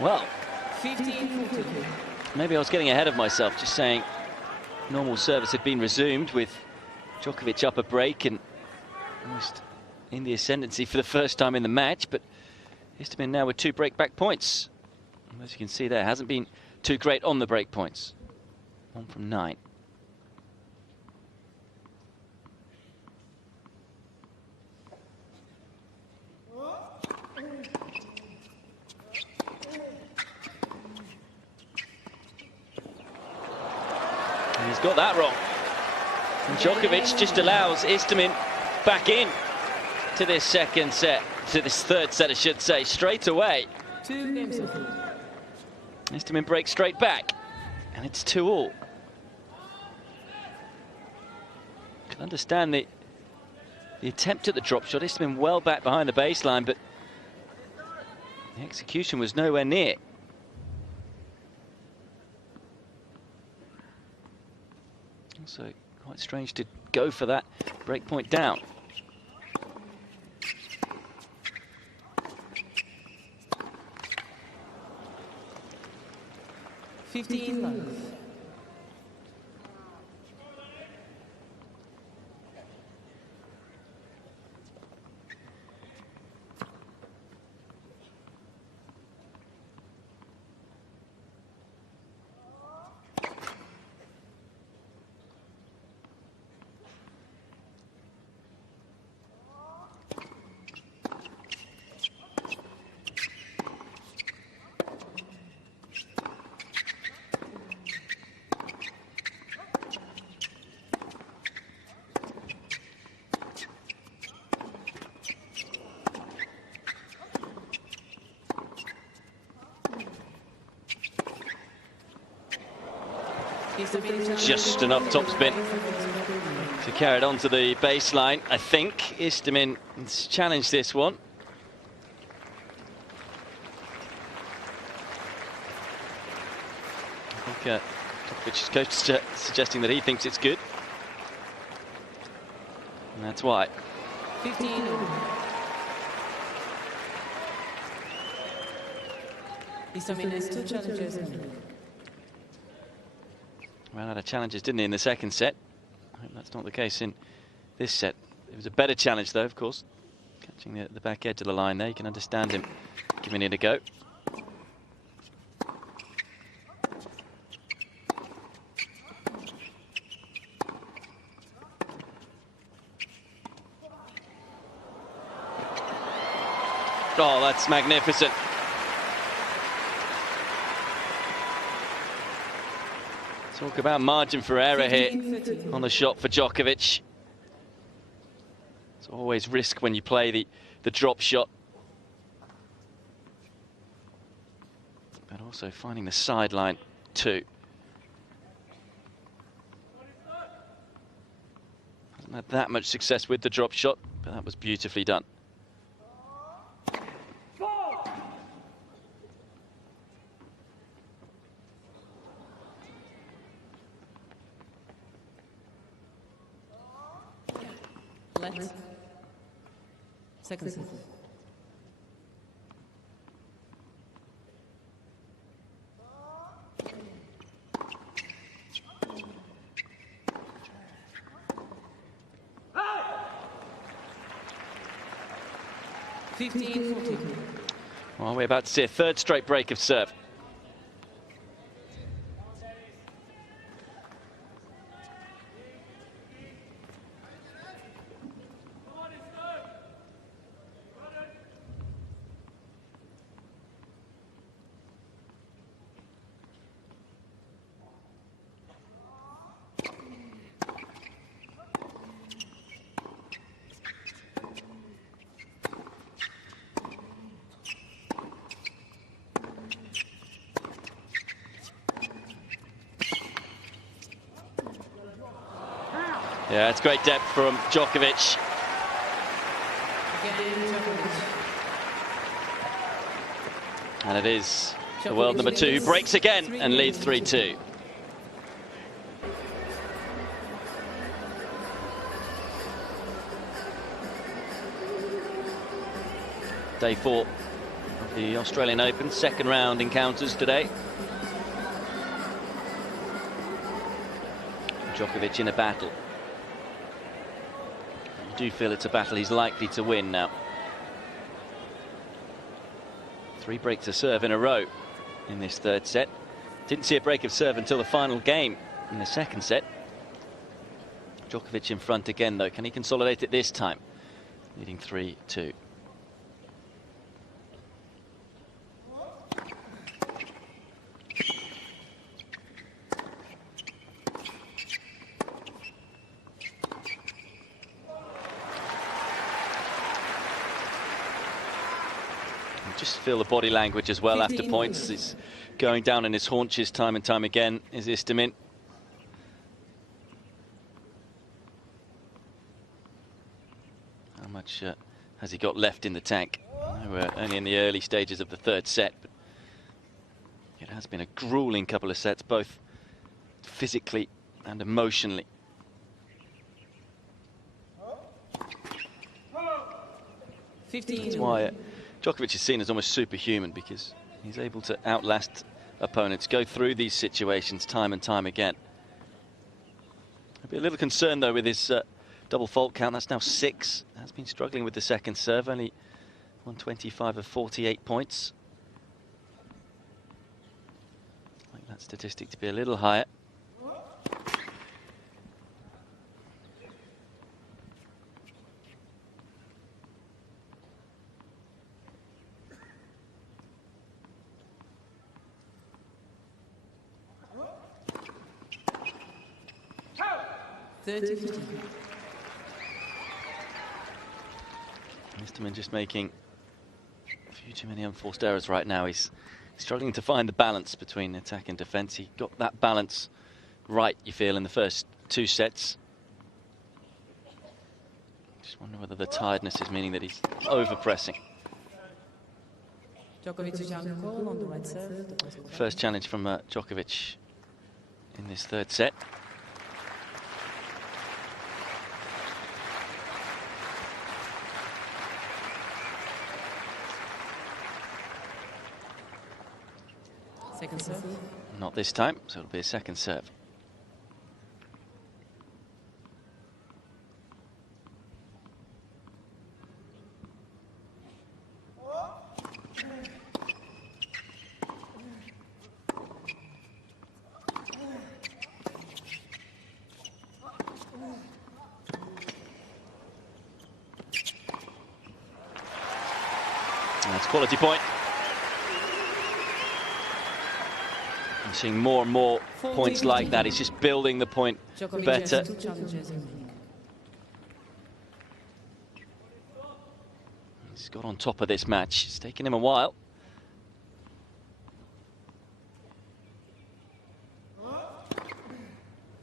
Well, 15-14. maybe I was getting ahead of myself, just saying normal service had been resumed with Djokovic up a break and almost in the ascendancy for the first time in the match, but Istomin now with 2 break-back points. And as you can see there, hasn't been too great on the break points. 1 from 9. And he's got that wrong. And Djokovic just allows Istomin back in to this second set, to this third set, I should say, straight away. 2 games. Istomin breaks straight back, and it's 2-all. Can understand the attempt at the drop shot. Istomin well back behind the baseline, but the execution was nowhere near. Also quite strange to go for that break point down. Just enough topspin to carry it onto the baseline. I think Istomin has challenged this one. I think Djokovic's coach is suggesting that he thinks it's good. And that's why. 15. Istomin has 2 challenges. Ran out of challenges, didn't he, in the second set? I hope that's not the case in this set. It was a better challenge, though, of course. Catching the back edge of the line there, you can understand him giving it a go. Oh, that's magnificent. Talk about margin for error here on the shot for Djokovic. It's always risk when you play the drop shot. But also finding the sideline too. Hasn't had that much success with the drop shot, but that was beautifully done. Left. Second set. Well, we're about to see a third straight break of serve. Yeah, it's great depth from Djokovic. And it is the world number 2 who breaks again and leads 3-2. Day 4 of the Australian Open, second round encounters today. Djokovic in a battle. I do feel it's a battle he's likely to win now. 3 breaks of serve in a row in this third set. Didn't see a break of serve until the final game in the second set. Djokovic in front again though. Can he consolidate it this time? Leading 3-2. Just feel the body language as well after points. It's going down in his haunches time and time again, is Istomin. How much has he got left in the tank? I know we're only in the early stages of the third set, but it has been a grueling couple of sets, both physically and emotionally. That's why Djokovic is seen as almost superhuman, because he's able to outlast opponents, go through these situations time and time again. I'd be a little concerned though with his double fault count. That's now 6. Has been struggling with the second serve, only 125 of 48 points. I'd like that statistic to be a little higher. Istomin just making a few too many unforced errors right now. He's struggling to find the balance between attack and defence. He got that balance right, you feel, in the first 2 sets. Just wonder whether the tiredness is meaning that he's over-pressing. First challenge from Djokovic in this third set. Second serve. Not this time, so it'll be a second serve. Quality point. I'm seeing more and more points like that. He's just building the point Djokovic better. has 2 challenges remaining. He's got on top of this match. It's taken him a while.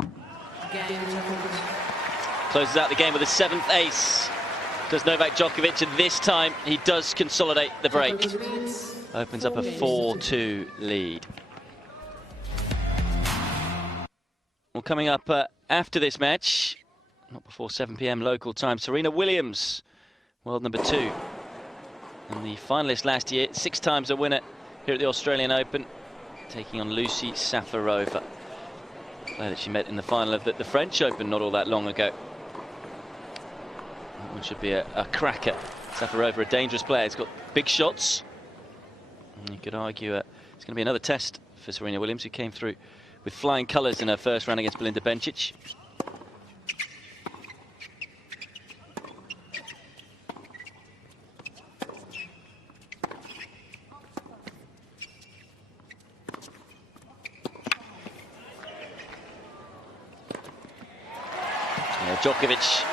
Again, Djokovic. Closes out the game with a 7th ace. Does Novak Djokovic, and this time he does consolidate the break. Djokovic leads Opens up a 4-2 lead. Well, coming up after this match, not before 7 p.m. local time, Serena Williams, world number 2. And the finalist last year, 6 times a winner here at the Australian Open, taking on Lucy Safarova. Player that she met in the final of the French Open not all that long ago. That one should be a cracker. Safarova, a dangerous player. He's got big shots. And you could argue it's going to be another test for Serena Williams, who came through with flying colours in her first round against Belinda Bencic. Yeah, Djokovic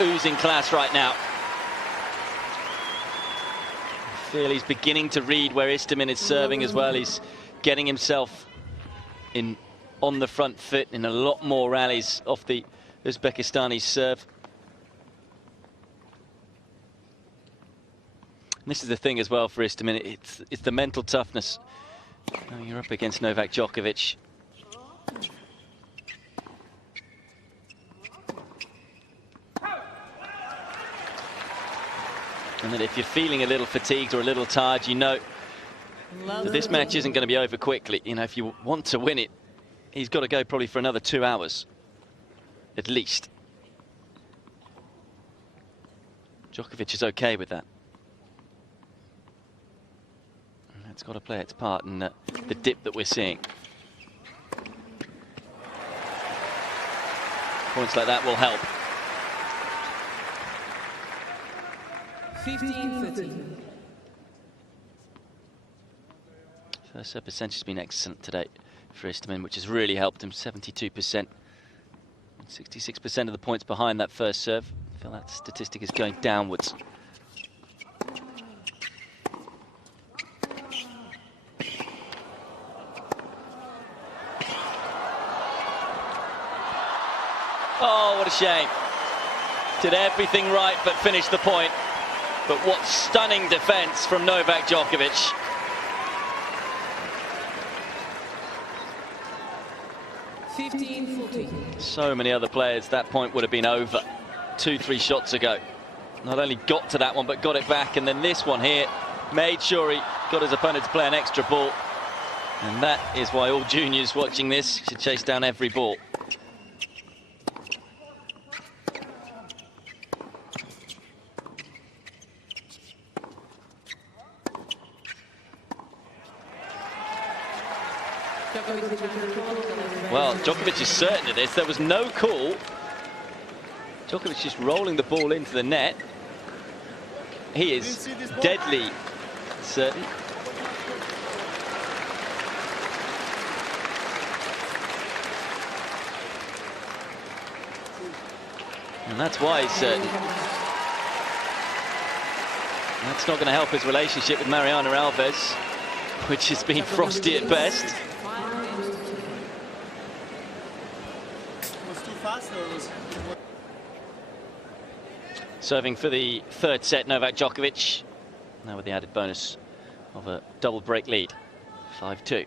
oozing class right now. I feel he's beginning to read where Istomin is serving as well. He's getting himself on the front foot in a lot more rallies off the Uzbekistani serve. And this is the thing as well for Istomin, it's the mental toughness. Now you're up against Novak Djokovic. And then if you're feeling a little fatigued or a little tired, you know that this match isn't going to be over quickly. You know, if you want to win it, he's got to go probably for another 2 hours, at least. Djokovic is okay with that. And that's got to play its part in the dip that we're seeing. Points like that will help. 15-13. First serve percentage has been excellent today for Istomin, which has really helped him. 72%. 66% of the points behind that first serve. I feel that statistic is going downwards. Oh, what a shame. Did everything right but finished the point. But what stunning defense from Novak Djokovic. So many other players, that point would have been over 2-3 shots ago. Not only got to that one, but got it back. And then this one here made sure he got his opponent to play an extra ball. And that is why all juniors watching this should chase down every ball. Well, Djokovic is certain of this. There was no call. Djokovic just rolling the ball into the net. He is deadly certain. And that's why he's certain. That's not going to help his relationship with Mariana Alves, which has been frosty at best. Serving for the third set, Novak Djokovic. Now with the added bonus of a double break lead, 5-2.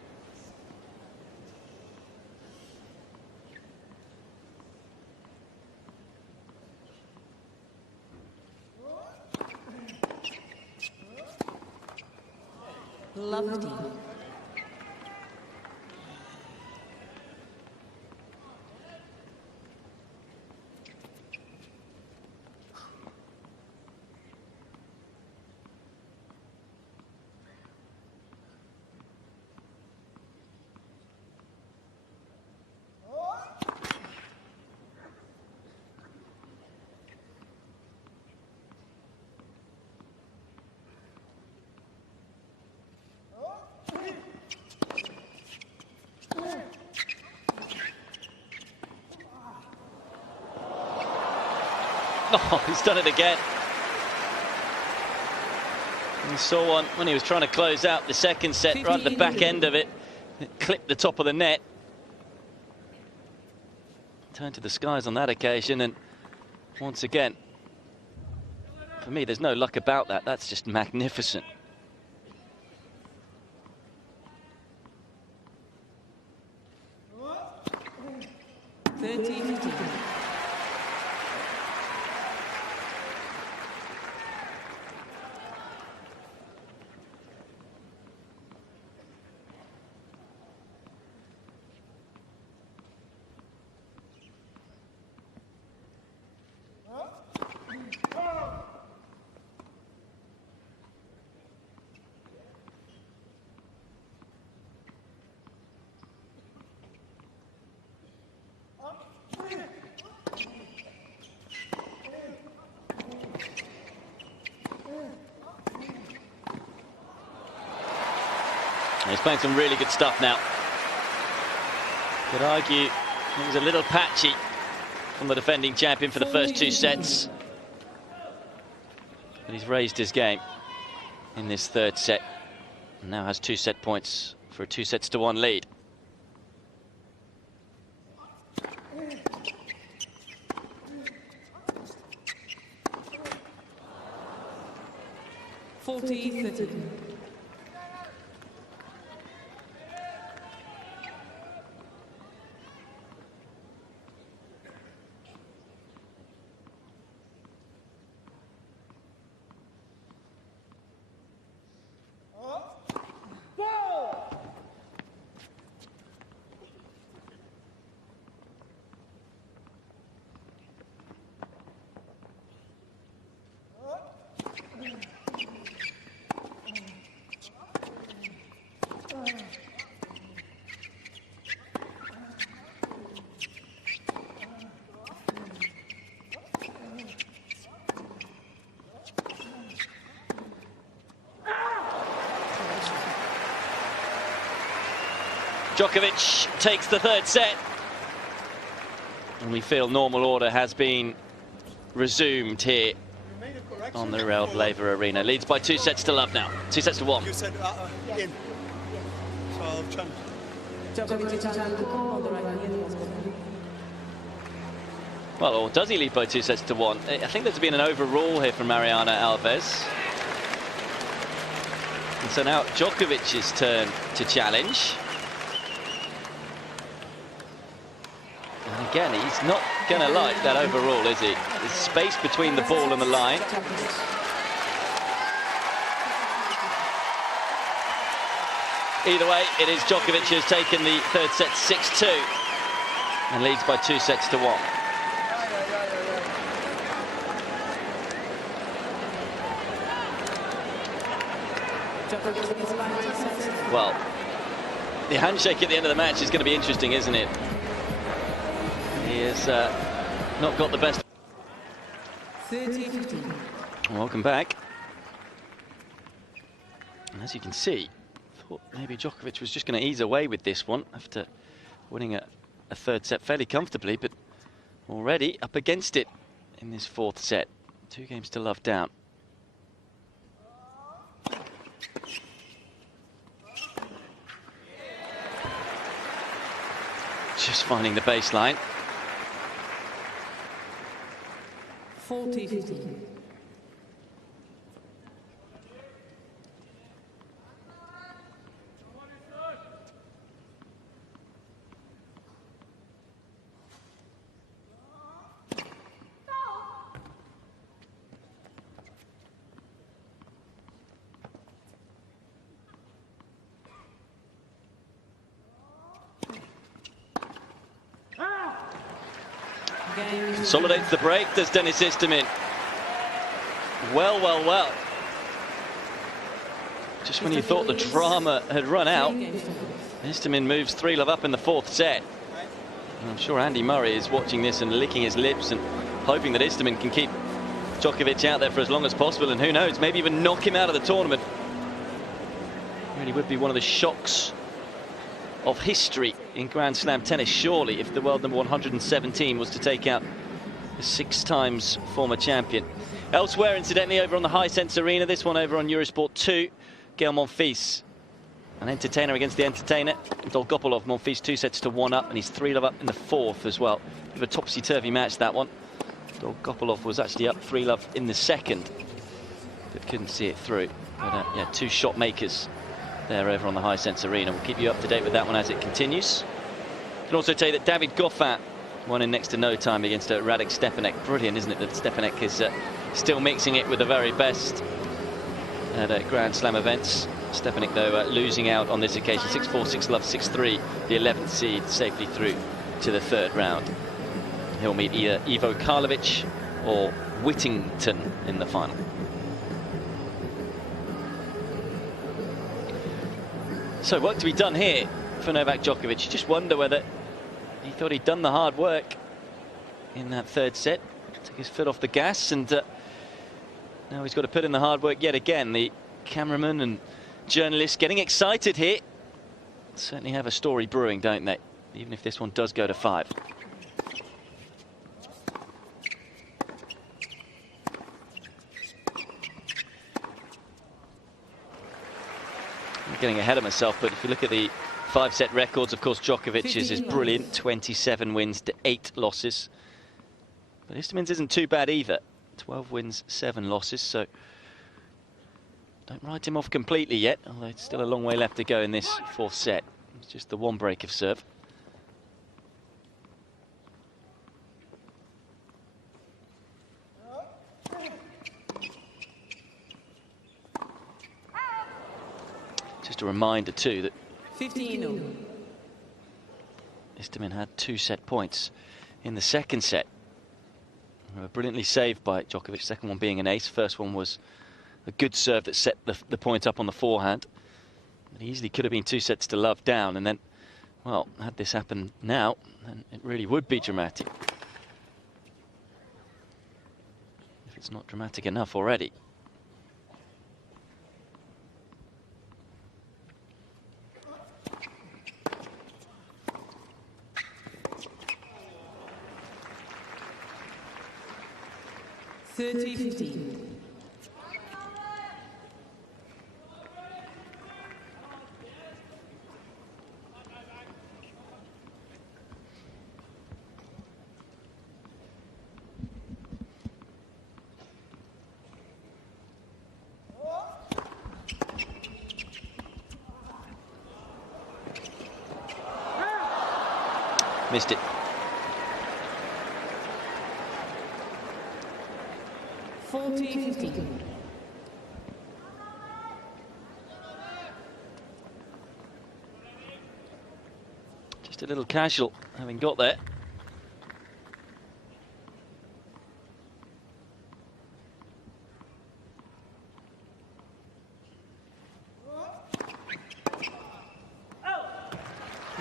Lovely. Oh, he's done it again. We saw one when he was trying to close out the second set, right at the back end of it. It clipped the top of the net. Turned to the skies on that occasion, and once again, for me, there's no luck about that. That's just magnificent. He's playing some really good stuff now. Could argue it was a little patchy from the defending champion for the first 2 sets. But he's raised his game in this third set. And now has 2 set points for a 2-1 lead. Djokovic takes the third set. And we feel normal order has been resumed here on the Rod Laver Arena. Leads by 2-0 now. 2-1. You said in. So I'll chant. Well, or does he lead by 2-1? I think there's been an overrule here from Mariana Alves. And so now Djokovic's turn to challenge. And again, he's not going to like that overrule, is he? There's space between the ball and the line. Either way, it is Djokovic who's taken the third set 6-2 and leads by 2-1. Well, the handshake at the end of the match is going to be interesting, isn't it? He has not got the best. Welcome back. And as you can see, I thought maybe Djokovic was just going to ease away with this one after winning a third set fairly comfortably, but already up against it in this fourth set. 2 games to love down. Just finding the baseline. 40-15. Consolidates the break, does Denis Istomin. Well. Just when you thought the drama had run out, Istomin moves 3-love up in the fourth set. And I'm sure Andy Murray is watching this and licking his lips and hoping that Istomin can keep Djokovic out there for as long as possible, and who knows, maybe even knock him out of the tournament. Really would be one of the shocks of history in Grand Slam tennis, surely, if the world number 117 was to take out the 6 times former champion. Elsewhere, incidentally, over on the Hisense Arena, this one over on Eurosport 2, Gael Monfils. An entertainer against the entertainer. Dolgopolov, Monfils 2 sets to 1 up, and he's 3-love up in the 4th as well. Bit of a topsy-turvy match, that one. Dolgopolov was actually up 3-love in the 2nd, but couldn't see it through. But yeah, 2 shot makers there over on the Hisense Arena. We'll keep you up to date with that one as it continues. Can also tell you that David Goffin won in next to no time against Radek Stepanek. Brilliant, isn't it, that Stepanek is still mixing it with the very best at Grand Slam events. Stepanek, though, losing out on this occasion. 6-4, 6-love, 6-3. The 11th seed safely through to the 3rd round. He'll meet either Ivo Karlovic or Whittington in the final. So work to be done here for Novak Djokovic. You just wonder whether he thought he'd done the hard work in that 3rd set. Took his foot off the gas, and now he's got to put in the hard work yet again. The cameraman and journalists getting excited here. Certainly have a story brewing, don't they? Even if this one does go to 5. I'm getting ahead of myself, but if you look at the 5-set records, of course, Djokovic's is brilliant. 27 wins to 8 losses. But Istomin's isn't too bad either. 12 wins, 7 losses, so don't write him off completely yet, although it's still a long way left to go in this 4th set. It's just the 1 break of serve. Just a reminder too that 15. Istomin had 2 set points in the 2nd set. They were brilliantly saved by Djokovic, 2nd one being an ace. 1st one was a good serve that set the point up on the forehand. It easily could have been 2 sets to love down, and then, well, had this happen now, then it really would be dramatic. If it's not dramatic enough already. Missed it. 40-15. Just a little casual, having got there.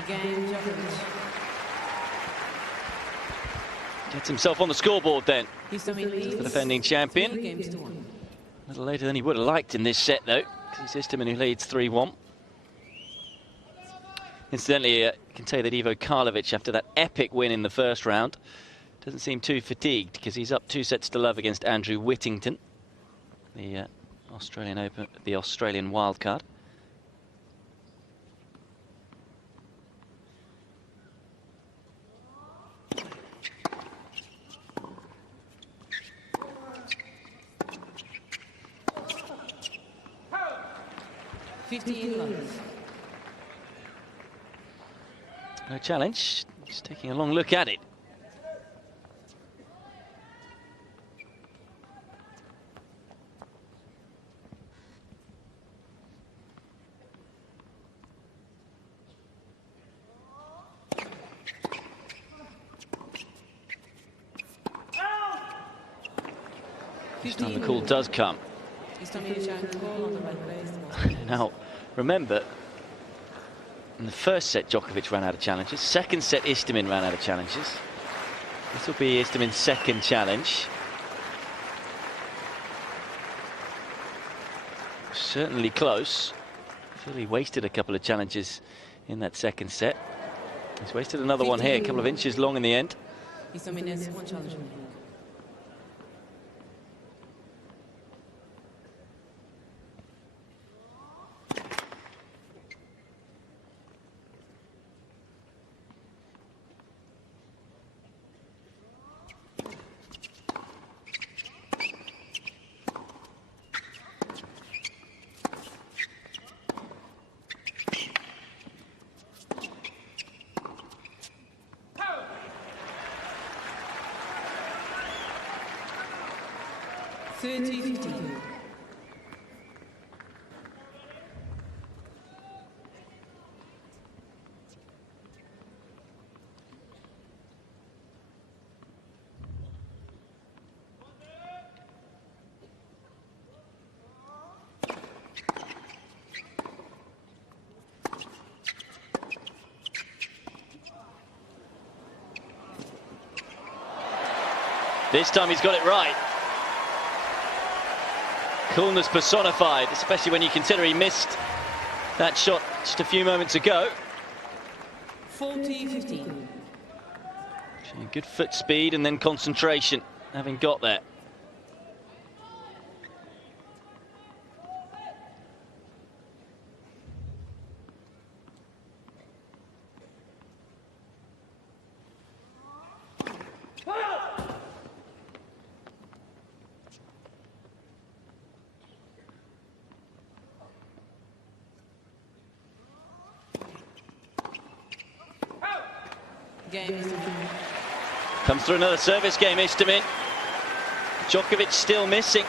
Again, Djokovic. Gets himself on the scoreboard then. Istomin leads The defending champion. 2 games to 1. A little later than he would have liked in this set, though, because it's Istomin who leads 3-1. Incidentally, I can tell you that Ivo Karlovic, after that epic win in the 1st round, doesn't seem too fatigued, because he's up 2 sets to love against Andrew Whittington, the Australian Open, the Australian wildcard. No challenge, just taking a long look at it. This time the call does come. Now, remember, in the 1st set, Djokovic ran out of challenges. 2nd set, Istomin ran out of challenges. This will be Istomin's 2nd challenge. Certainly close. I feel he wasted a couple of challenges in that 2nd set. He's wasted another one here, a couple of inches long in the end. Istomin has 1 challenge. 30-15. This time he's got it right. Coolness personified, especially when you consider he missed that shot just a few moments ago. 40-15. Good foot speed and then concentration, having got there. Comes through another service game, Istomin. Djokovic still missing.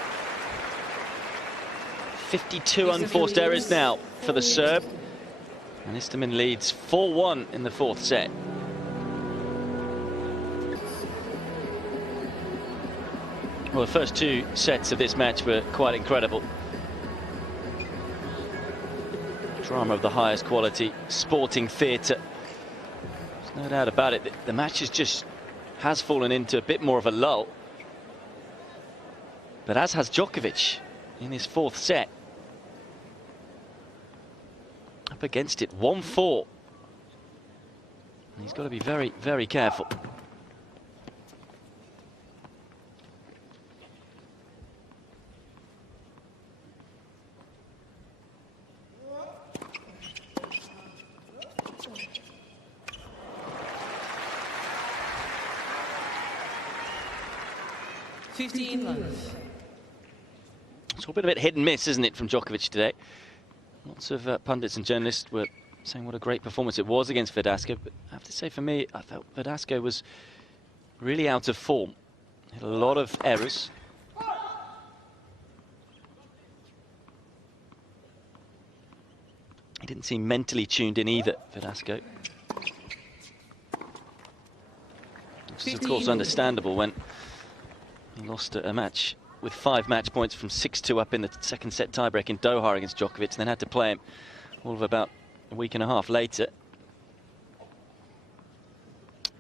52 unforced errors now for the Serb. And Istomin leads 4-1 in the fourth set. Well, the first two sets of this match were quite incredible. Drama of the highest quality, sporting theatre. There's no doubt about it. The match has fallen into a bit more of a lull. But as has Djokovic in his fourth set. Up against it, 1-4. He's got to be very, very careful. It's all been a bit hit and miss, isn't it, from Djokovic today? Lots of pundits and journalists were saying what a great performance it was against Verdasco, but I have to say, for me, I felt Verdasco was really out of form. Had a lot of errors. He didn't seem mentally tuned in either, Verdasco. Which is, of course, understandable when he lost a match with 5 match points from 6-2 up in the second set tiebreak in Doha against Djokovic, and then had to play him all of about a week and a half later.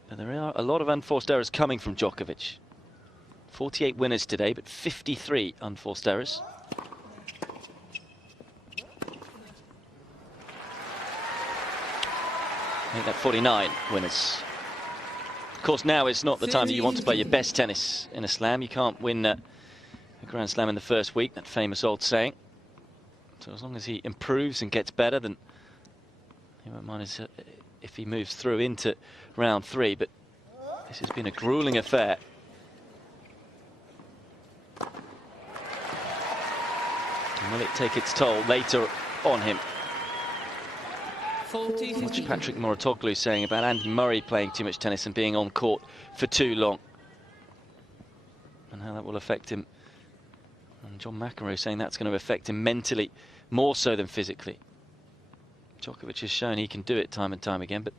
But there are a lot of unforced errors coming from Djokovic. 48 winners today, but 53 unforced errors. Make that 49 winners. Of course, now is not the time that you want to play your best tennis in a slam. You can't win a Grand Slam in the first week, that famous old saying. So as long as he improves and gets better, then he won't mind if he moves through into round 3. But this has been a grueling affair. And will it take its toll later on him? What's Patrick Mouratoglou saying about Andy Murray playing too much tennis and being on court for too long, and how that will affect him. And John McEnroe saying that's going to affect him mentally more so than physically. Djokovic has shown he can do it time and time again, but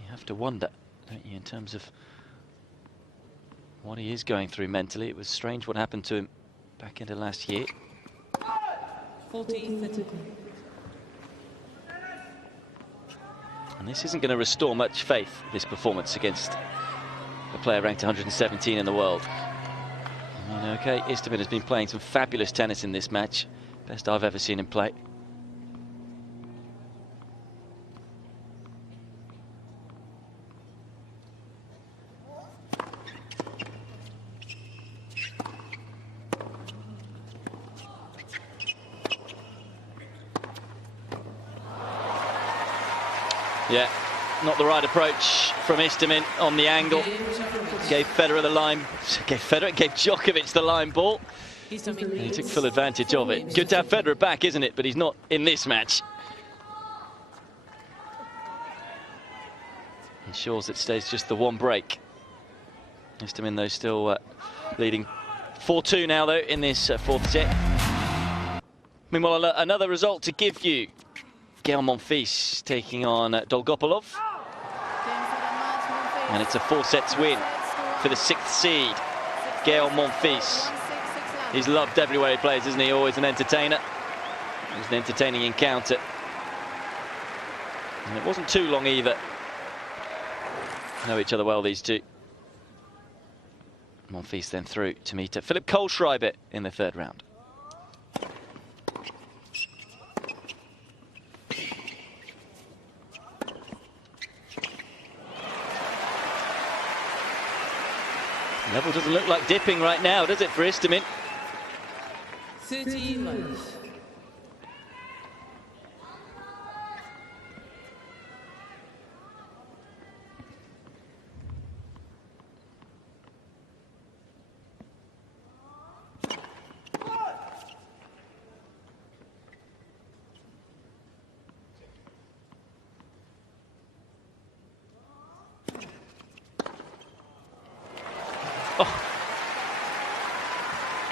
you have to wonder, don't you, in terms of what he is going through mentally. It was strange what happened to him back into last year. 40-30. And this isn't going to restore much faith, this performance against a player ranked 117 in the world. I mean, okay, Istomin has been playing some fabulous tennis in this match. Best I've ever seen him play. Yeah, not the right approach from Istomin on the angle. Gave Federer the line. Gave Djokovic the line ball. And he took full advantage of it. Good to have Federer back, isn't it? But he's not in this match. Ensures it stays just the one break. Istomin, though, still leading 4-2 now, though, in this fourth set. Meanwhile, another result to give you. Gael Monfils taking on Dolgopolov. And it's a 4-sets win for the 6th seed, Gael Monfils. He's loved everywhere he plays, isn't he? Always an entertainer. It was an entertaining encounter. And it wasn't too long either. Know each other well, these two. Monfils then through to meet Philipp Kohlschreiber in the third round. Level doesn't look like dipping right now, does it, for Istomin? 30 love.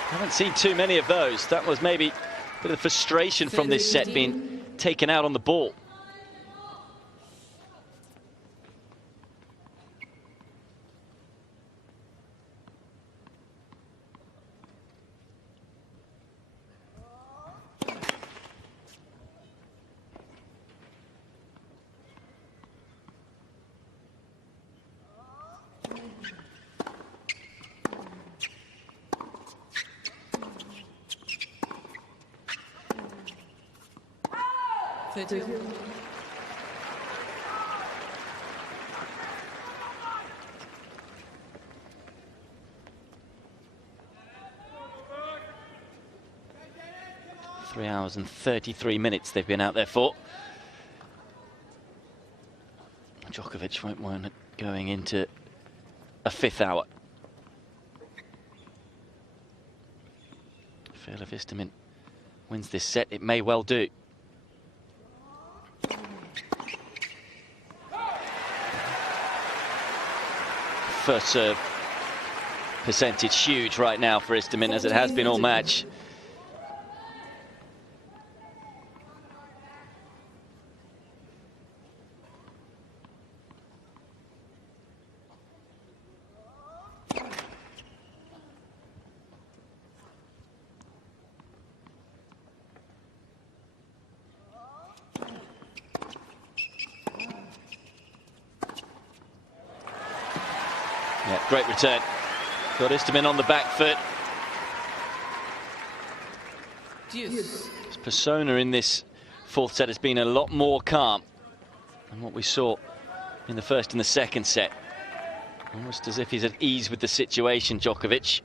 Haven't seen too many of those. That was maybe a bit of frustration from this set being taken out on the ball. Three hours and 33 minutes they've been out there for. Djokovic won't want it going into a 5th hour. I feel if Istomin wins this set, it may well do. First serve percentage huge right now for Istomin, as it has been all match. Yeah, great return. Got Istomin on the back foot. His persona in this 4th set has been a lot more calm than what we saw in the first and the second set. Almost as if he's at ease with the situation, Djokovic.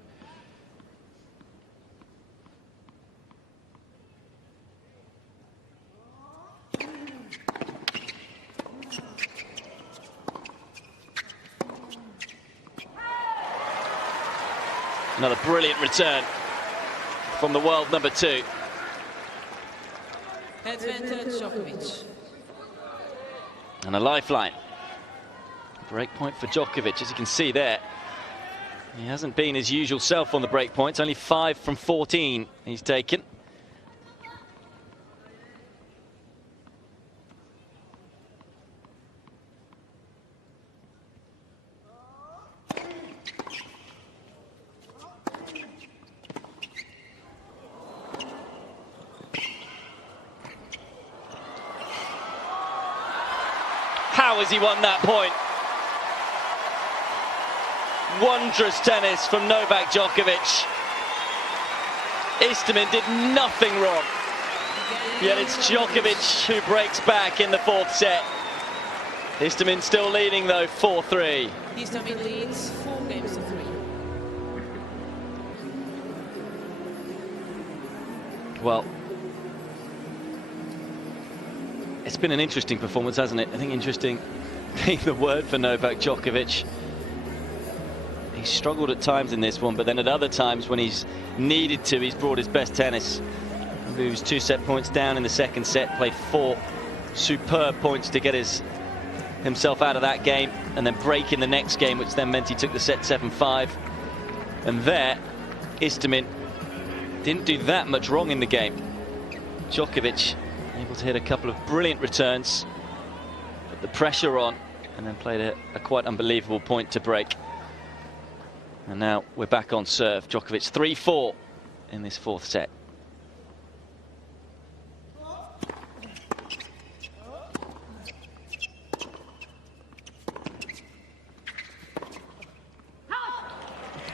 Another brilliant return from the world number 2. Advantage Djokovic. And a lifeline. Break point for Djokovic, as you can see there. He hasn't been his usual self on the break points, only 5 from 14 he's taken. How has he won that point? Wondrous tennis from Novak Djokovic. Istomin did nothing wrong. Yet it's Djokovic who breaks back in the 4th set. Istomin still leading though, 4-3. Istomin leads 4 games to 3. Well, it's been an interesting performance, hasn't it? I think interesting being the word for Novak Djokovic. He's struggled at times in this one, but then at other times when he's needed to, he's brought his best tennis. He was 2 set points down in the second set, played 4 superb points to get his himself out of that game and then break in the next game, which then meant he took the set 7-5. And there, Istomin didn't do that much wrong in the game. Djokovic able to hit a couple of brilliant returns, put the pressure on, and then played a quite unbelievable point to break. And now we're back on serve. Djokovic 3-4 in this fourth set.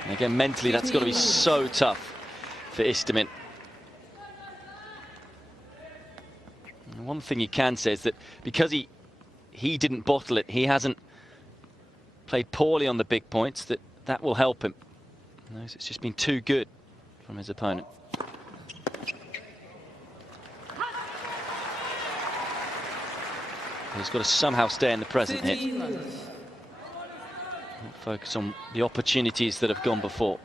And again, mentally, that's got to be so tough for Istomin. And one thing you can say is that because he didn't bottle it, he hasn't played poorly on the big points, that will help him. It's just been too good from his opponent. He's got to somehow stay in the present here. Focus on the opportunities that have gone before.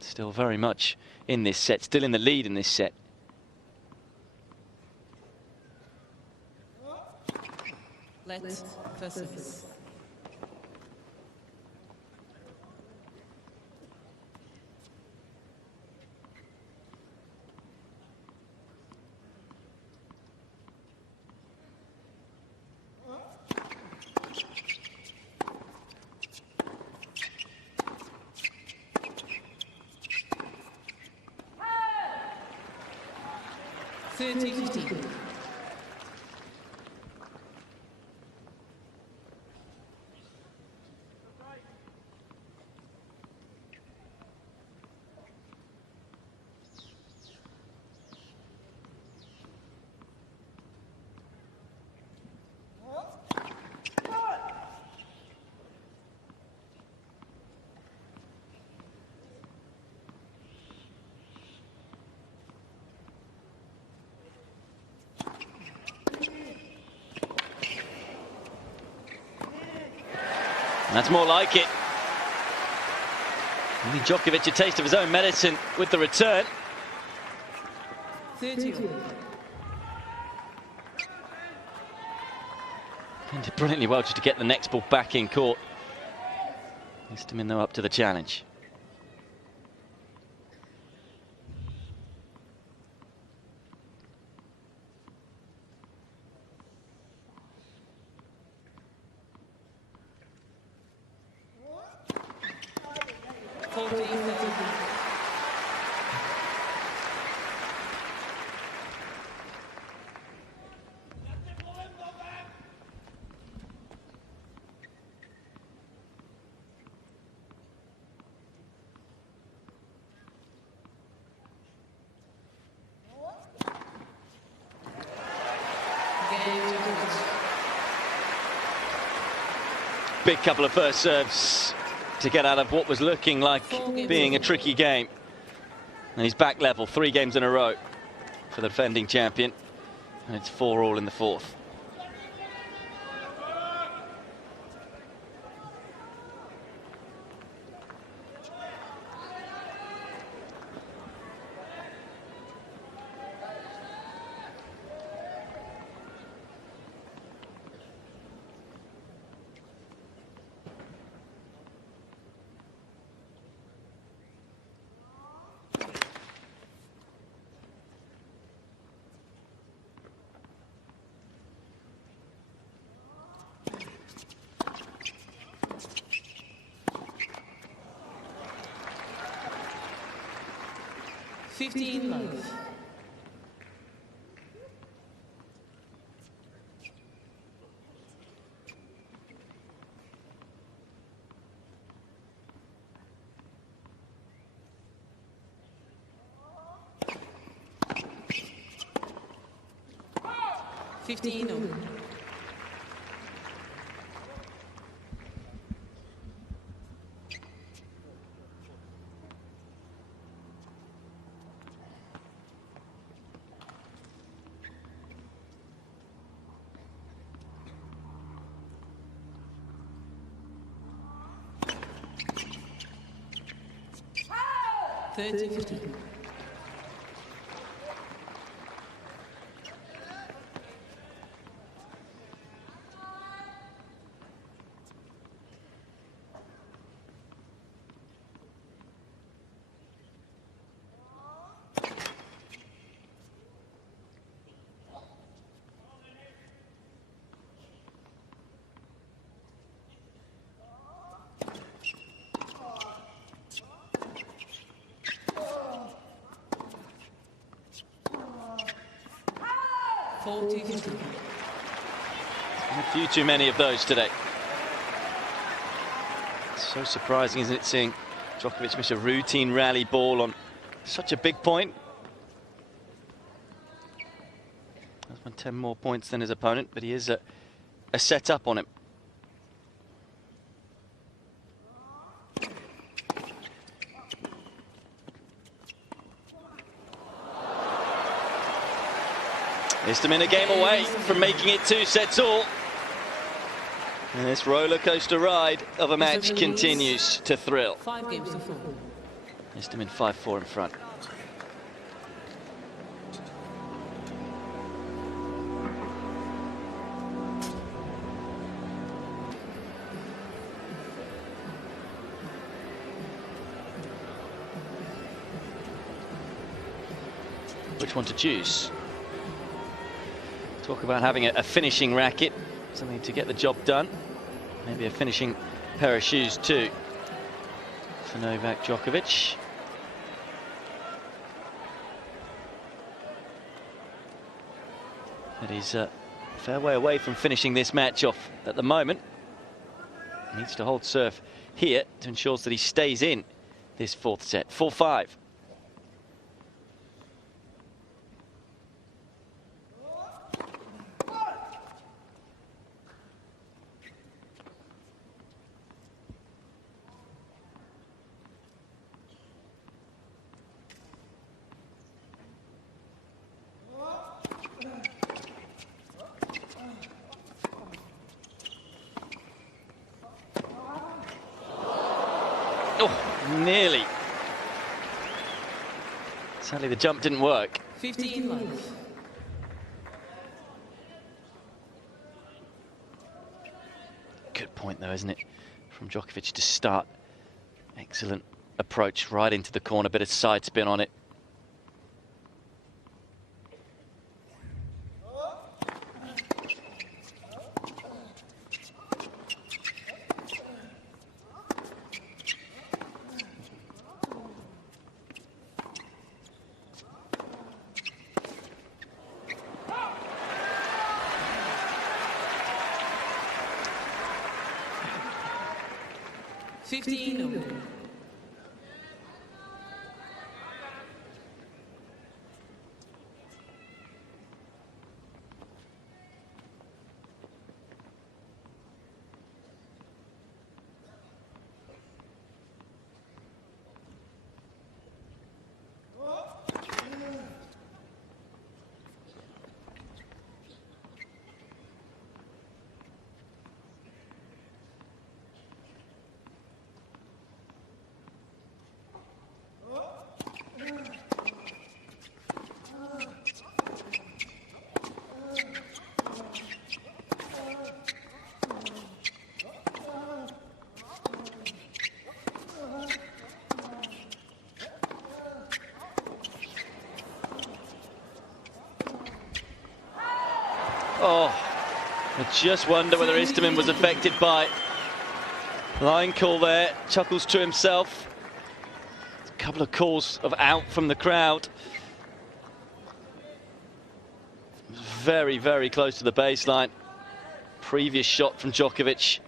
Still very much in this set, still in the lead in this set. Let first service. That's more like it. Giving Djokovic a taste of his own medicine with the return. 30. And did brilliantly well just to get the next ball back in court. Istomin though up to the challenge. Big couple of first serves to get out of what was looking like being a tricky game. And he's back level, 3 games in a row for the defending champion. And it's 4-all in the fourth. Love. $30.50. 40-50. A few too many of those today. It's so surprising, isn't it, seeing Djokovic miss a routine rally ball on such a big point. That's won 10 more points than his opponent, but he is a set up on him. Istomin a game away from making it 2 sets all. And this roller coaster ride of a match continues to thrill. 5 games to 4. Istomin 5-4 in front. Which one to choose? Talk about having a finishing racket, something to get the job done. Maybe a finishing pair of shoes too for Novak Djokovic. But he's a fair way away from finishing this match off at the moment. He needs to hold serve here to ensure that he stays in this 4th set. 4-5. Oh, nearly. Sadly, the jump didn't work. 15 love. Good point, though, isn't it? From Djokovic to start. Excellent approach right into the corner, bit of side spin on it. Oh, I just wonder whether Istomin was affected by line call there. Chuckles to himself. A couple of calls of out from the crowd. Very, very close to the baseline. Previous shot from Djokovic.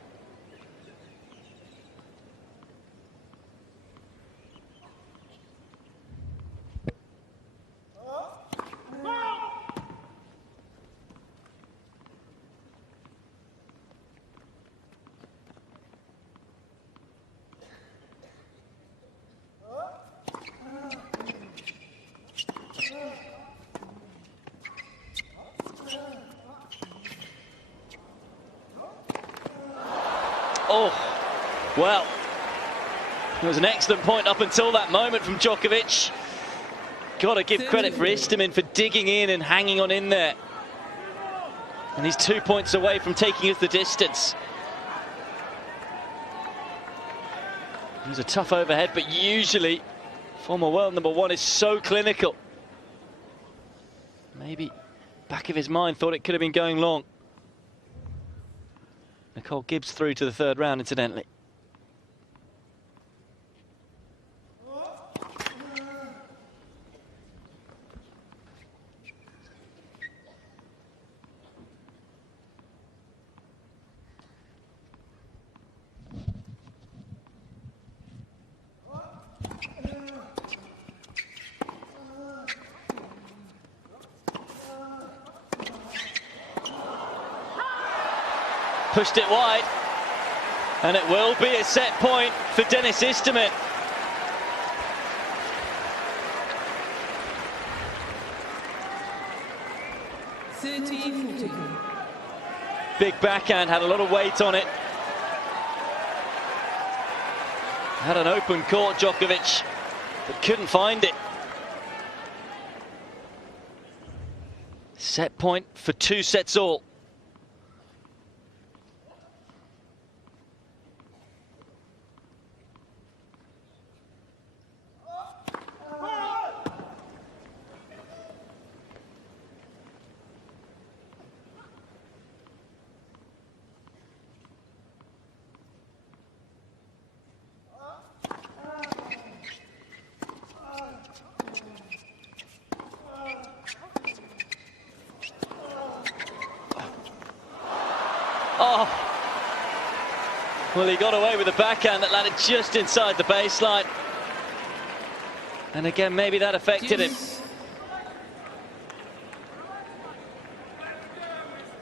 Oh, well, it was an excellent point up until that moment from Djokovic. Got to give credit for Istomin for digging in and hanging on in there. And he's 2 points away from taking us the distance. It was a tough overhead, but usually former world #1 is so clinical. Maybe back of his mind thought it could have been going long. Nicole Gibbs through to the 3rd round, incidentally. pushed it wide. And it will be a set point for Dennis Istomin. Big backhand, had a lot of weight on it. Had an open court, Djokovic, but couldn't find it. Set point for 2 sets all. Oh, well, he got away with a backhand that landed just inside the baseline. And again, maybe that affected him.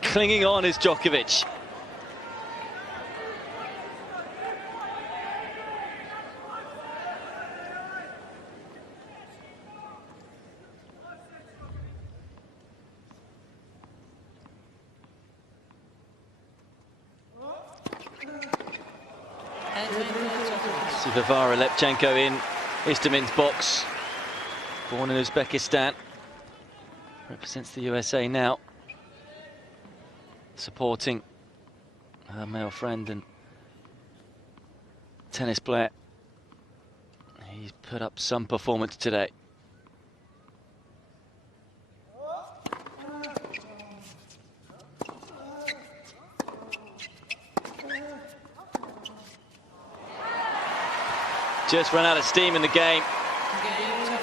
Clinging on is Djokovic. Vivara Lepchenko in Istomin's box. Born in Uzbekistan. Represents the USA now. Supporting her male friend and tennis player. He's put up some performance today. Just ran out of steam in the game.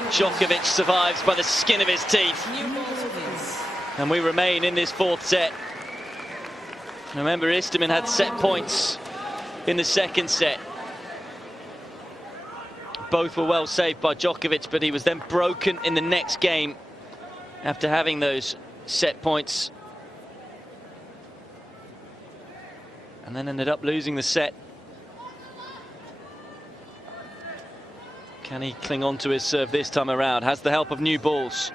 Djokovic survives by the skin of his teeth. And we remain in this 4th set. Remember, Istomin had set points in the 2nd set. Both were well saved by Djokovic, but he was then broken in the next game after having those set points. And then ended up losing the set. Can he cling on to his serve this time around? Has the help of new balls.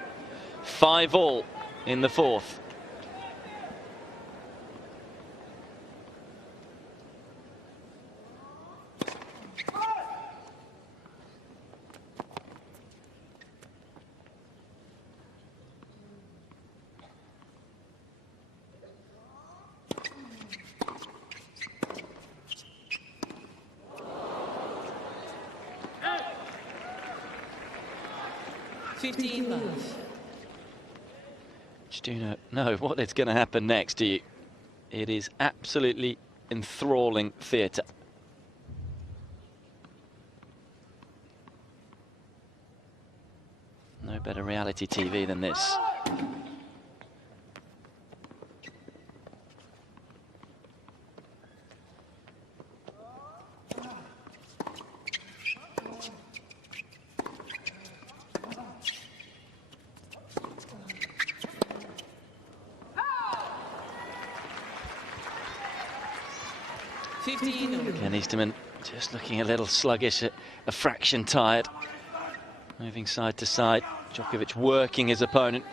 5-all in the 4th. Do you know what is going to happen next, do you? It is absolutely enthralling theatre. No better reality TV than this. Again, Istomin just looking a little sluggish, a fraction tired. Moving side to side. Djokovic working his opponent.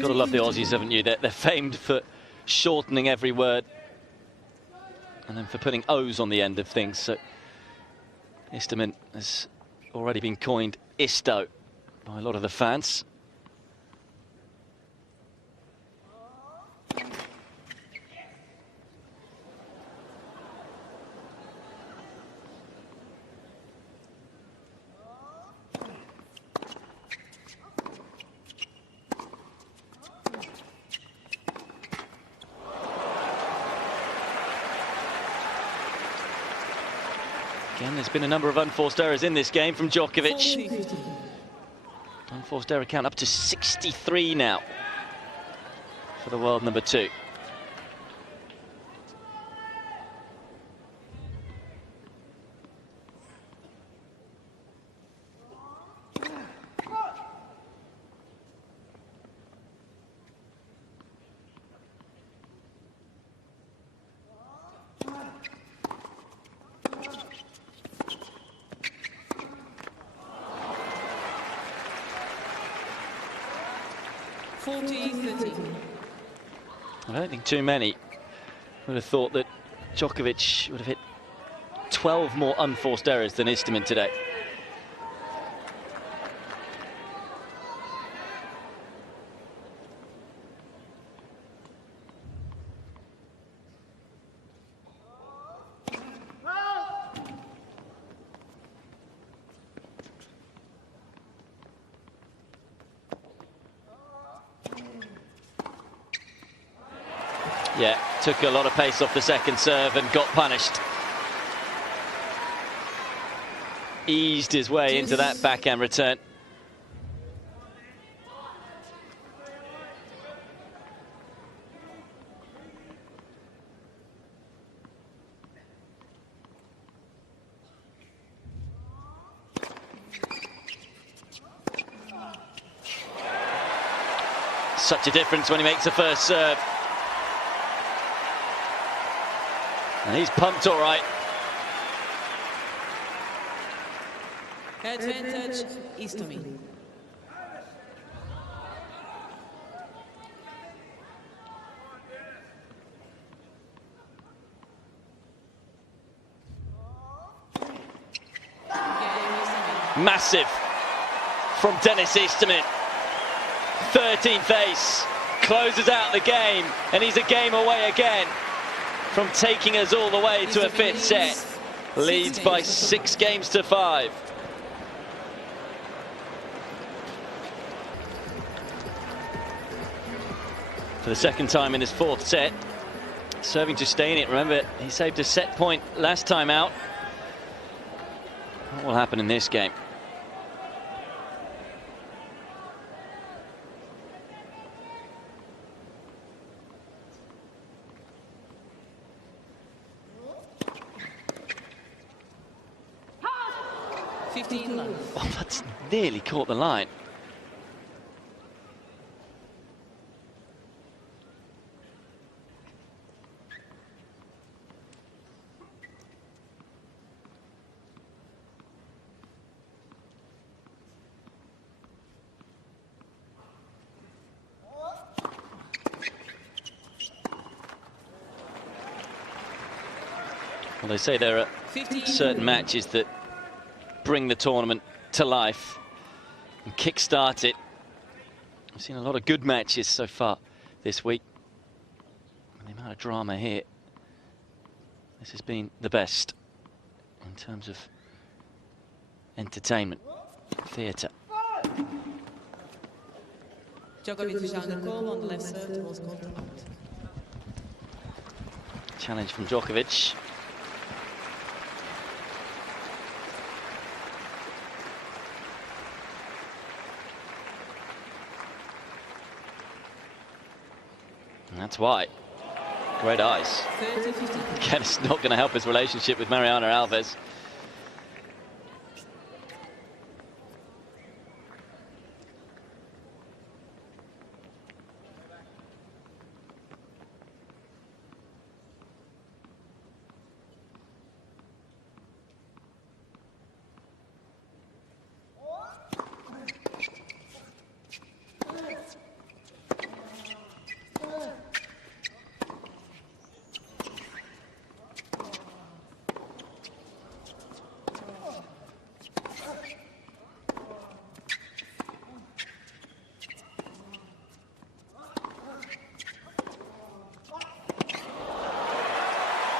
Gotta love the Aussies, haven't you? They're famed for shortening every word and then for putting O's on the end of things. So Istomin has already been coined Isto by a lot of the fans. Again, there's been a number of unforced errors in this game from Djokovic. 40-50. Unforced error count up to 63 now for the world number 2. I don't think too many would have thought that Djokovic would have hit 12 more unforced errors than Istomin today. Yeah, took a lot of pace off the second serve and got punished. Eased his way into that backhand return. Such a difference when he makes the first serve. And he's pumped all right. Advantage, Istomin. Massive from Dennis Istomin. 13th ace, closes out the game, and he's a game away again from taking us all the way to a 5th set. Leads by 6 games to 5. For the second time in his 4th set, serving to stay in it. Remember, he saved a set point last time out. What will happen in this game? Oh, that's nearly caught the line. Well, they say there are certain matches that bring the tournament to life and kickstart it. We've seen a lot of good matches so far this week. And the amount of drama here, this has been the best in terms of entertainment, theatre. Djokovic is under call on the left serve towards court. Challenge from Djokovic. And that's why. Great eyes. Again, it's not going to help his relationship with Mariana Alves.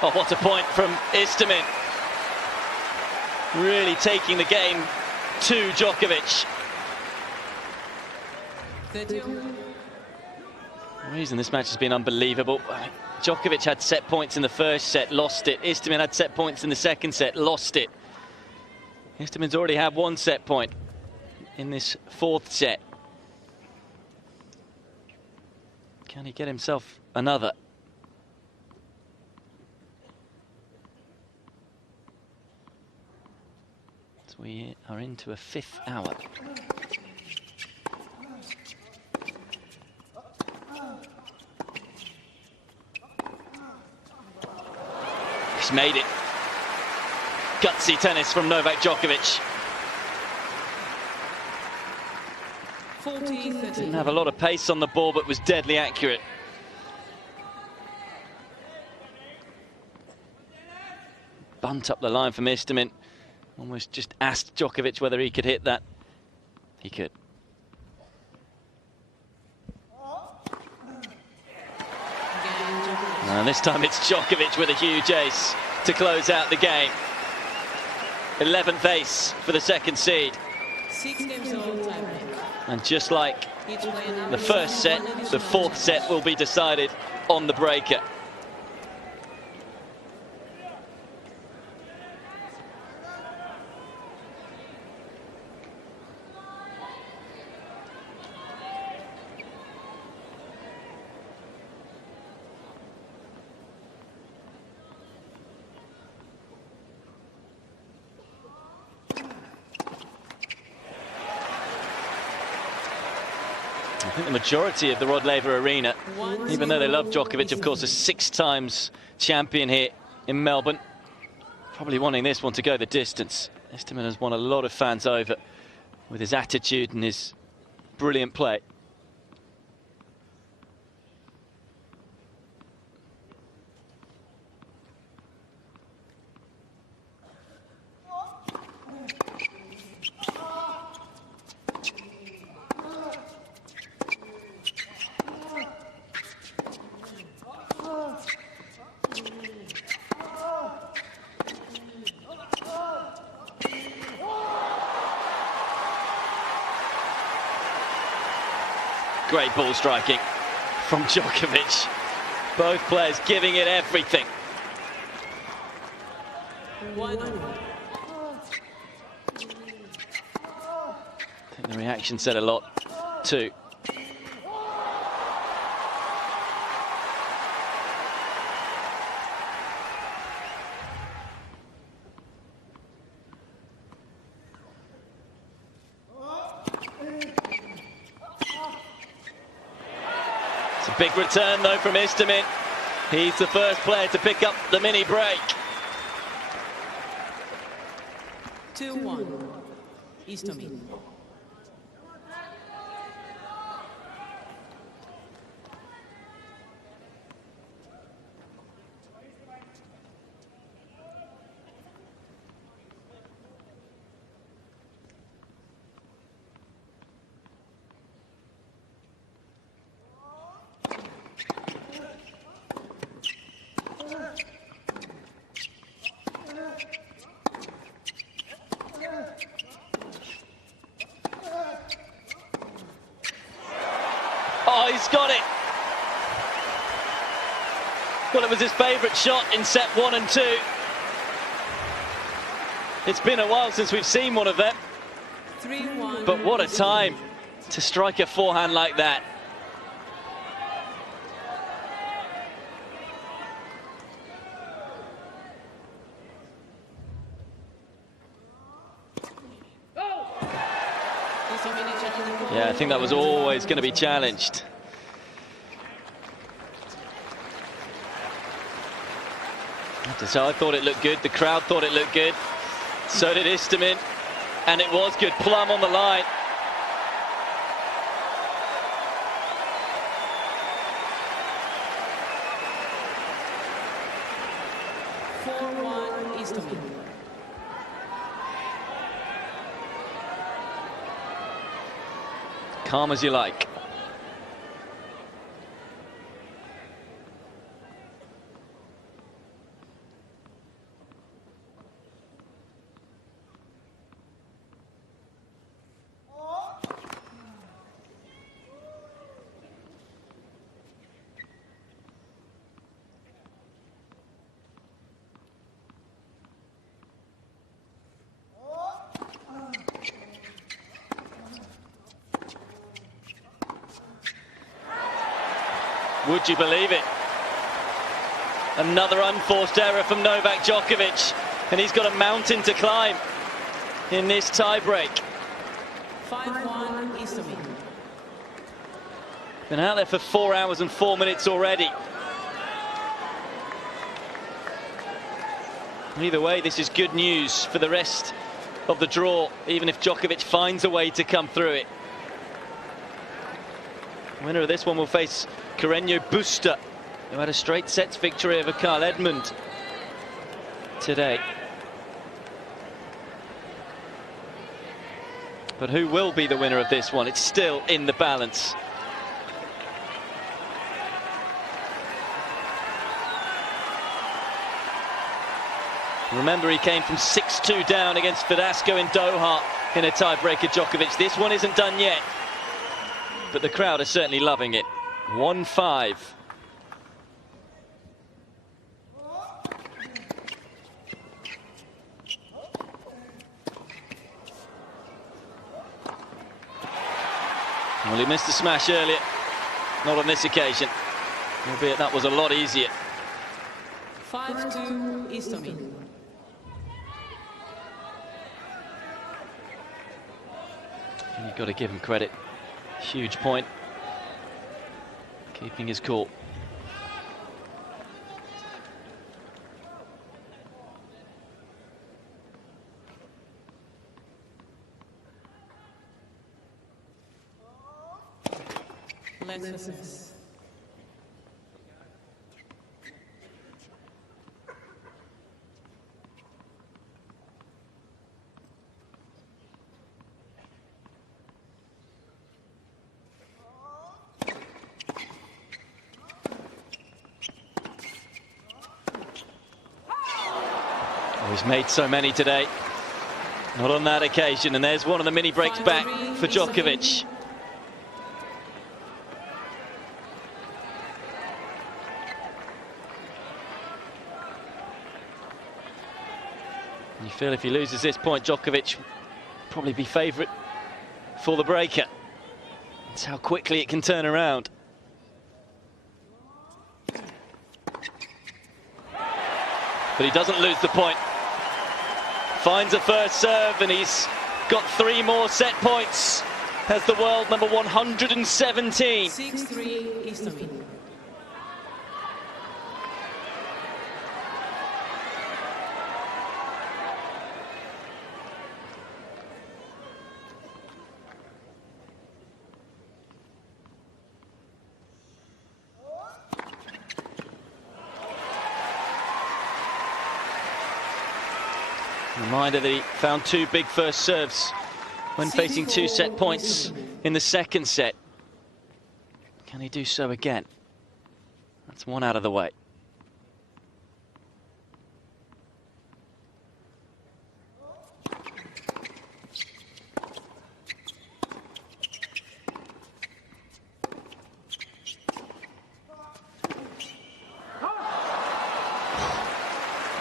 Oh, what a point from Istomin. Really taking the game to Djokovic. The reason this match has been unbelievable. Djokovic had set points in the first set, lost it. Istomin had set points in the second set, lost it. Istomin's already had one set point in this fourth set. Can he get himself another? So we are into a fifth hour. He's made it. Gutsy tennis from Novak Djokovic. 40, 30. Didn't have a lot of pace on the ball, but was deadly accurate. Bunt up the line from Istomin. Almost just asked Djokovic whether he could hit that. He could. And this time it's Djokovic with a huge ace to close out the game. 11th ace for the second seed. 6 games all tiebreak. And just like Each player the first set, the fourth set will be decided on the breaker. I think the majority of the Rod Laver Arena, even though they love Djokovic, of course, a 6 times champion here in Melbourne, probably wanting this one to go the distance. Istomin has won a lot of fans over with his attitude and his brilliant play. Great ball striking from Djokovic. Both players giving it everything. 1-1. I think the reaction said a lot too. It's a big return though from Istomin. He's the first player to pick up the mini break. 2-1. Istomin. Oh, he's got it. Well, it was his favourite shot in set 1 and 2. It's been a while since we've seen one of them. 3-1. But what a time to strike a forehand like that. Yeah, I think that was always going to be challenged. So I thought it looked good. The crowd thought it looked good. So did Istomin. And it was good. Plum on the line. Istomin. Calm as you like. Would you believe it? Another unforced error from Novak Djokovic, and he's got a mountain to climb in this tie-break. 5-1 Istomin. Been out there for 4 hours and 4 minutes already. Either way, this is good news for the rest of the draw, even if Djokovic finds a way to come through it. Winner of this one will face Carreño Busta, who had a straight sets victory over Carl Edmund today. But who will be the winner of this one? It's still in the balance. Remember, he came from 6-2 down against Verdasco in Doha in a tiebreaker. Djokovic. This one isn't done yet, but the crowd are certainly loving it. 1-5. Well, he missed the smash earlier. Not on this occasion. Albeit that was a lot easier. 5-2 Istomin. You've got to give him credit. Huge point. Keeping his cool. Let's he's made so many today. Not on that occasion, and there's one of the mini breaks back for Djokovic. You feel if he loses this point, Djokovic will probably be favourite for the breaker. That's how quickly it can turn around. But he doesn't lose the point. Finds a first serve, and he's got 3 more set points as the world number 117. 6-3 Istomin. Reminder that he found 2 big first serves when facing 2 set points in the second set. Can he do so again? That's 1 out of the way.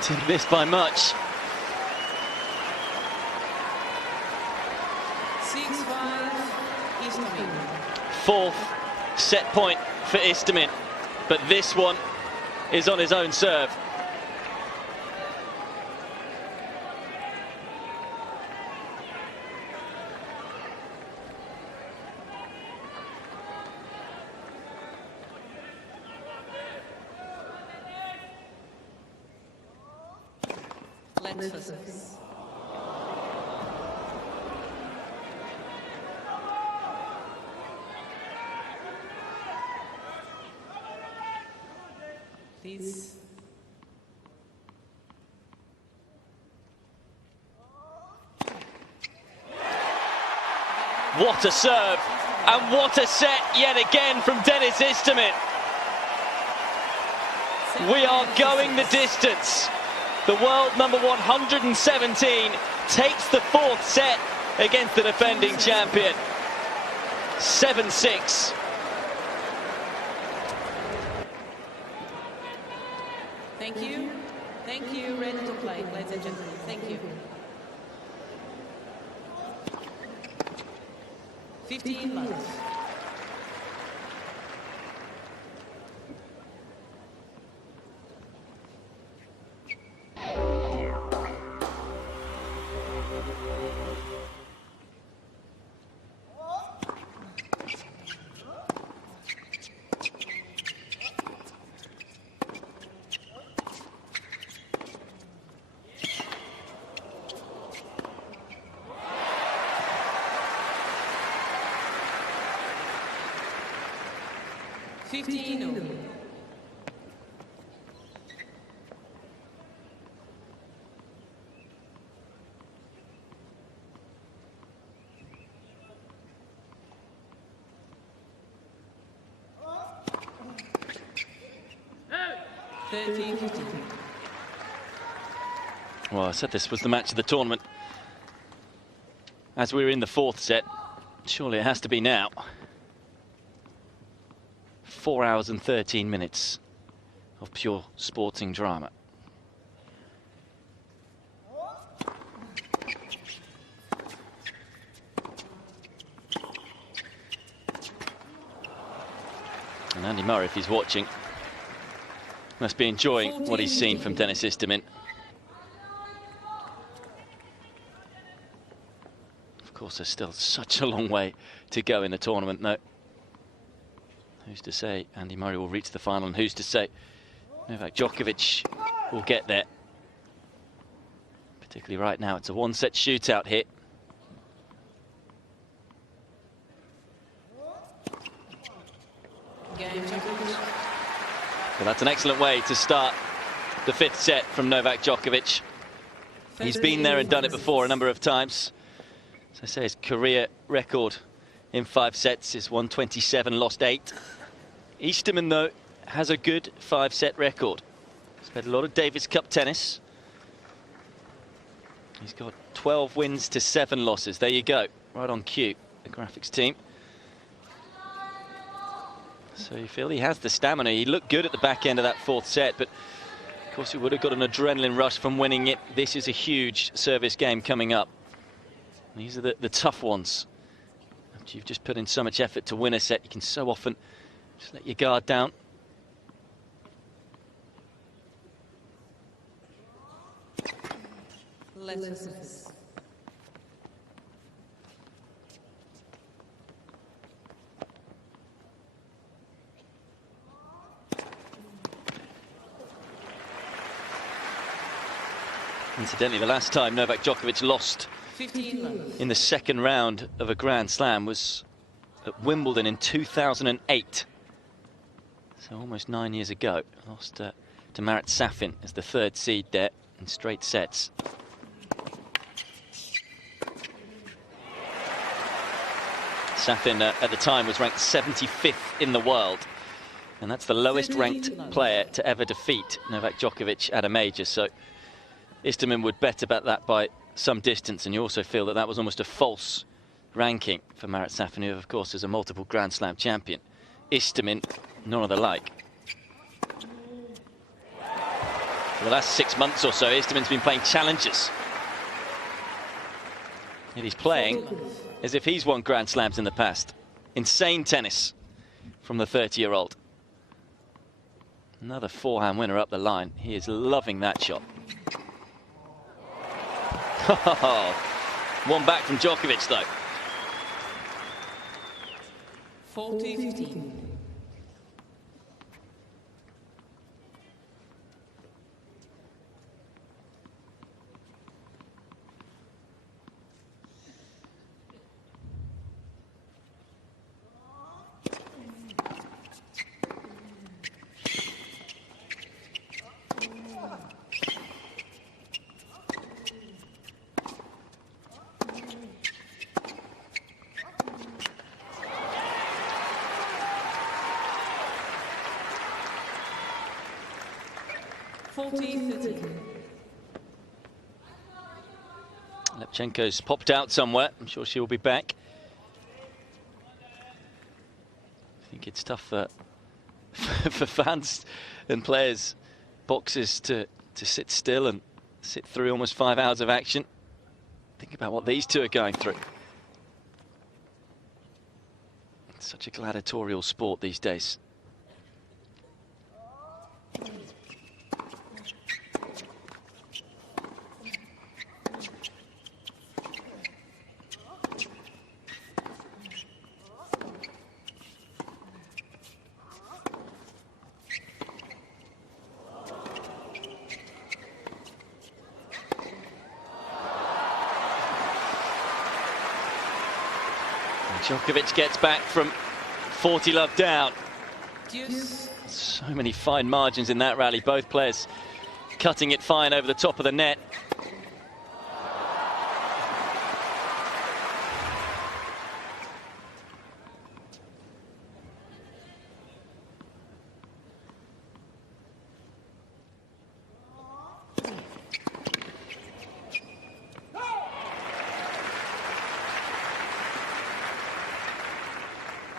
Didn't miss by much. 6-5 Istomin. 4th set point for Istomin, but this one is on his own serve. Let's Please. What a serve, and what a set yet again from Denis Istomin. We are going the distance. The world number 117 takes the 4th set against the defending champion. 7-6. Thank you. Thank you. Ready to play, ladies and gentlemen. Thank you. 15 left. 15-0. Well, I said this was the match of the tournament. As we're in the fourth set, surely it has to be now. 4 hours and 13 minutes of pure sporting drama. And Andy Murray, if he's watching, must be enjoying what he's seen from Dennis Istomin. Of course, there's still such a long way to go in the tournament, though. Who's to say Andy Murray will reach the final, and who's to say Novak Djokovic will get there? Particularly right now, it's a one-set shootout here. Well, that's an excellent way to start the fifth set from Novak Djokovic. He's been there and done it before a number of times. As I say, his career record in 5 sets is 127, lost 8. Istomin, though, has a good 5-set record. He's played a lot of Davis Cup tennis. He's got 12 wins to 7 losses. There you go, right on cue, the graphics team. So you feel he has the stamina. He looked good at the back end of that 4th set, but of course he would have got an adrenaline rush from winning it. This is a huge service game coming up. These are the tough ones. After you've just put in so much effort to win a set, you can so often just let your guard down. Let's Incidentally, the last time Novak Djokovic lost in the second round of a Grand Slam was at Wimbledon in 2008. So almost 9 years ago. Lost to Marat Safin as the 3rd seed there in straight sets. Safin at the time was ranked 75th in the world. And that's the lowest ranked player to ever defeat Novak Djokovic at a major. So Istomin would bet about that by some distance, and you also feel that that was almost a false ranking for Marat Safin, who of course is a multiple Grand Slam champion. Istomin, none of the like. For the last 6 months or so, Istomin's been playing challengers. And he's playing as if he's won Grand Slams in the past. Insane tennis from the 30-year-old. Another forehand winner up the line. He is loving that shot. One back from Djokovic, though. 40-15. Lepchenko's popped out somewhere. I'm sure she will be back. I think it's tough for fans and players, boxers, to sit still and sit through almost 5 hours of action. Think about what these two are going through. It's such a gladiatorial sport these days. Djokovic gets back from 40 love down. So many fine margins in that rally. Both players cutting it fine over the top of the net.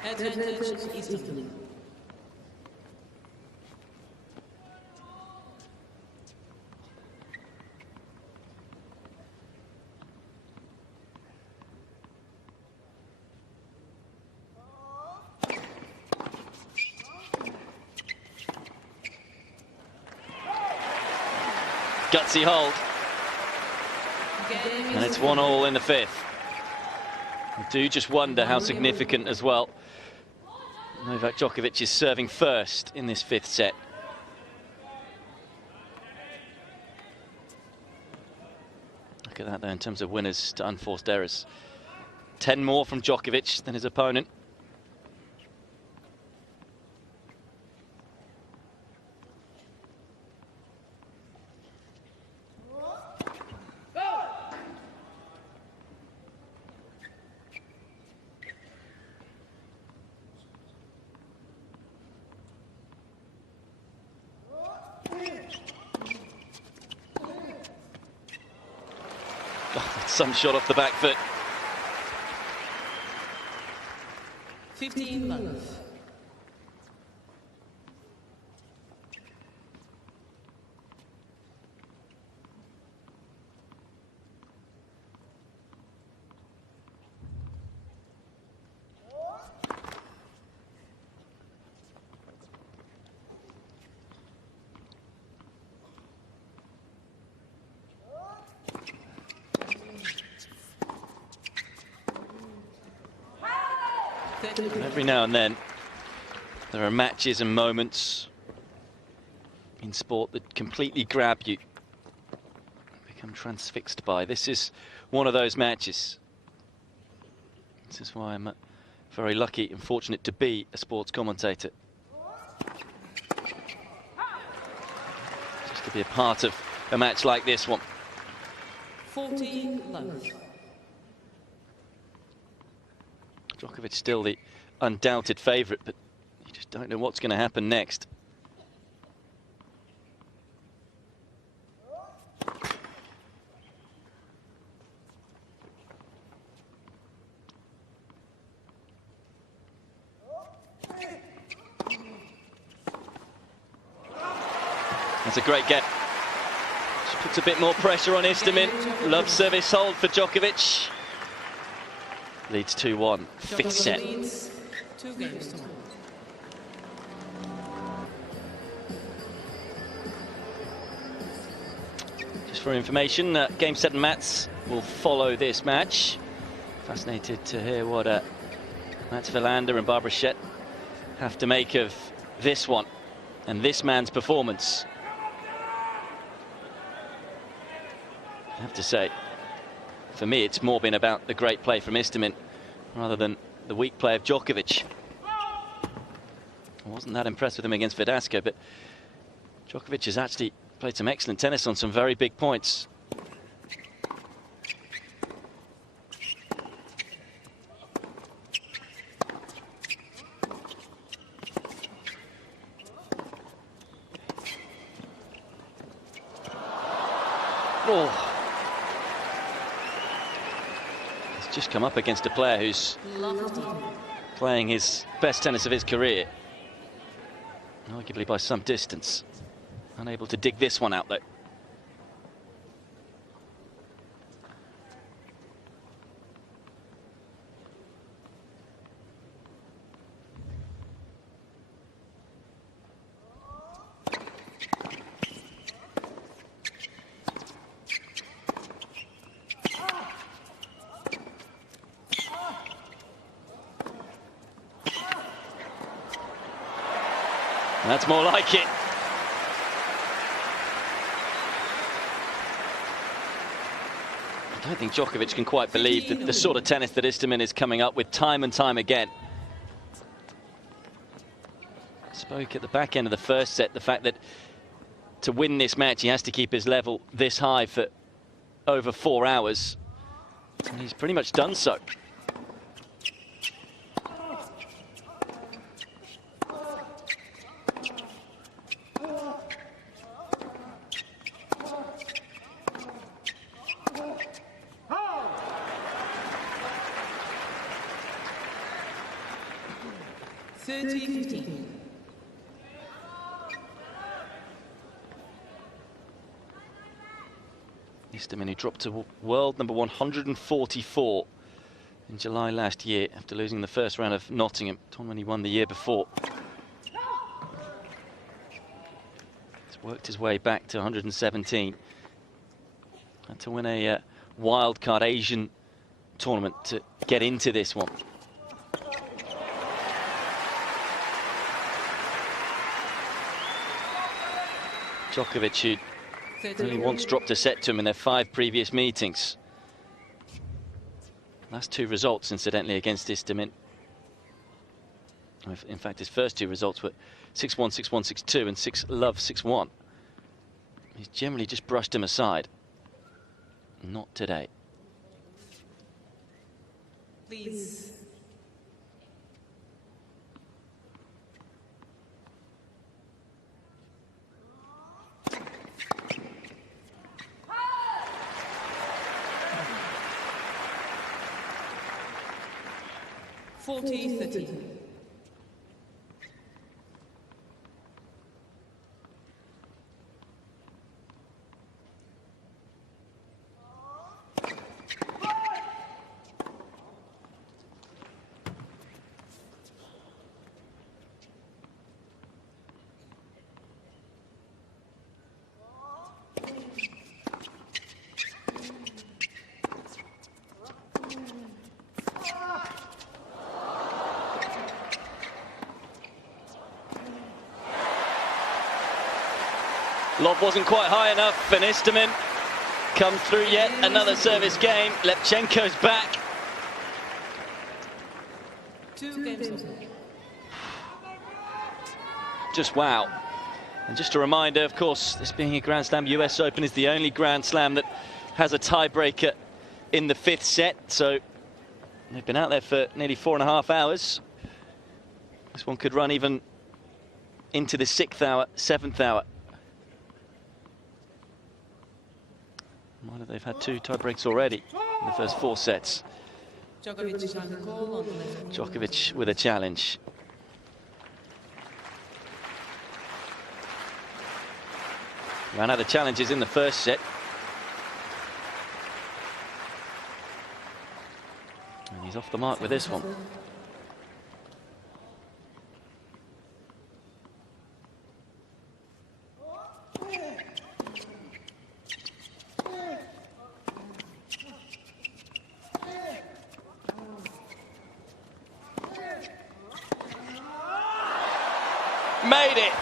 Advantage Istomin. Gutsy hold. And it's 1-1 in the fifth. I do just wonder how significant as well Novak Djokovic is serving first in this fifth set. Look at that there in terms of winners to unforced errors. 10 more from Djokovic than his opponent. Some shot off the back foot. 15 love. Every now and then there are matches and moments in sport that completely grab you, become transfixed by. This is one of those matches. This is why I'm very lucky and fortunate to be a sports commentator. Just to be a part of a match like this one. 14 love. Djokovic still the undoubted favourite, but you just don't know what's going to happen next. That's a great get. She puts a bit more pressure on Istomin. Love service hold for Djokovic. Leads 2-1, fifth set. 2 games to 1. Just for information, Game 7 Mats will follow this match. Fascinated to hear what Mats Wilander and Barbara Schett have to make of this one and this man's performance. I have to say, for me, it's more been about the great play from Istomin rather than the weak play of Djokovic. I wasn't that impressed with him against Verdasco, but Djokovic has actually played some excellent tennis on some very big points. Oh. Just come up against a player who's playing his best tennis of his career, arguably by some distance. Unable to dig this one out though. That's more like it. I don't think Djokovic can quite believe the sort of tennis that Istomin is coming up with time and time again. I suppose spoke at the back end of the first set, the fact that to win this match he has to keep his level this high for over 4 hours, and he's pretty much done so. Istomin, who dropped to world number 144 in July last year after losing the first round of Nottingham, tournament he won the year before. He's worked his way back to 117. Had to win a wildcard Asian tournament to get into this one. Djokovic, who only once dropped a set to him in their 5 previous meetings. Last 2 results, incidentally, against Istomin. In fact, his first 2 results were 6-1, 6-1, 6-2 and 6-love, 6-1. He's generally just brushed him aside. Not today. Please. (40-30). Lob wasn't quite high enough, and Istomin comes through yet another service game. Lepchenko's back. 2 games. Just wow. And just a reminder, of course, this being a Grand Slam, US Open is the only Grand Slam that has a tiebreaker in the 5th set. So they've been out there for nearly 4.5 hours. This one could run even into the 6th hour, 7th hour. They've had 2 tiebreaks already in the first 4 sets. Djokovic with a challenge. Ran out of challenges in the first set. And he's off the mark with this one. Made it.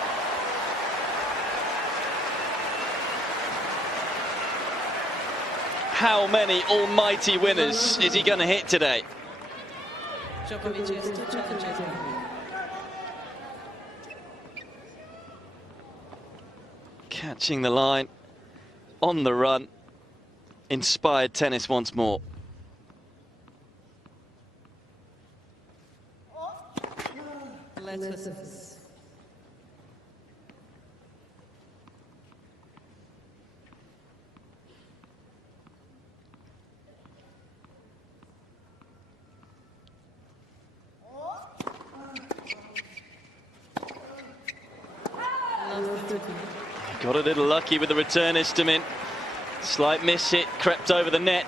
How many almighty winners is he going to hit today? Djokovic has 2 challenges. Catching the line, on the run, inspired tennis once more. Let's assist. Got a little lucky with the return, Istomin. Slight miss hit, crept over the net.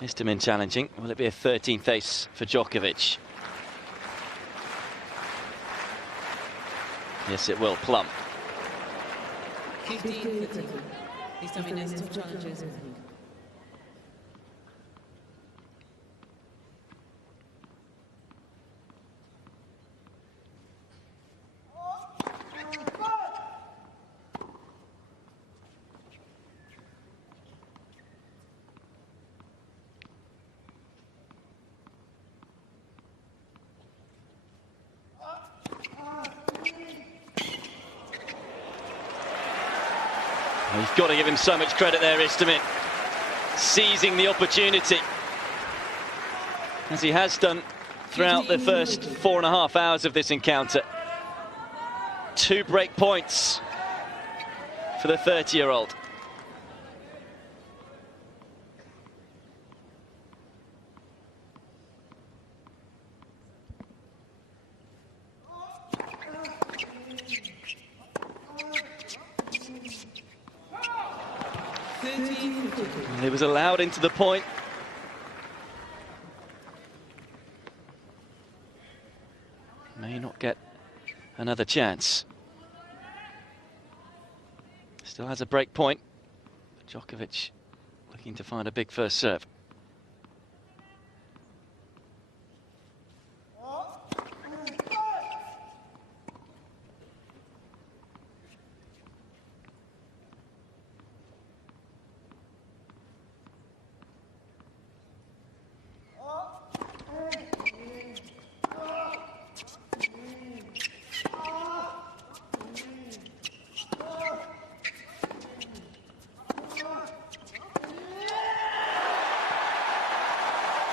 Istomin challenging. Will it be a 13th ace for Djokovic? Yes, it will. Plumb. 15-13. Istomin has 2 challenges. You've got to give him so much credit there, Istomin. Seizing the opportunity, as he has done throughout the first 4.5 hours of this encounter. 2 break points for the 30-year-old. He was allowed into the point. May not get another chance. Still has a break point. Djokovic looking to find a big first serve.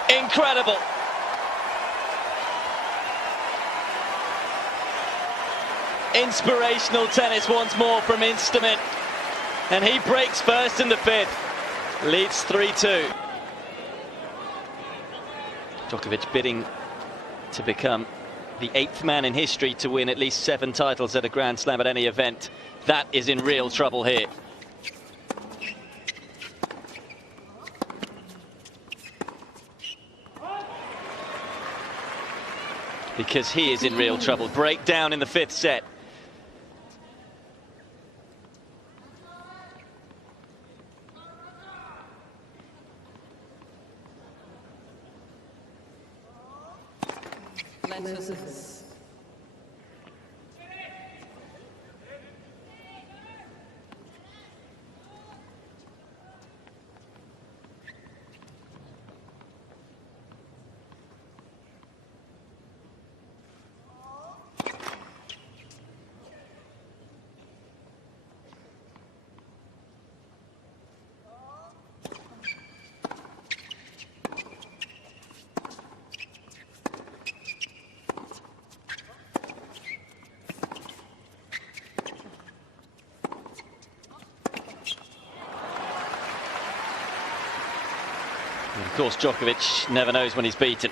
Incredible. Inspirational tennis once more from Istomin. And he breaks first in the 5th. Leads 3-2. Djokovic bidding to become the 8th man in history to win at least 7 titles at a Grand Slam at any event. That is in real trouble here. Because he is in real trouble. Breakdown in the 5th set. Of course, Djokovic never knows when he's beaten.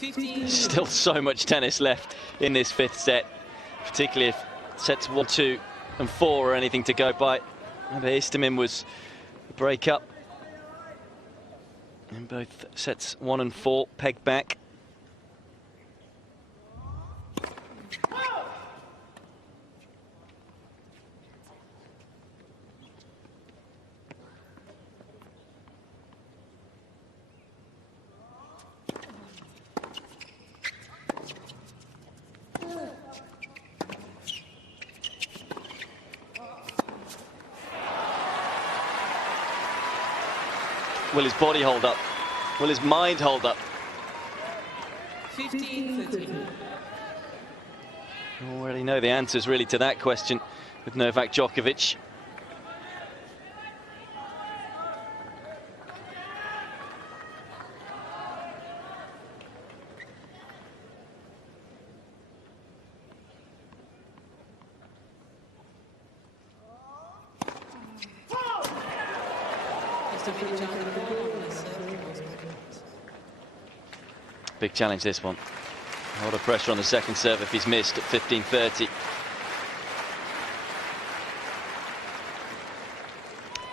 There's still so much tennis left in this 5th set, particularly if sets 1, 2 and 4 are anything to go by. Remember, Istomin was a break-up in both sets 1 and 4, pegged back. Will his body hold up? Will his mind hold up? 15-13. You already know the answers really to that question with Novak Djokovic. Big challenge, this one. A lot of pressure on the second serve if he's missed at 15-30.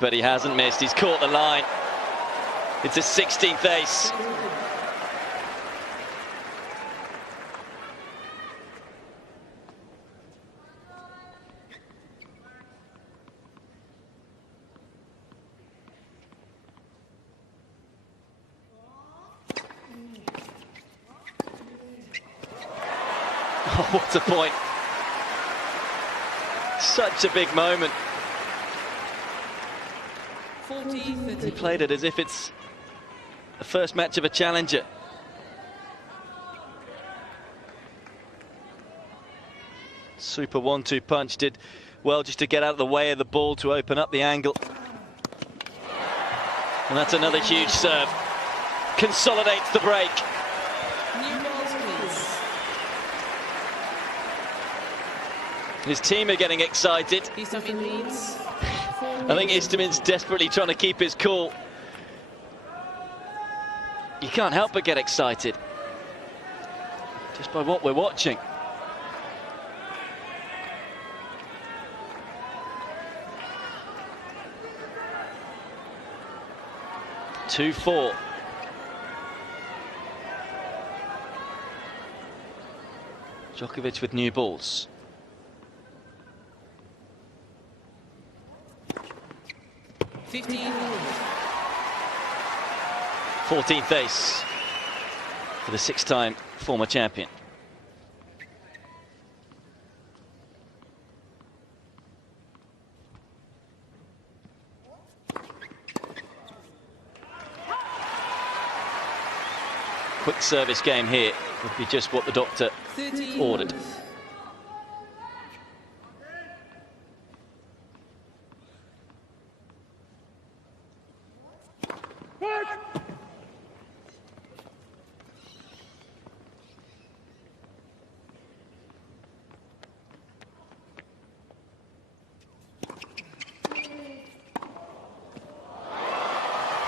But he hasn't missed, he's caught the line. It's a 16th ace. Oh, what a point. Such a big moment. 40-30. He played it as if it's the first match of a challenger. Super 1-2 punch, did well just to get out of the way of the ball to open up the angle. And that's another huge serve. Consolidates the break. New balls, please. His team are getting excited. Istomin leads. I think Istomin's desperately trying to keep his cool. You can't help but get excited just by what we're watching. Two, 4. Djokovic with new balls. $15. 14th ace for the 6-time former champion. Quick service game here would be just what the doctor 13. ordered.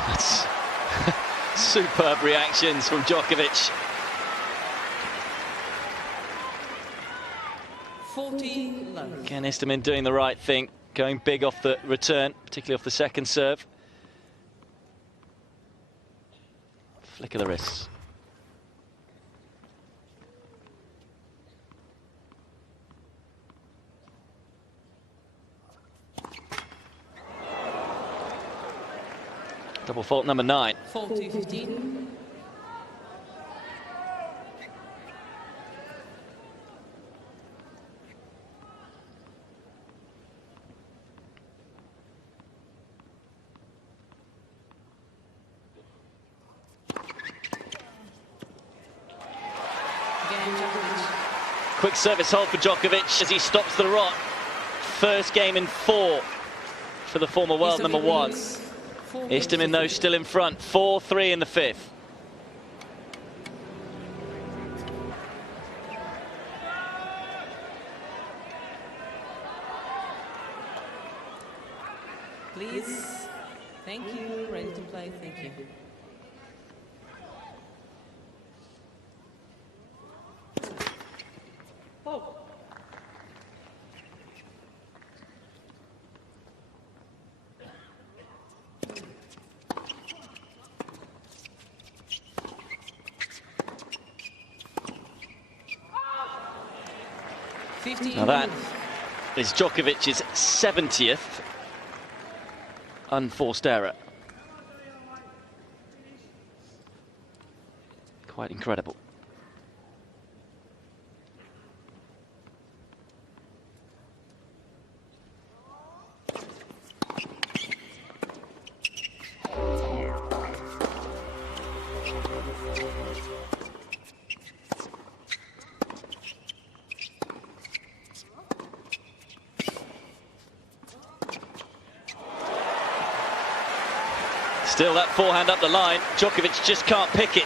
That's superb reactions from Djokovic. 40 love. Again, Istomin doing the right thing, going big off the return, particularly off the second serve. Flick of the wrists. Double fault number 9. 40-15. Quick service hold for Djokovic as he stops the rot. First game in 4 for the former world number 1. Istomin, though, still in front. 4-3 in the 5th. Please. Thank you. Ready to play. Thank you. Oh. Now that is Djokovic's 70th unforced error. Quite incredible. Still that forehand up the line. Djokovic just can't pick it.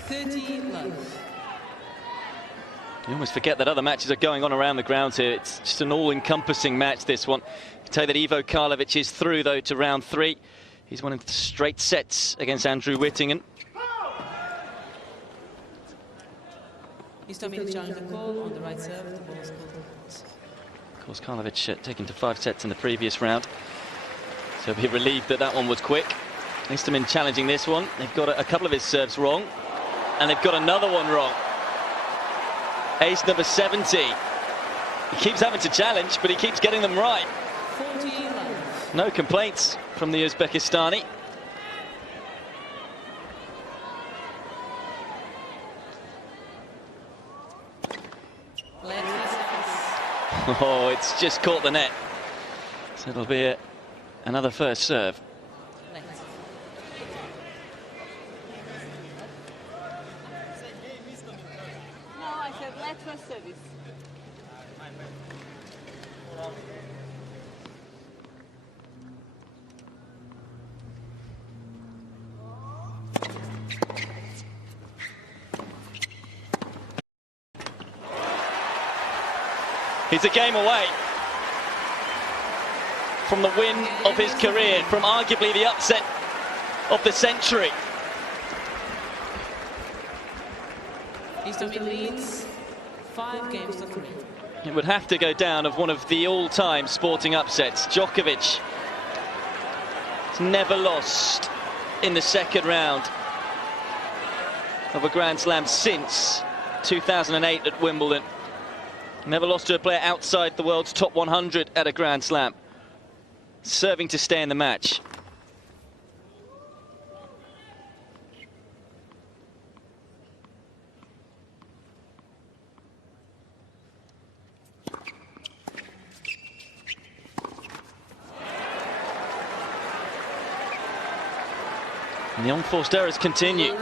30 love. You almost forget that other matches are going on around the grounds here. It's just an all-encompassing match, this one. I can tell you that Ivo Karlovic is through, though, to round 3. He's won in straight sets against Andrew Whittingen. Istomin challenged the call on the right serve. The ball is called. Of course, Karlovic taken to 5 sets in the previous round. So he'll be relieved that that one was quick. Istomin challenging this one. They've got a couple of his serves wrong. And they've got another one wrong. Ace number 70. He keeps having to challenge, but he keeps getting them right. 40 love. No complaints from the Uzbekistani. Oh, it's just caught the net. So it'll be another first serve. No, I said let first service. He's a game away from the win of his career, from arguably the upset of the century. Istomin leads 5 games to 3. It would have to go down of one of the all-time sporting upsets. Djokovic has never lost in the second round of a Grand Slam since 2008 at Wimbledon. Never lost to a player outside the world's top 100 at a Grand Slam. Serving to stay in the match. And the unforced errors continue.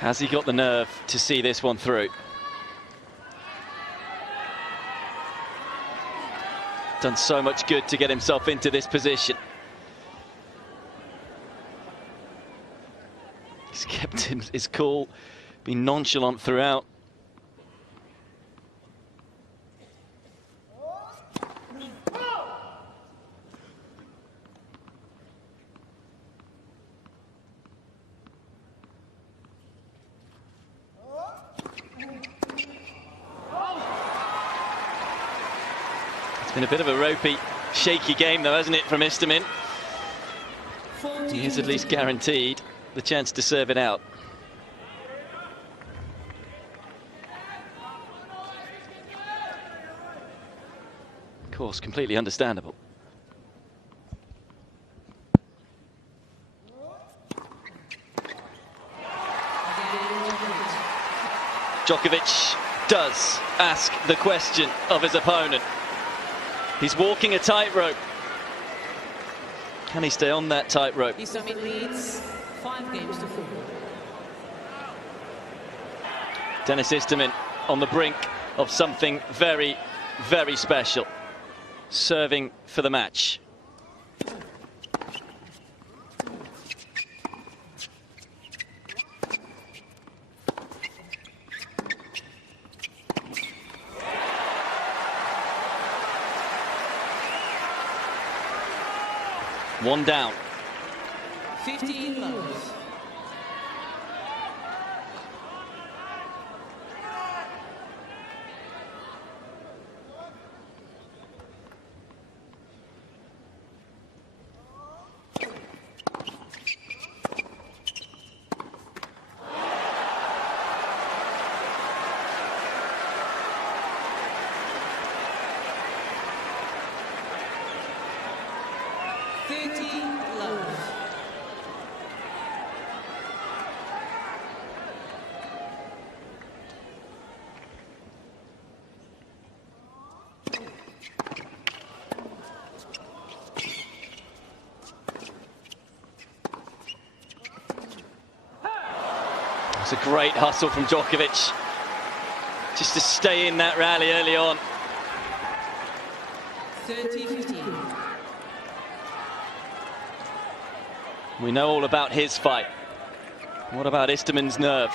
Has he got the nerve to see this one through? Done so much good to get himself into this position. He's kept his cool, been nonchalant throughout. It's been a bit of a ropey, shaky game though, hasn't it, from Istomin? He is at least guaranteed the chance to serve it out. Of course, completely understandable. Djokovic does ask the question of his opponent. He's walking a tightrope. Can he stay on that tightrope? Istomin leads 5 games to 4. Dennis Istomin on the brink of something very, very special. Serving for the match. One down. 15 love. It's a great hustle from Djokovic, just to stay in that rally early on. 30-15. We know all about his fight. What about Istomin's nerve?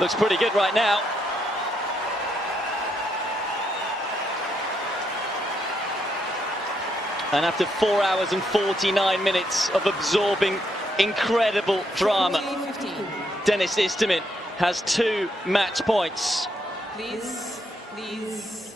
Looks pretty good right now. And after 4 hours and 49 minutes of absorbing incredible drama, 40-15. Denis Istomin has 2 match points. Please, please.